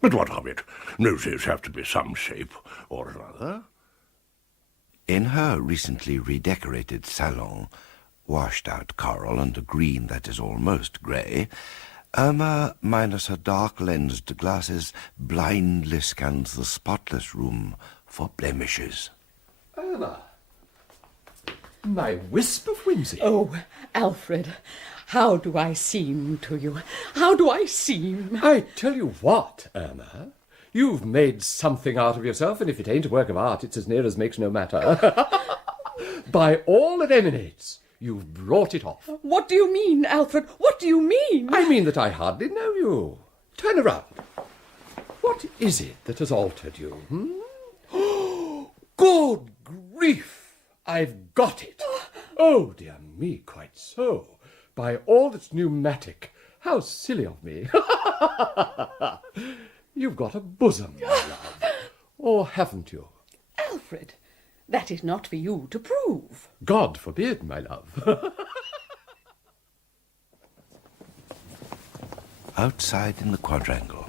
But what of it? Noses have to be some shape or another. In her recently redecorated salon, washed-out coral and a green that is almost grey, Irma, minus her dark-lensed glasses, blindly scans the spotless room for blemishes. Irma, my wisp of whimsy. Oh, Alfred, how do I seem to you? How do I seem? I tell you what, Irma, you've made something out of yourself, and if it ain't a work of art, it's as near as makes no matter. By all that emanates, you've brought it off. What do you mean, Alfred? What do you mean? I mean that I hardly know you. Turn around. What is it that has altered you? Good grief! I've got it. Oh, dear me, quite so. By all that's pneumatic. How silly of me. You've got a bosom, my love. Or haven't you? Alfred, That is not for you to prove. God forbid, my love. Outside in the quadrangle,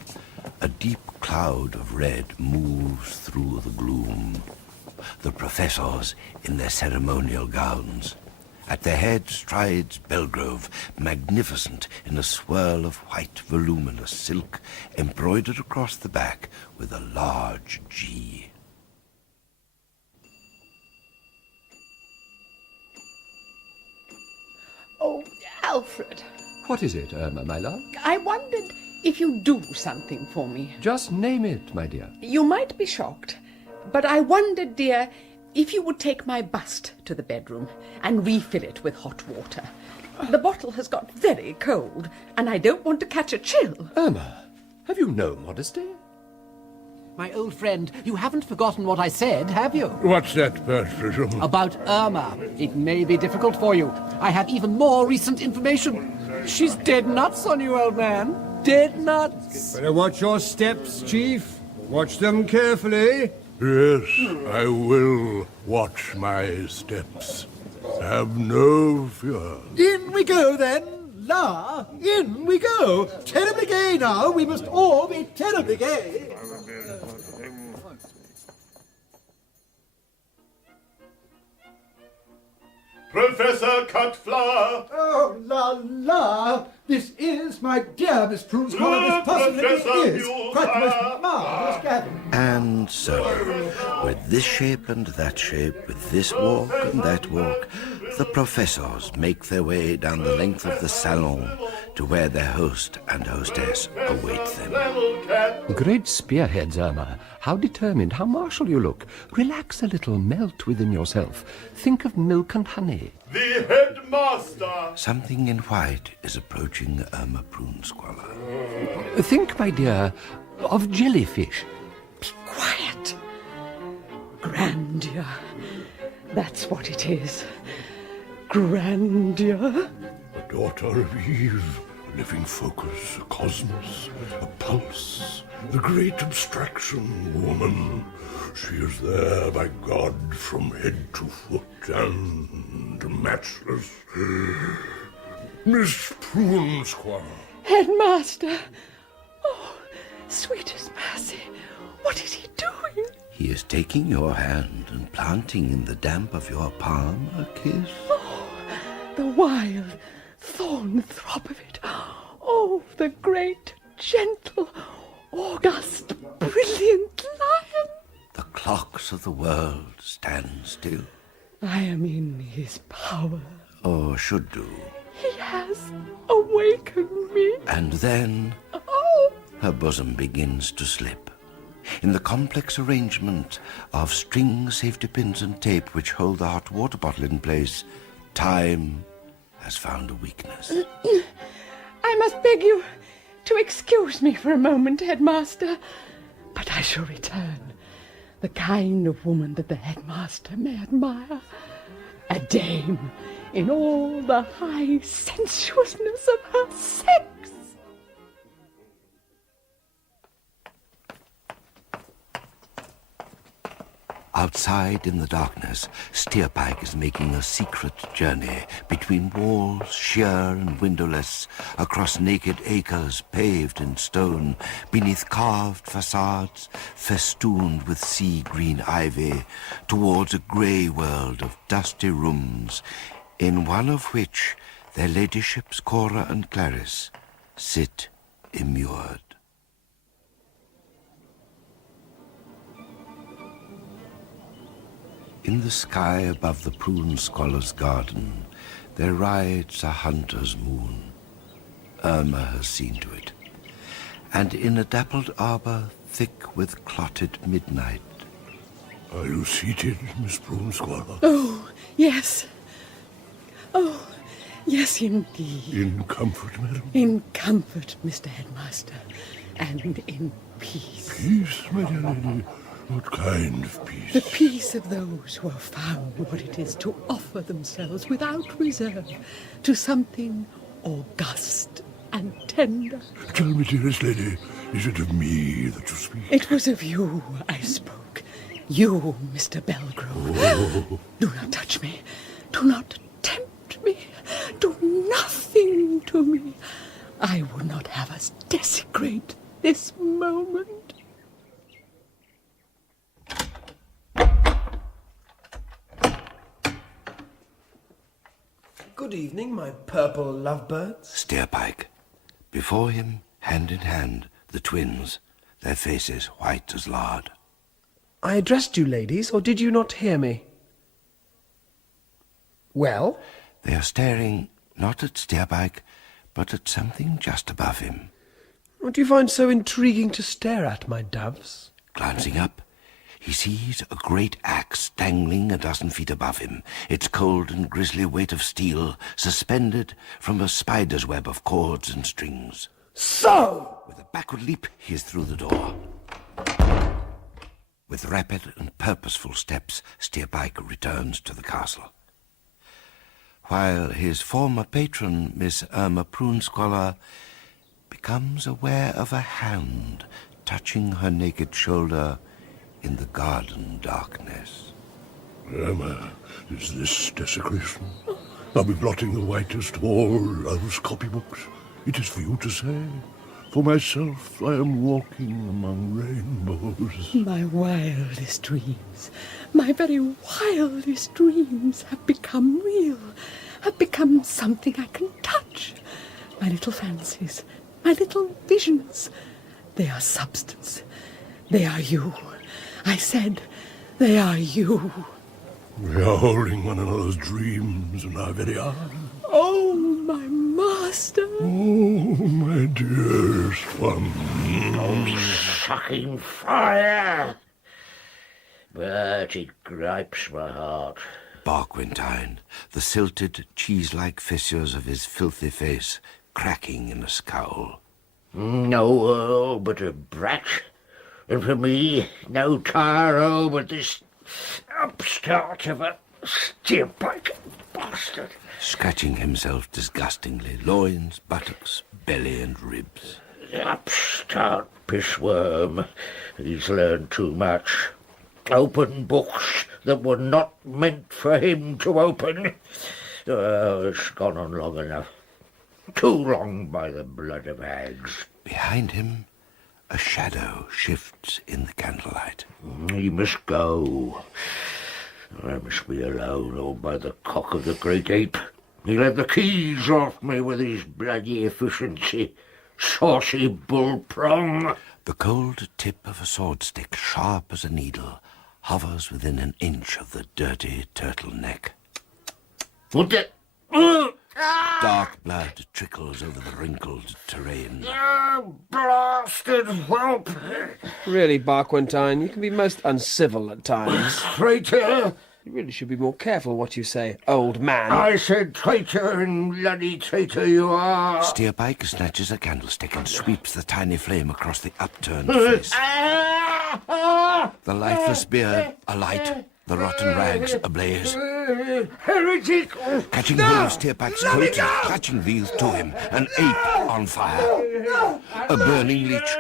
a deep cloud of red moves through the gloom. The professors in their ceremonial gowns. At their head strides Belgrove, magnificent in a swirl of white voluminous silk, embroidered across the back with a large G. Oh, Alfred. What is it, Irma, my love? I wondered if you'd do something for me. Just name it, my dear. You might be shocked, but I wondered, dear, if you would take my bust to the bedroom and refill it with hot water. The bottle has got very cold, and I don't want to catch a chill. Irma, have you no modesty? My old friend, you haven't forgotten what I said, have you? What's that, Bertram? About Irma. It may be difficult for you. I have even more recent information. She's dead nuts on you, old man. Dead nuts. Better watch your steps, Chief. Watch them carefully. Yes, I will watch my steps. Have no fear. In we go, then. La, in we go. Terribly gay now. We must all be terribly gay. Professor Cutflower! Oh, la, la! This is, my dear Miss Prunes, this possibly is quite the most marvellous gathering. And so, with this shape and that shape, with this walk and that walk, the professors make their way down the length of the salon to where their host and hostess await them. Great spearheads, Irma. How determined, how martial you look. Relax a little, melt within yourself. Think of milk and honey. The headmaster! Something in white is approaching Irma Prunesqualler. Think, my dear, of jellyfish. Be quiet. Grandeur. That's what it is. Grandeur. A daughter of Eve, a living focus, a cosmos, a pulse, the great abstraction woman. She is there by God from head to foot and matchless. Miss Prunesqualler. Headmaster. Oh, sweetest mercy. What is he doing? He is taking your hand and planting in the damp of your palm a kiss. Oh, the wild thorn throb of it. Oh, the great, gentle, august, brilliant lion. The clocks of the world stand still. I am in his power. Or should do. He has awakened me. And then Oh, her bosom begins to slip. In the complex arrangement of string, safety pins, and tape which hold the hot water bottle in place, time has found a weakness. I must beg you to excuse me for a moment, headmaster. But I shall return. The kind of woman that the headmaster may admire. A dame in all the high sensuousness of her sex. Outside in the darkness, Steerpike is making a secret journey between walls, sheer and windowless, across naked acres paved in stone, beneath carved facades festooned with sea-green ivy, towards a grey world of dusty rooms, in one of which their ladyships Cora and Clarice sit immured. In the sky above the Prunesqualler's garden, there rides a hunter's moon. Irma has seen to it. And in a dappled arbor thick with clotted midnight. Are you seated, Miss Prunesqualler? Oh, yes. Oh, yes, indeed. In comfort, madam? In comfort, Mr. Headmaster, and in peace. Peace, my dear lady? What kind of peace? The peace of those who have found what it is to offer themselves without reserve to something august and tender. Tell me, dearest lady, is it of me that you speak? It was of you I spoke You, Mr. Belgrove. Do not touch me. Do not tempt me. Do nothing to me. I would not have us desecrate this moment. Good evening, my purple lovebirds. Steerpike. Before him, hand in hand, the twins, their faces white as lard. I addressed you, ladies, or did you not hear me? Well? They are staring not at Steerpike, but at something just above him. What do you find so intriguing to stare at, my doves? Glancing up, he sees a great axe dangling a dozen feet above him, its cold and grisly weight of steel suspended from a spider's web of cords and strings. So! With a backward leap, he is through the door. With rapid and purposeful steps, Steerpike returns to the castle. While his former patron, Miss Irma Prunesqualler, becomes aware of a hand touching her naked shoulder in the garden darkness. Irma, is this desecration? Are we blotting the whitest of all those copybooks? It is for you to say. For myself, I am walking among rainbows. My wildest dreams, my very wildest dreams have become real, have become something I can touch. My little fancies, my little visions, they are substance. They are you. I said, they are you. We are holding one another's dreams in our very arms. Oh, my master. Oh, my dearest one. Oh, sucking fire! But it gripes my heart. Barquentine, the silted, cheese-like fissures of his filthy face cracking in a scowl. No Earl but a brat, and for me, no tyro but this upstart of a Steerpike bastard. Scratching himself disgustingly, loins, buttocks, belly and ribs. Upstart pissworm. He's learned too much. Open books that were not meant for him to open. Oh, it's gone on long enough. Too long by the blood of hags. Behind him, a shadow shifts in the candlelight. He must go. I must be alone, or by the cock of the great ape. He'll have the keys off me with his bloody efficiency. Saucy bull-prong. The cold tip of a sword stick, sharp as a needle, hovers within an inch of the dirty turtleneck. What the... Dark blood trickles over the wrinkled terrain. Oh, blasted whelp! Really, Barquentine, you can be most uncivil at times. Traitor! You really should be more careful what you say, old man. I said traitor, and bloody traitor you are. Steerpike snatches a candlestick and sweeps the tiny flame across the upturned face. The lifeless beard alight, the rotten rags ablaze. Heretic! Catching hold of Steerpike's coat and clutching these to him, an ape on fire. A burning leech.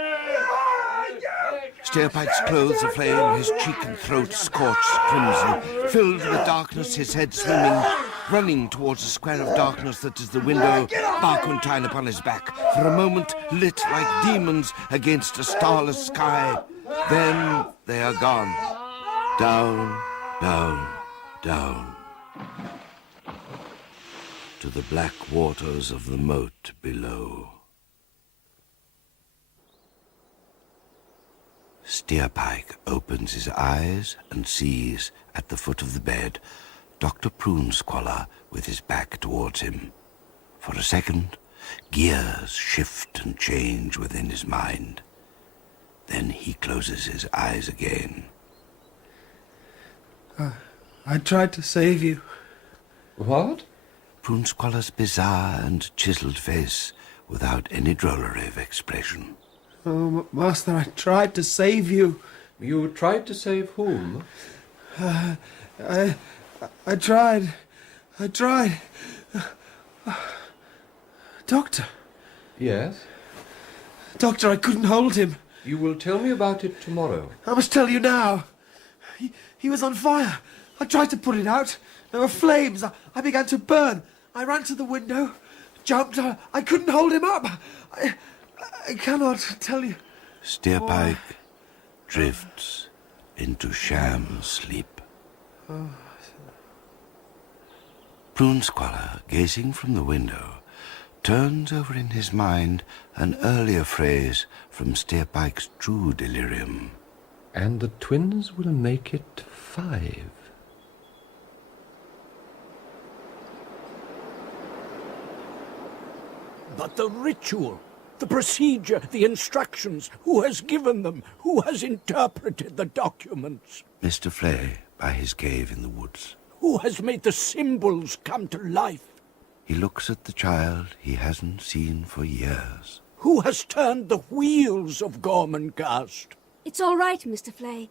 Steerpike's clothes aflame, his cheek and throat scorched crimson. Filled with darkness, his head swimming, running towards the square of darkness that is the window, Barquentine upon his back, for a moment lit like demons against a starless sky. Then they are gone. Down, down, down. To the black waters of the moat below. Steerpike opens his eyes and sees, at the foot of the bed, Dr. Prunesqualler with his back towards him. For a second, gears shift and change within his mind. Then he closes his eyes again. I tried to save you. What? Prunesqualler's bizarre and chiseled face without any drollery of expression. Oh, Master, I tried to save you. You tried to save whom? I tried. Doctor. Yes? Doctor, I couldn't hold him. You will tell me about it tomorrow. I must tell you now. He was on fire. I tried to put it out. There were flames. I began to burn. I ran to the window, jumped. I couldn't hold him up. I cannot tell you. Steerpike drifts into sham sleep. Prunesqualler, gazing from the window, turns over in his mind an earlier phrase from Steerpike's true delirium. And the twins will make it 5. But the ritual, the procedure, the instructions, who has given them? Who has interpreted the documents? Mr. Flay, by his cave in the woods. Who has made the symbols come to life? He looks at the child he hasn't seen for years. Who has turned the wheels of Gormenghast? It's all right, Mr. Flay.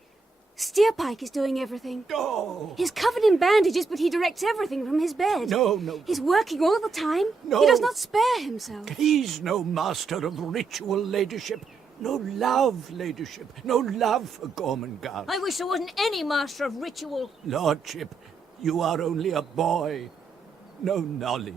Steerpike is doing everything. No. He's covered in bandages, but he directs everything from his bed. No. He's working all the time. No. He does not spare himself. He's no master of ritual, ladyship. No love, ladyship. No love for Gormenghast. I wish there wasn't any master of ritual. Lordship, you are only a boy. No knowledge.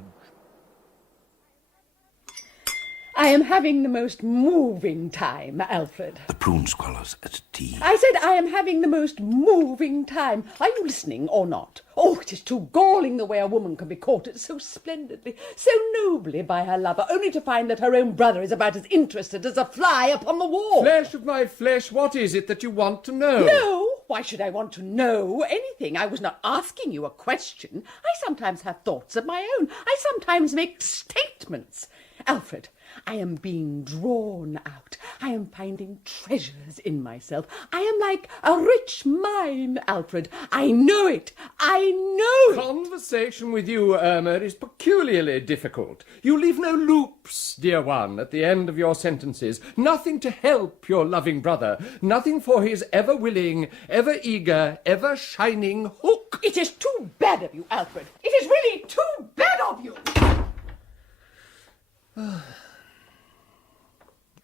I am having the most moving time, Alfred. The Prunesquallers at tea. I said I am having the most moving time. Are you listening or not? Oh, it is too galling the way a woman can be courted so splendidly, so nobly by her lover, only to find that her own brother is about as interested as a fly upon the wall. Flesh of my flesh, what is it that you want to know? No, why should I want to know anything? I was not asking you a question. I sometimes have thoughts of my own. I sometimes make statements. Alfred, I am being drawn out. I am finding treasures in myself. I am like a rich mine, Alfred. I know it. I know it. Conversation with you, Irma, is peculiarly difficult. You leave no loops, dear one, at the end of your sentences. Nothing to help your loving brother. Nothing for his ever willing, ever eager, ever shining hook. It is too bad of you, Alfred. It is really too bad of you.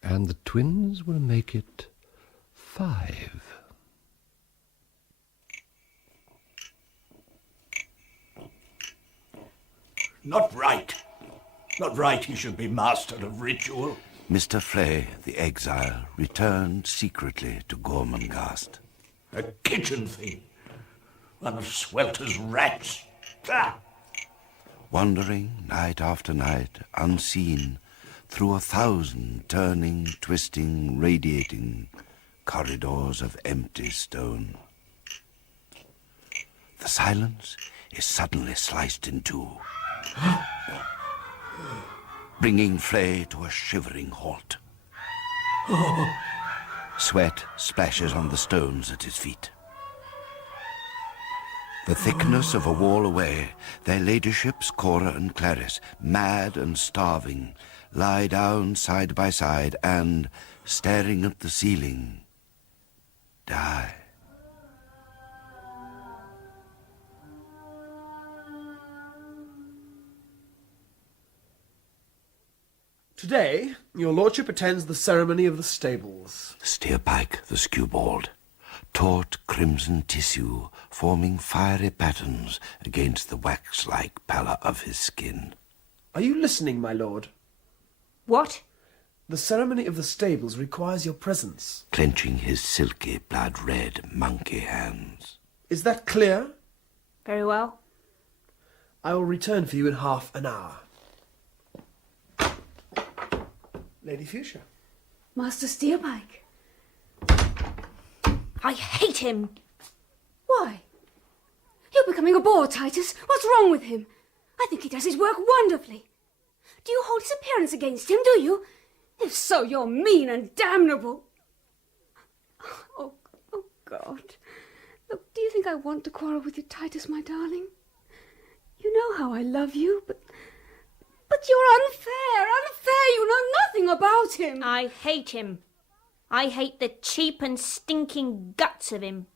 And the twins will make it 5. Not right. Not right he should be master of ritual. Mr. Flay, the exile, returned secretly to Gormenghast. A kitchen thing. One of Swelter's rats. Ah! Wandering night after night, unseen, through 1,000 turning, twisting, radiating corridors of empty stone. The silence is suddenly sliced in two, bringing Flay to a shivering halt. Sweat splashes on the stones at his feet. The thickness of a wall away, their ladyships, Cora and Clarice, mad and starving, lie down side by side and, staring at the ceiling, die. Today, your lordship attends the ceremony of the stables. Steerpike, the skewbald, taut crimson tissue forming fiery patterns against the wax-like pallor of his skin. Are you listening, my lord? What? The ceremony of the stables requires your presence. Clenching his silky, blood-red monkey hands. Is that clear? Very well. I will return for you in half an hour. Lady Fuchsia. Master Steerpike. I hate him. Why? You're becoming a bore, Titus. What's wrong with him? I think he does his work wonderfully. Do you hold his appearance against him, do you? If so, you're mean and damnable. Oh, God. Look, do you think I want to quarrel with you, Titus, my darling? You know how I love you, but you're unfair. You know nothing about him. I hate him. I hate the cheap and stinking guts of him.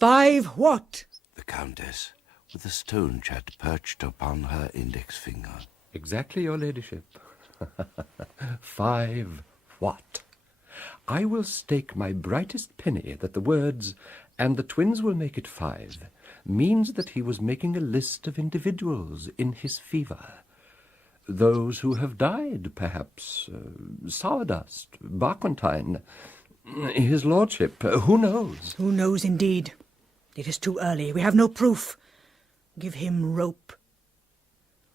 5 what? The Countess, with a stone chat perched upon her index finger. Exactly, your ladyship. 5 what? I will stake my brightest penny that the words, "and the twins will make it 5, means that he was making a list of individuals in his fever. Those who have died, perhaps. Sourdust, Barquentine, his lordship. Who knows? Who knows, indeed? It is too early. We have no proof. Give him rope.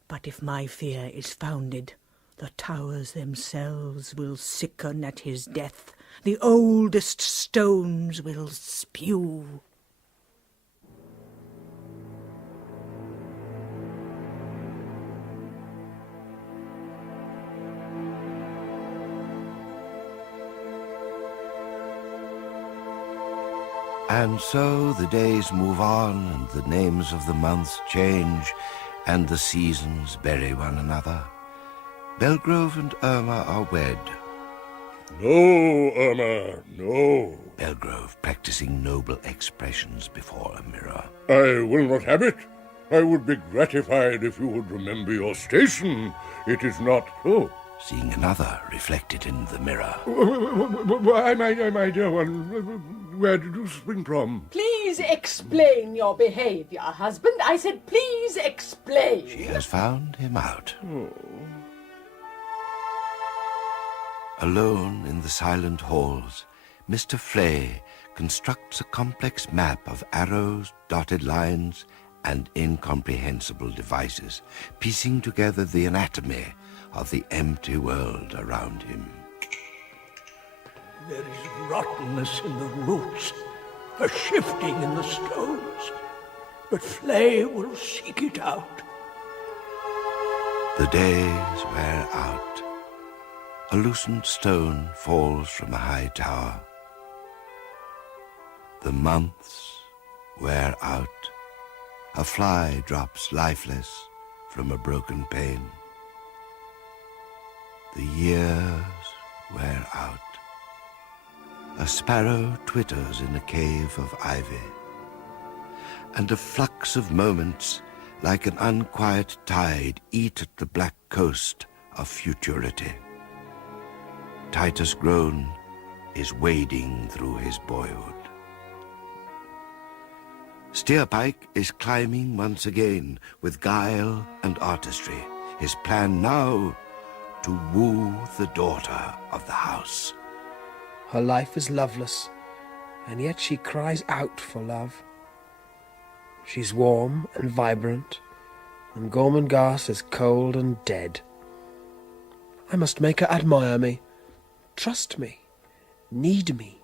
But if my fear is founded, the towers themselves will sicken at his death. The oldest stones will spew. And so the days move on, and the names of the months change, and the seasons bury one another. Belgrove and Irma are wed. No, Irma, no. Belgrove practicing noble expressions before a mirror. I will not have it. I would be gratified if you would remember your station. It is not so. Seeing another reflected in the mirror. Why, my dear one, where did you spring from? Please explain your behavior, husband. I said, please explain. She has found him out. Oh. Alone in the silent halls, Mr. Flay constructs a complex map of arrows, dotted lines, and incomprehensible devices, piecing together the anatomy of the empty world around him. There is rottenness in the roots, a shifting in the stones, but Flay will seek it out. The days wear out. A loosened stone falls from a high tower. The months wear out. A fly drops lifeless from a broken pane. The years wear out. A sparrow twitters in a cave of ivy, and a flux of moments, like an unquiet tide, eat at the black coast of futurity. Titus Groan is wading through his boyhood. Steerpike is climbing once again with guile and artistry. His plan now to woo the daughter of the house. Her life is loveless, and yet she cries out for love. She's warm and vibrant, and Gormenghast is cold and dead. I must make her admire me, trust me, need me,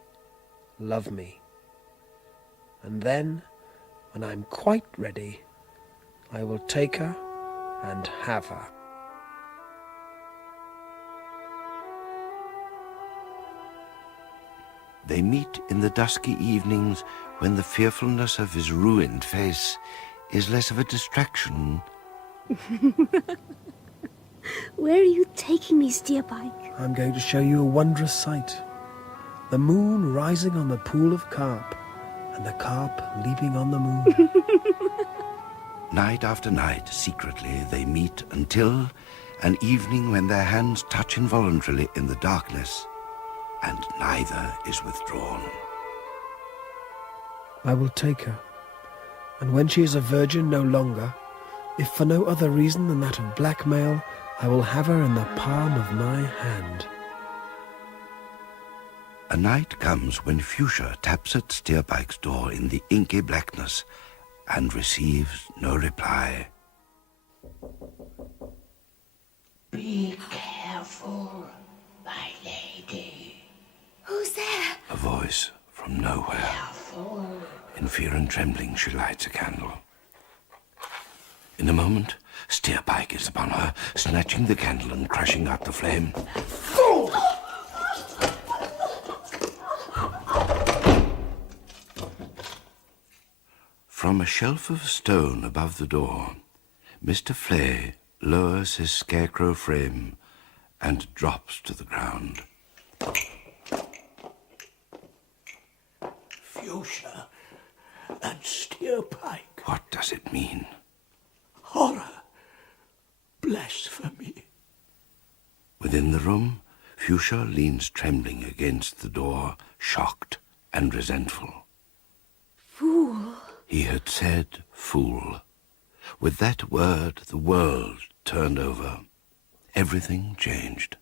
love me. And then, when I'm quite ready, I will take her and have her. They meet in the dusky evenings when the fearfulness of his ruined face is less of a distraction. Where are you taking me, Steerpike? I'm going to show you a wondrous sight. The moon rising on the pool of carp, and the carp leaping on the moon. Night after night, secretly, they meet until an evening when their hands touch involuntarily in the darkness, and neither is withdrawn. I will take her, and when she is a virgin no longer, if for no other reason than that of blackmail, I will have her in the palm of my hand. A night comes when Fuchsia taps at Steerpike's door in the inky blackness and receives no reply. Be careful, my lady. Who's there? A voice from nowhere. Careful. In fear and trembling, she lights a candle. In a moment, Steerpike is upon her, snatching the candle and crushing out the flame. Fool! From a shelf of stone above the door, Mr. Flay lowers his scarecrow frame and drops to the ground. Fuchsia and Steerpike. What does it mean? Horror. Blasphemy. Within the room, Fuchsia leans trembling against the door, shocked and resentful. Fool. He had said fool. With that word, the world turned over. Everything changed.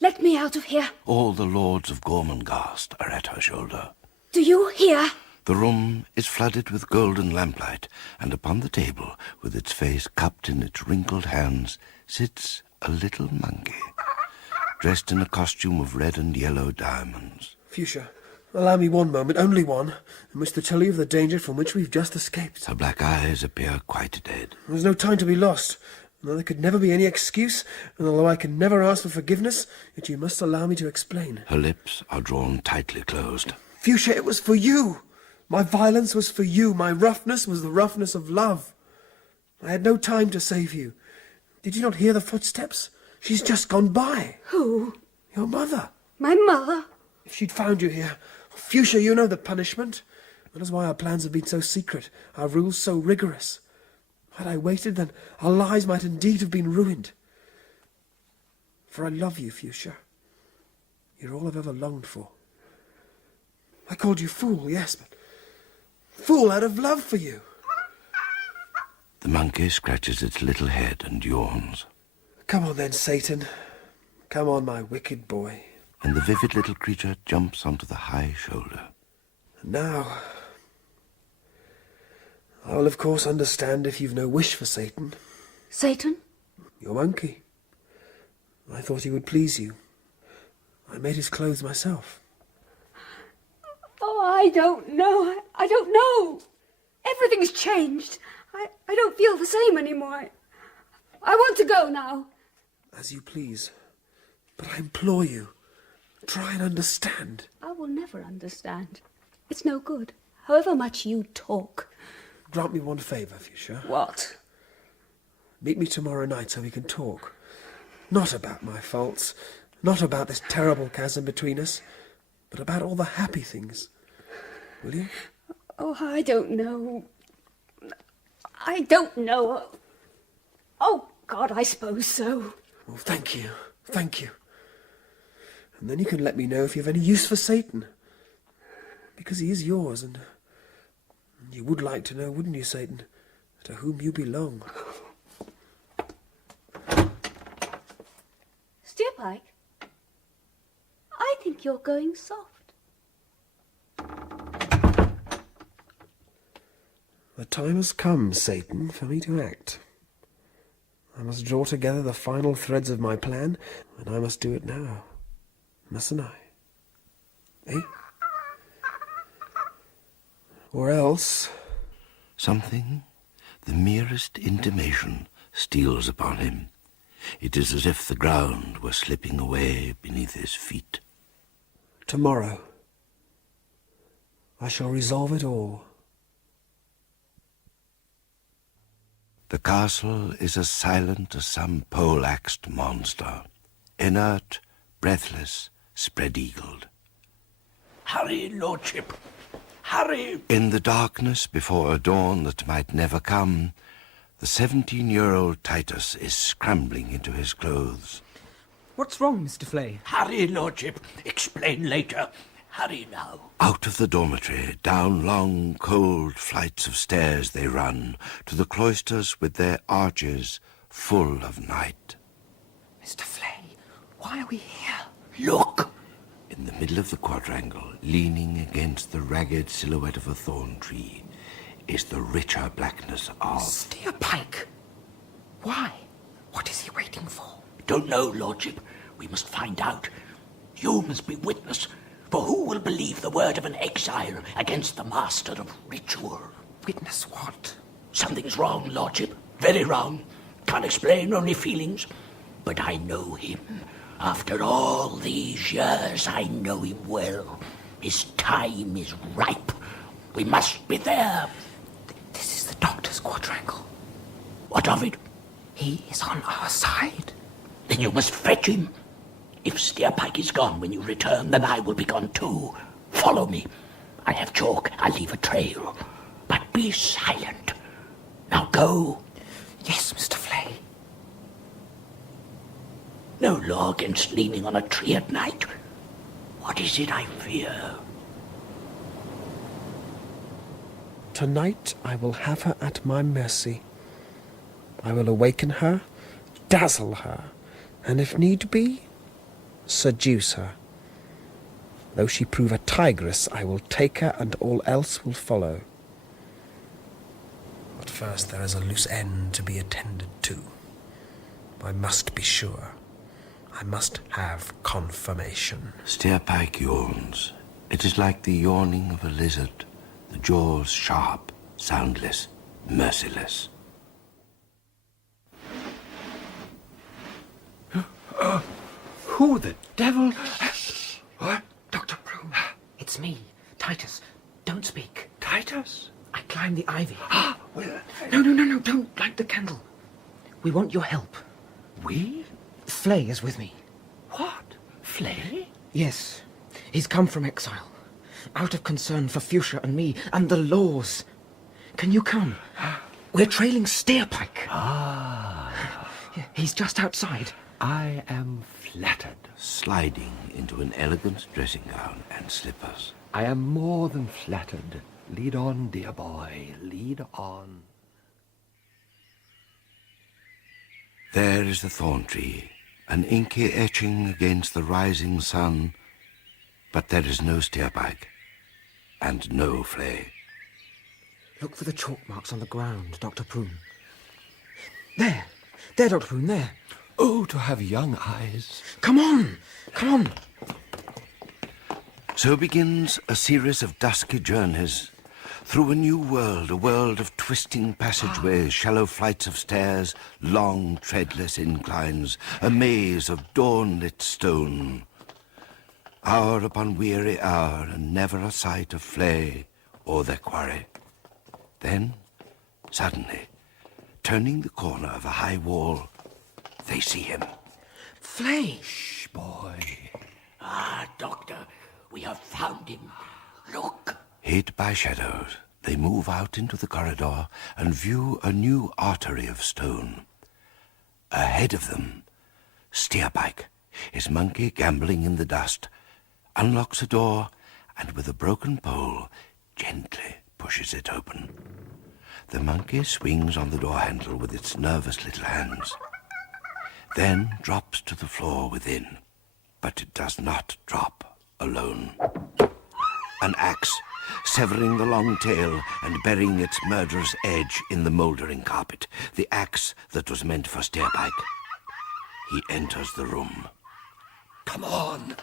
Let me out of here. All the lords of Gormenghast are at her shoulder. Do you hear? The room is flooded with golden lamplight, and upon the table, with its face cupped in its wrinkled hands, sits a little monkey, dressed in a costume of red and yellow diamonds. Fuchsia, allow me one moment, only one, in which to tell you of the danger from which we've just escaped. Her black eyes appear quite dead. There's no time to be lost. And though there could never be any excuse, and although I can never ask for forgiveness, yet you must allow me to explain. Her lips are drawn tightly closed. Fuchsia, it was for you. My violence was for you. My roughness was the roughness of love. I had no time to save you. Did you not hear the footsteps? She's just gone by. Who? Your mother. My mother? If she'd found you here. Fuchsia, you know the punishment. That is why our plans have been so secret, our rules so rigorous. Had I waited, then our lives might indeed have been ruined. For I love you, Fuchsia. You're all I've ever longed for. I called you fool, yes, but fool out of love for you. The monkey scratches its little head and yawns. Come on then, Satan. Come on, my wicked boy. And the vivid little creature jumps onto the high shoulder. Now, I will of course understand if you've no wish for Satan. Satan? Your monkey. I thought he would please you. I made his clothes myself. Oh, I don't know. I don't know. Everything's changed. I don't feel the same anymore. I want to go now. As you please. But I implore you, try and understand. I will never understand. It's no good, however much you talk. Grant me one favour, Fuchsia. What? Meet me tomorrow night so we can talk. Not about my faults, not about this terrible chasm between us, but about all the happy things. Will you? Oh, I don't know. I don't know. Oh, God, I suppose so. Well, thank you. Thank you. And then you can let me know if you have any use for Satan. Because he is yours, and you would like to know, wouldn't you, Satan, to whom you belong. Steerpike, I think you're going soft. The time has come, Satan, for me to act. I must draw together the final threads of my plan, and I must do it now. Mustn't I? Eh? Or else... Something, the merest intimation, steals upon him. It is as if the ground were slipping away beneath his feet. Tomorrow, I shall resolve it all. The castle is as silent as some pole-axed monster, inert, breathless, spread-eagled. Hurry, Lordship, hurry! In the darkness before a dawn that might never come, the 17-year-old Titus is scrambling into his clothes. What's wrong, Mr. Flay? Hurry, Lordship. Explain later. Hurry now. Out of the dormitory, down long, cold flights of stairs they run, to the cloisters with their arches full of night. Mr. Flay, why are we here? Look! In the middle of the quadrangle, leaning against the ragged silhouette of a thorn tree, is the richer blackness of... Steerpike! Why? What is he waiting for? Don't know, Lordship. We must find out. You must be witness. For who will believe the word of an exile against the master of ritual? Witness what? Something's wrong, Lordship. Very wrong. Can't explain, only feelings. But I know him. After all these years, I know him well. His time is ripe. We must be there. This is the doctor's quadrangle. What of it? He is on our side. Then you must fetch him. If Steerpike is gone when you return, then I will be gone too. Follow me. I have chalk. I'll leave a trail. But be silent. Now go. Yes, Mr. Flay. No law against leaning on a tree at night. What is it I fear? Tonight I will have her at my mercy. I will awaken her, dazzle her, and if need be, seduce her. Though she prove a tigress, I will take her and all else will follow. But first there is a loose end to be attended to. I must be sure. I must have confirmation. Steerpike yawns. It is like the yawning of a lizard, the jaws sharp, soundless, merciless. Who the devil? What? Dr. Broom. It's me, Titus. Don't speak. Titus? I climbed the ivy. No, don't light the candle. We want your help. We? Flay is with me. What? Flay? Yes. He's come from exile. Out of concern for Fuchsia and me and the laws. Can you come? We're trailing Steerpike. He's just outside. I am flattered. Sliding into an elegant dressing gown and slippers. I am more than flattered. Lead on, dear boy, lead on. There is the thorn tree, an inky etching against the rising sun. But there is no Steerpike, and no Flay. Look for the chalk marks on the ground, Dr. Prune. There, Dr. Prune, there. Oh, to have young eyes. Come on. So begins a series of dusky journeys through a new world, a world of twisting passageways, shallow flights of stairs, long treadless inclines, a maze of dawn-lit stone. Hour upon weary hour, and never a sight of Flay or their quarry. Then, suddenly, turning the corner of a high wall, they see him. Flay! Shh, boy. Doctor, we have found him. Look. Hid by shadows, they move out into the corridor and view a new artery of stone. Ahead of them, Steerpike, his monkey gambling in the dust, unlocks a door and with a broken pole gently pushes it open. The monkey swings on the door handle with its nervous little hands, then drops to the floor within. But it does not drop alone. An axe, severing the long tail and burying its murderous edge in the mouldering carpet. The axe that was meant for Steerpike. He enters the room. Come on.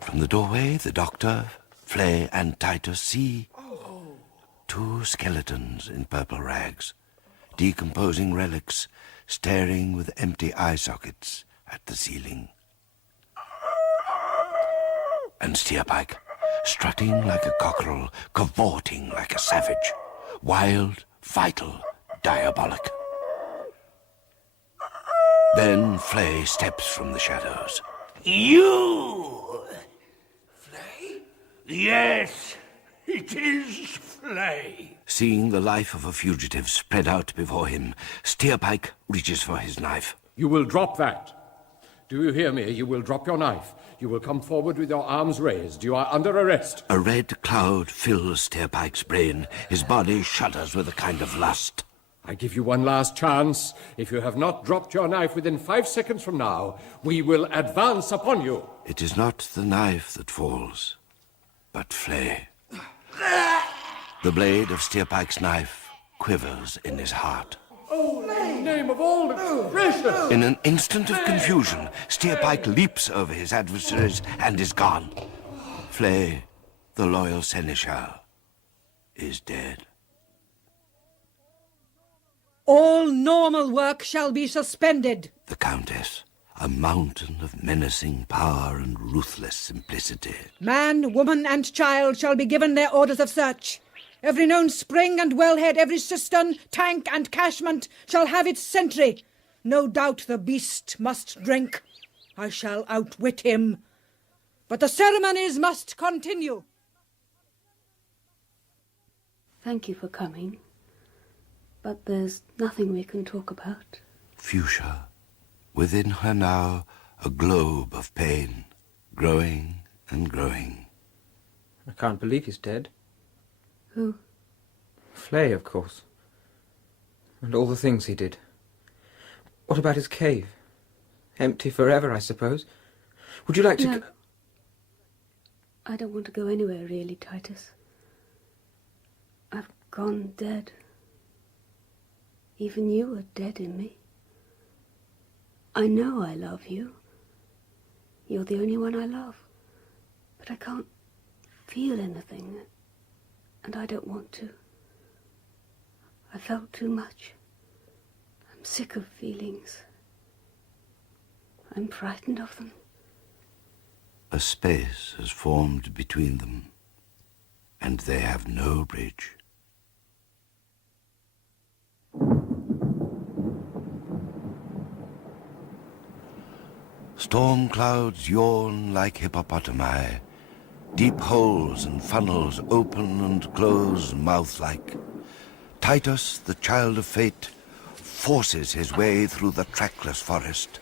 From the doorway, the doctor, Flay, and Titus see two skeletons in purple rags, decomposing relics, staring with empty eye sockets at the ceiling. And Steerpike, strutting like a cockerel, cavorting like a savage, wild, vital, diabolic. Then Flay steps from the shadows. You! Flay? Yes, it is Flay. Seeing the life of a fugitive spread out before him, Steerpike reaches for his knife. You will drop that. Do you hear me? You will drop your knife. You will come forward with your arms raised. You are under arrest. A red cloud fills Steerpike's brain. His body shudders with a kind of lust. I give you one last chance. If you have not dropped your knife within 5 seconds from now, we will advance upon you. It is not the knife that falls, but Flay. The blade of Steerpike's knife quivers in his heart. Oh, in the name of all that's precious! In an instant of confusion, Steerpike leaps over his adversaries and is gone. Flay, the loyal seneschal, is dead. All normal work shall be suspended. The Countess, a mountain of menacing power and ruthless simplicity. Man, woman, and child shall be given their orders of search. Every known spring and wellhead, every cistern, tank, and cashment shall have its sentry. No doubt the beast must drink. I shall outwit him. But the ceremonies must continue. Thank you for coming. But there's nothing we can talk about. Fuchsia, within her now a globe of pain, growing and growing. I can't believe he's dead. Who? Flay, of course. And all the things he did. What about his cave? Empty forever, I suppose. Would you like to... No. I don't want to go anywhere, really, Titus. I've gone dead. Even you are dead in me. I know I love you. You're the only one I love. But I can't feel anything. And I don't want to. I felt too much. I'm sick of feelings. I'm frightened of them. A space has formed between them, and they have no bridge. Storm clouds yawn like hippopotami. Deep holes and funnels open and close mouth-like. Titus, the child of fate, forces his way through the trackless forest.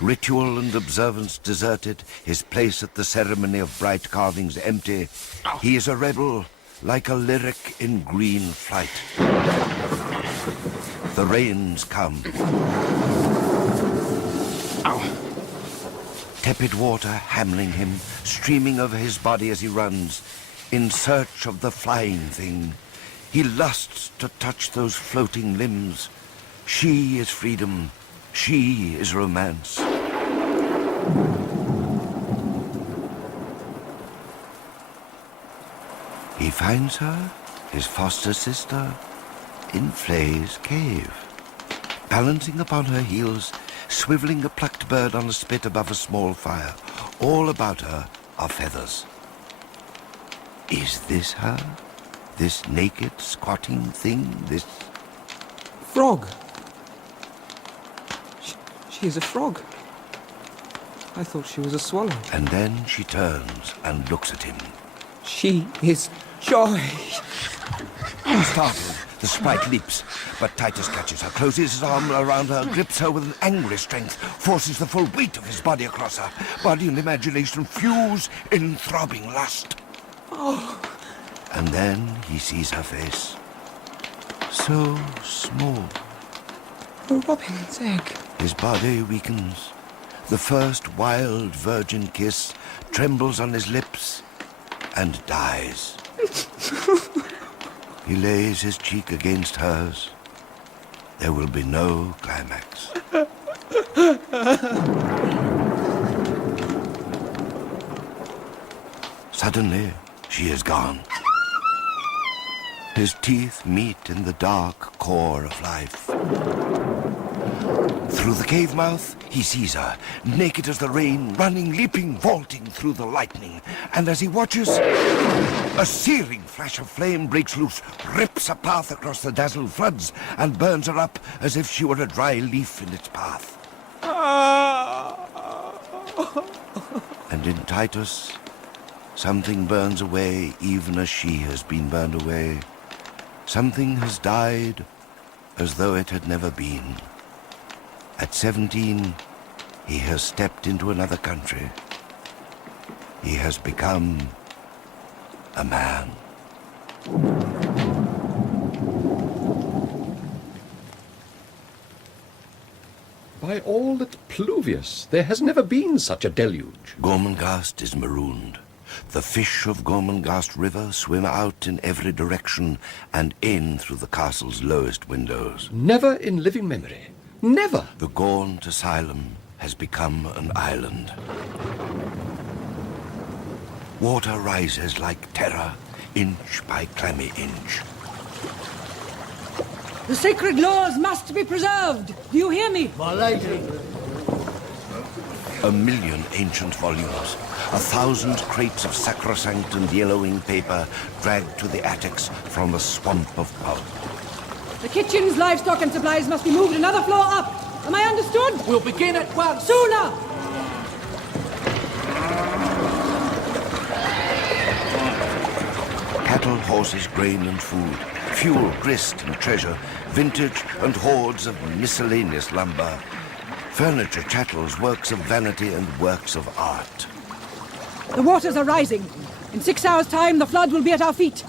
Ritual and observance deserted, his place at the ceremony of bright carvings empty. He is a rebel, like a lyric in green flight. The rains come. Tepid water hammering him, streaming over his body as he runs, in search of the flying thing. He lusts to touch those floating limbs. She is freedom. She is romance. He finds her, his foster sister, in Flay's cave. Balancing upon her heels, swiveling a plucked bird on a spit above a small fire. All about her are feathers. Is this her? This naked, squatting thing? This... Frog! She is a frog. I thought she was a swallow. And then she turns and looks at him. She is joy. Startled, the sprite leaps, but Titus catches her, closes his arm around her, grips her with an angry strength, forces the full weight of his body across her. Body and imagination fuse in throbbing lust. Oh. And then he sees her face. So small. A robin's egg. His body weakens. The first wild virgin kiss trembles on his lips and dies. He lays his cheek against hers. There will be no climax. Suddenly, she is gone. His teeth meet in the dark core of life. Through the cave mouth, he sees her, naked as the rain, running, leaping, vaulting through the lightning. And as he watches, a searing flash of flame breaks loose, rips a path across the dazzled floods, and burns her up as if she were a dry leaf in its path. And in Titus, something burns away even as she has been burned away. Something has died as though it had never been. At 17, he has stepped into another country. He has become a man. By all that's pluvious, there has never been such a deluge. Gormenghast is marooned. The fish of Gormenghast River swim out in every direction and in through the castle's lowest windows. Never in living memory. Never! The gaunt asylum has become an island. Water rises like terror, inch by clammy inch. The sacred laws must be preserved. Do you hear me? My lady. 1,000,000 ancient volumes, 1,000 crates of sacrosanct and yellowing paper dragged to the attics from the swamp of pulp. The kitchen's livestock and supplies must be moved another floor up. Am I understood? We'll begin at once. Sooner! Cattle, horses, grain and food, fuel, grist and treasure, vintage and hoards of miscellaneous lumber. Furniture, chattels, works of vanity, and works of art. The waters are rising. In 6 hours' time, the flood will be at our feet.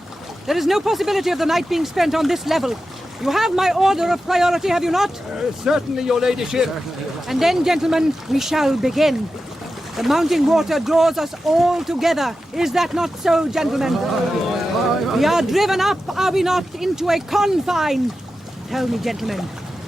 There is no possibility of the night being spent on this level. You have my order of priority, have you not? Certainly, your ladyship. And then, gentlemen, we shall begin. The mounting water draws us all together. Is that not so, gentlemen? We are driven up, are we not, into a confine? Tell me, gentlemen,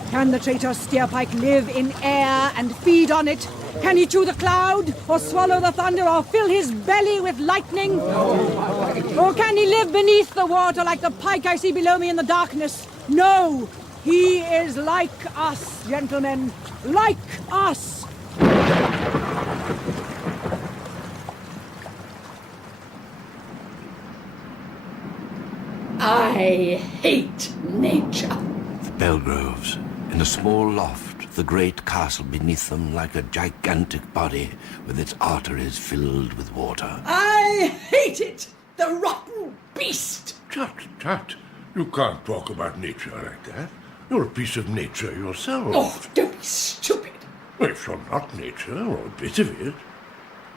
can the traitor Steerpike live in air and feed on it? Can he chew the cloud, or swallow the thunder, or fill his belly with lightning? Or can he live beneath the water like the pike I see below me in the darkness? No, he is like us, gentlemen, like us. I hate nature. The Belgroves, in a small loft, the great castle beneath them like a gigantic body with its arteries filled with water. I hate it! The rotten beast! Tut, tut. You can't talk about nature like that. You're a piece of nature yourself. Oh, don't be stupid. Well, if you're not nature, or a bit of it,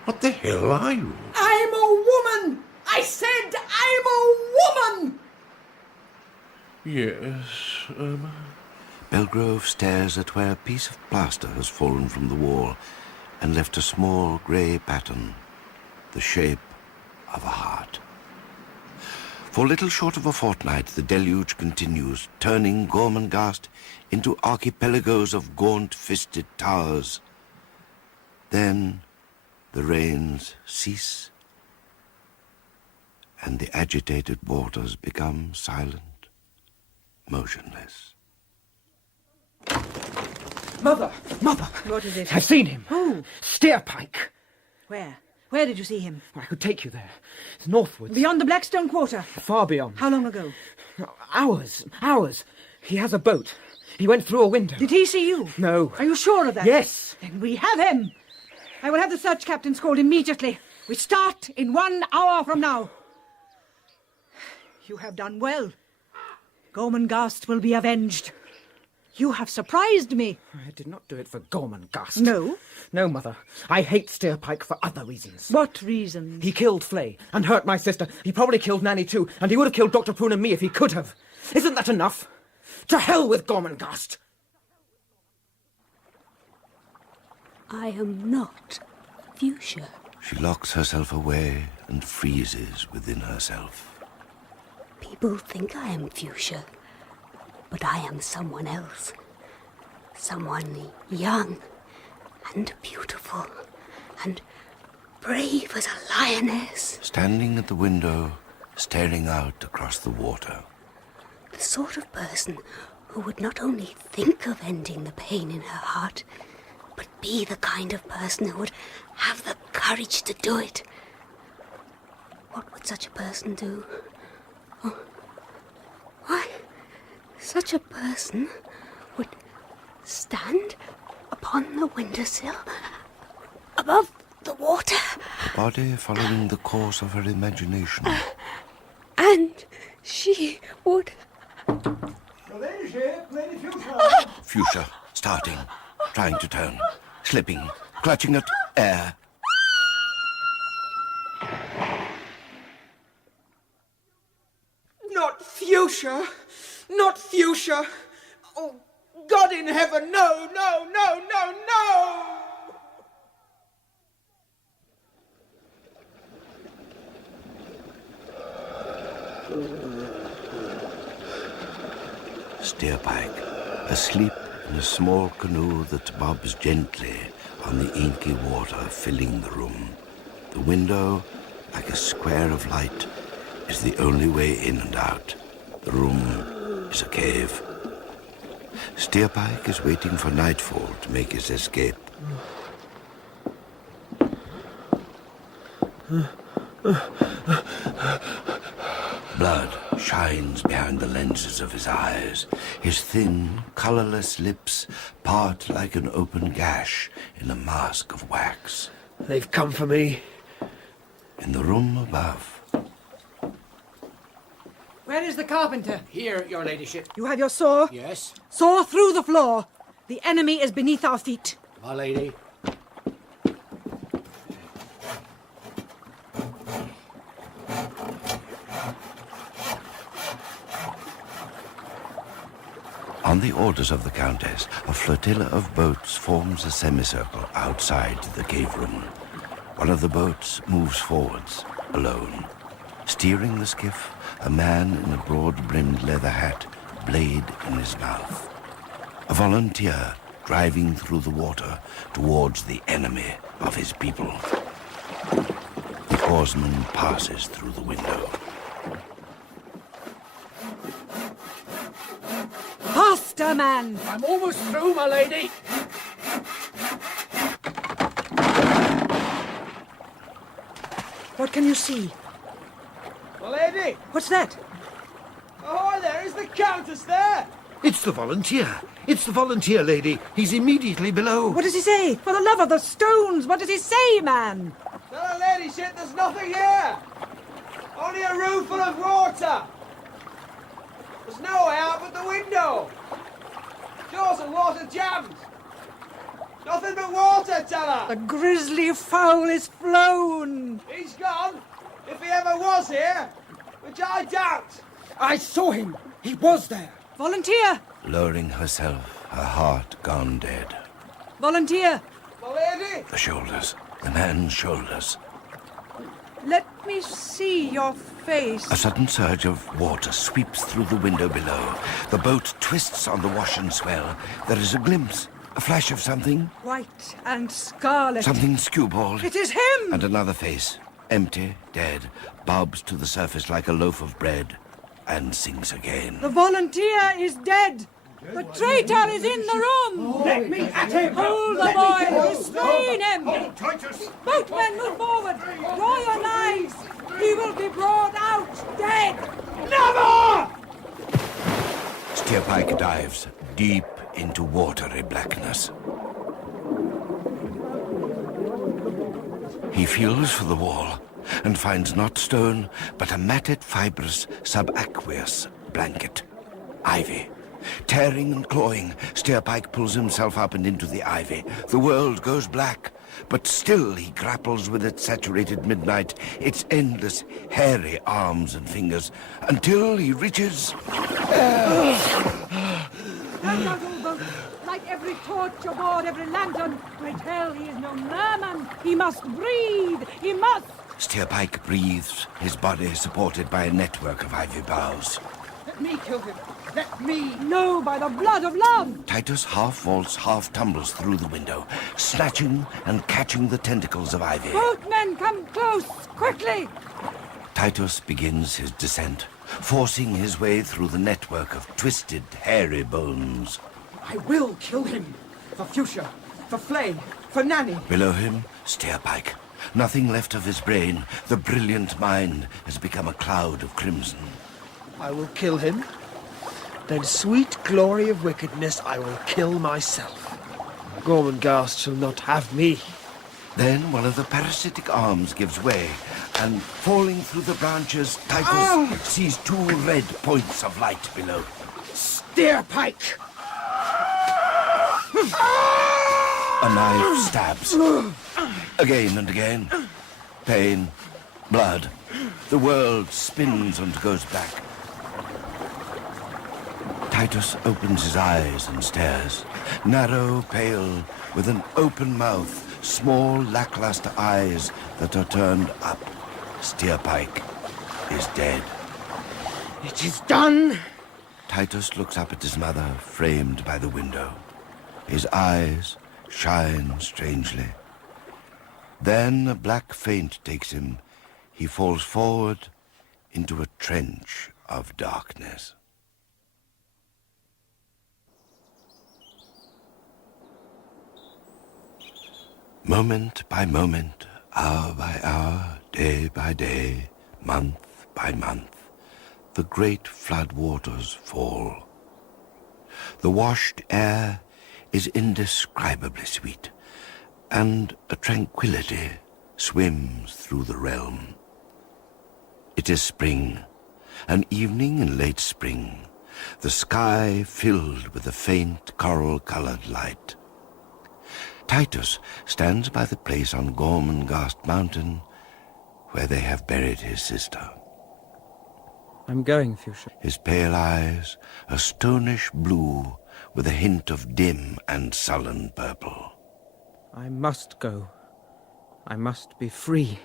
what the hell are you? I'm a woman! I said I'm a woman! Yes, Belgrove stares at where a piece of plaster has fallen from the wall and left a small grey pattern, the shape of a heart. For little short of a fortnight, the deluge continues, turning Gormenghast into archipelagos of gaunt-fisted towers. Then the rains cease, and the agitated waters become silent, motionless. Mother! What is it? I've seen him. Who? Steerpike. Where? Where did you see him? I could take you there. It's northwards. Beyond the Blackstone Quarter? Far beyond. How long ago? Hours. He has a boat. He went through a window. Did he see you? No. Are you sure of that? Yes. Then we have him. I will have the search captains called immediately. We start in 1 hour from now. You have done well. Gormenghast will be avenged. You have surprised me. I did not do it for Gormenghast. No? No, Mother. I hate Steerpike for other reasons. What reasons? He killed Flay and hurt my sister. He probably killed Nanny too, and he would have killed Dr. Prune and me if he could have. Isn't that enough? To hell with Gormenghast! I am not Fuchsia. She locks herself away and freezes within herself. People think I am Fuchsia, but I am someone else. Someone young and beautiful and brave as a lioness. Standing at the window, staring out across the water. The sort of person who would not only think of ending the pain in her heart, but be the kind of person who would have the courage to do it. What would such a person do? Oh, why, such a person would stand upon the windowsill above the water. The body following the course of her imagination. And she would... Your ladyship, Lady Fuchsia. Fuchsia, starting, trying to turn, slipping, clutching at air. Not Fuchsia! Not Fuchsia! Oh, God in heaven, no, no, no, no, no! Steerpike, asleep in a small canoe that bobs gently on the inky water filling the room. The window, like a square of light, is the only way in and out. The room is a cave. Steerpike is waiting for nightfall to make his escape. Blood shines behind the lenses of his eyes. His thin, colorless lips part like an open gash in a mask of wax. They've come for me. In the room above. Where is the carpenter? Here, your ladyship. You have your saw? Yes. Saw through the floor. The enemy is beneath our feet. My lady. On the orders of the Countess, a flotilla of boats forms a semicircle outside the cave room. One of the boats moves forwards, alone. Steering the skiff, a man in a broad-brimmed leather hat, blade in his mouth. A volunteer driving through the water towards the enemy of his people. The oarsman passes through the window. Faster, man! I'm almost through, my lady. What can you see? My lady! What's that? Oh, hi there, is the Countess there? It's the volunteer. It's the volunteer, lady. He's immediately below. What does he say? For the love of the stones, what does he say, man? Tell her ladyship there's nothing here. Only a room full of water. There's no way out but the window. Doors and water jammed. Nothing but water, tell her. The grisly fowl is flown. He's gone, if he ever was here, which I doubt. I saw him. He was there. Volunteer! Lowering herself, her heart gone dead. Volunteer! My lady! The shoulders, the man's shoulders. Let me see your face. A sudden surge of water sweeps through the window below. The boat twists on the wash and swell. There is a glimpse, a flash of something. White and scarlet. Something skewbald. It is him! And another face, empty, dead, bobs to the surface like a loaf of bread, and sinks again. The volunteer is dead. The traitor is in the room. Let me at him. Hold the boy. Restrain him. Hold Titus. Boatmen, move forward. Draw your knives. He will be brought out dead. Never! Steerpike dives deep into watery blackness. He feels for the wall and finds not stone, but a matted, fibrous, subaqueous blanket. Ivy. Tearing and clawing, Steerpike pulls himself up and into the ivy. The world goes black, but still he grapples with its saturated midnight, its endless, hairy arms and fingers, until he reaches... Light every torch aboard, every lantern. Great hell, he is no merman. He must breathe. He must. Steerpike breathes, his body supported by a network of ivy boughs. Let me kill him. Let me. No, by the blood of love. Titus half vaults, half tumbles through the window, snatching and catching the tentacles of ivy. Boatmen, come close, quickly. Titus begins his descent, forcing his way through the network of twisted, hairy bones. I will kill him. For Fuchsia, for Flay, for Nanny. Below him, Steerpike. Nothing left of his brain. The brilliant mind has become a cloud of crimson. I will kill him. Then, sweet glory of wickedness, I will kill myself. Gormenghast shall not have me. Then one of the parasitic arms gives way, and falling through the branches, Titus sees two red points of light below. Steerpike! A knife stabs. Again and again. Pain. Blood. The world spins and goes back. Titus opens his eyes and stares. Narrow, pale, with an open mouth, small, lackluster eyes that are turned up. Steerpike is dead. It is done. Titus looks up at his mother, framed by the window. His eyes shine strangely. Then a black faint takes him. He falls forward into a trench of darkness. Moment by moment, hour by hour, day by day, month by month, the great flood waters fall. The washed air is indescribably sweet, and a tranquility swims through the realm. It is spring, an evening in late spring, the sky filled with a faint coral-colored light. Titus stands by the place on Gormenghast Mountain where they have buried his sister. I'm going, Fuchsia. His pale eyes, a stonish blue with a hint of dim and sullen purple. I must go. I must be free.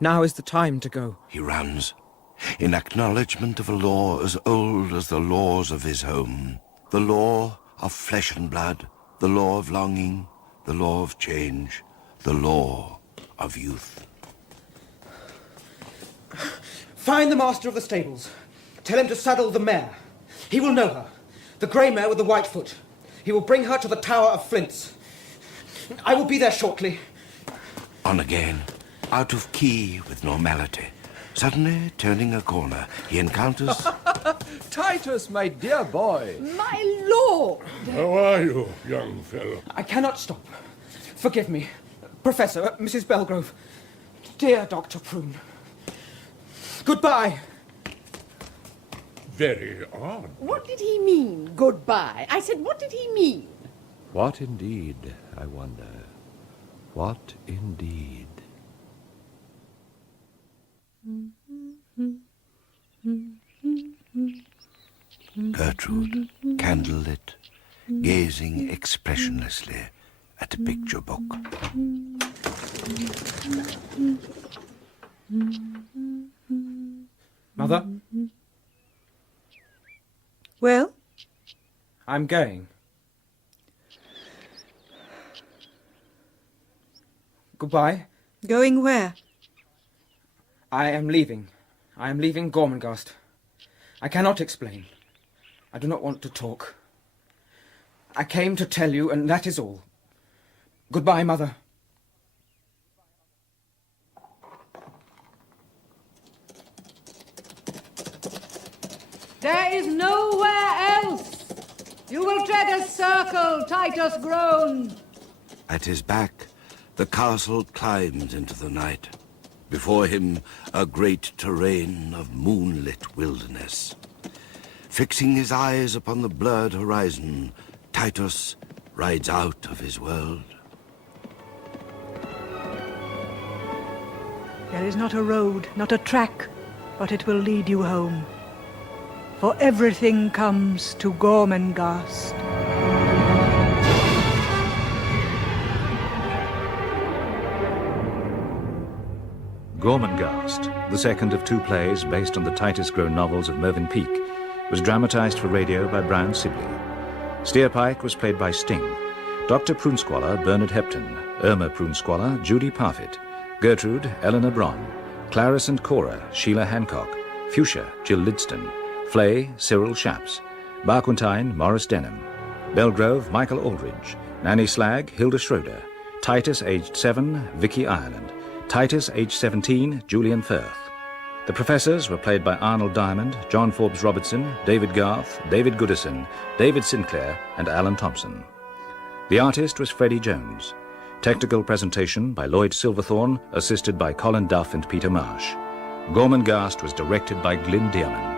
Now is the time to go. He runs, in acknowledgement of a law as old as the laws of his home, the law of flesh and blood, the law of longing, the law of change, the law of youth. Find the master of the stables. Tell him to saddle the mare. He will know her. The grey mare with the white foot. He will bring her to the Tower of Flints. I will be there shortly. On again, out of key with normality. Suddenly, turning a corner, he encounters... Titus, my dear boy. My lord! How are you, young fellow? I cannot stop. Forgive me. Professor, Mrs. Belgrove. Dear Dr. Prune. Goodbye. Very odd. What did he mean, goodbye? I said, what did he mean? What indeed, I wonder? What indeed? Gertrude, candlelit, gazing expressionlessly at a picture book. Mother? Well? I'm going. Goodbye. Going where? I am leaving. I am leaving Gormenghast. I cannot explain. I do not want to talk. I came to tell you, and that is all. Goodbye, Mother. There is nowhere else. You will tread a circle, Titus Groan. At his back, the castle climbs into the night. Before him, a great terrain of moonlit wilderness. Fixing his eyes upon the blurred horizon, Titus rides out of his world. There is not a road, not a track, but it will lead you home. For everything comes to Gormenghast. Gormenghast, the second of two plays based on the Titus Groan novels of Mervyn Peake, was dramatized for radio by Brian Sibley. Steerpike was played by Sting, Dr. Prunesqualler, Bernard Hepton, Irma Prunesqualler, Judy Parfitt, Gertrude, Eleanor Bron, Clarice and Cora, Sheila Hancock, Fuchsia, Jill Lidston, Flay, Cyril Shaps, Barquentine, Morris Denham, Belgrove, Michael Aldridge, Nanny Slag, Hilda Schroeder, Titus, aged 7, Vicky Ireland, Titus, aged 17, Julian Firth. The professors were played by Arnold Diamond, John Forbes Robertson, David Garth, David Goodison, David Sinclair, and Alan Thompson. The artist was Freddie Jones. Technical presentation by Lloyd Silverthorne, assisted by Colin Duff and Peter Marsh. Gormenghast was directed by Glyn Dearman.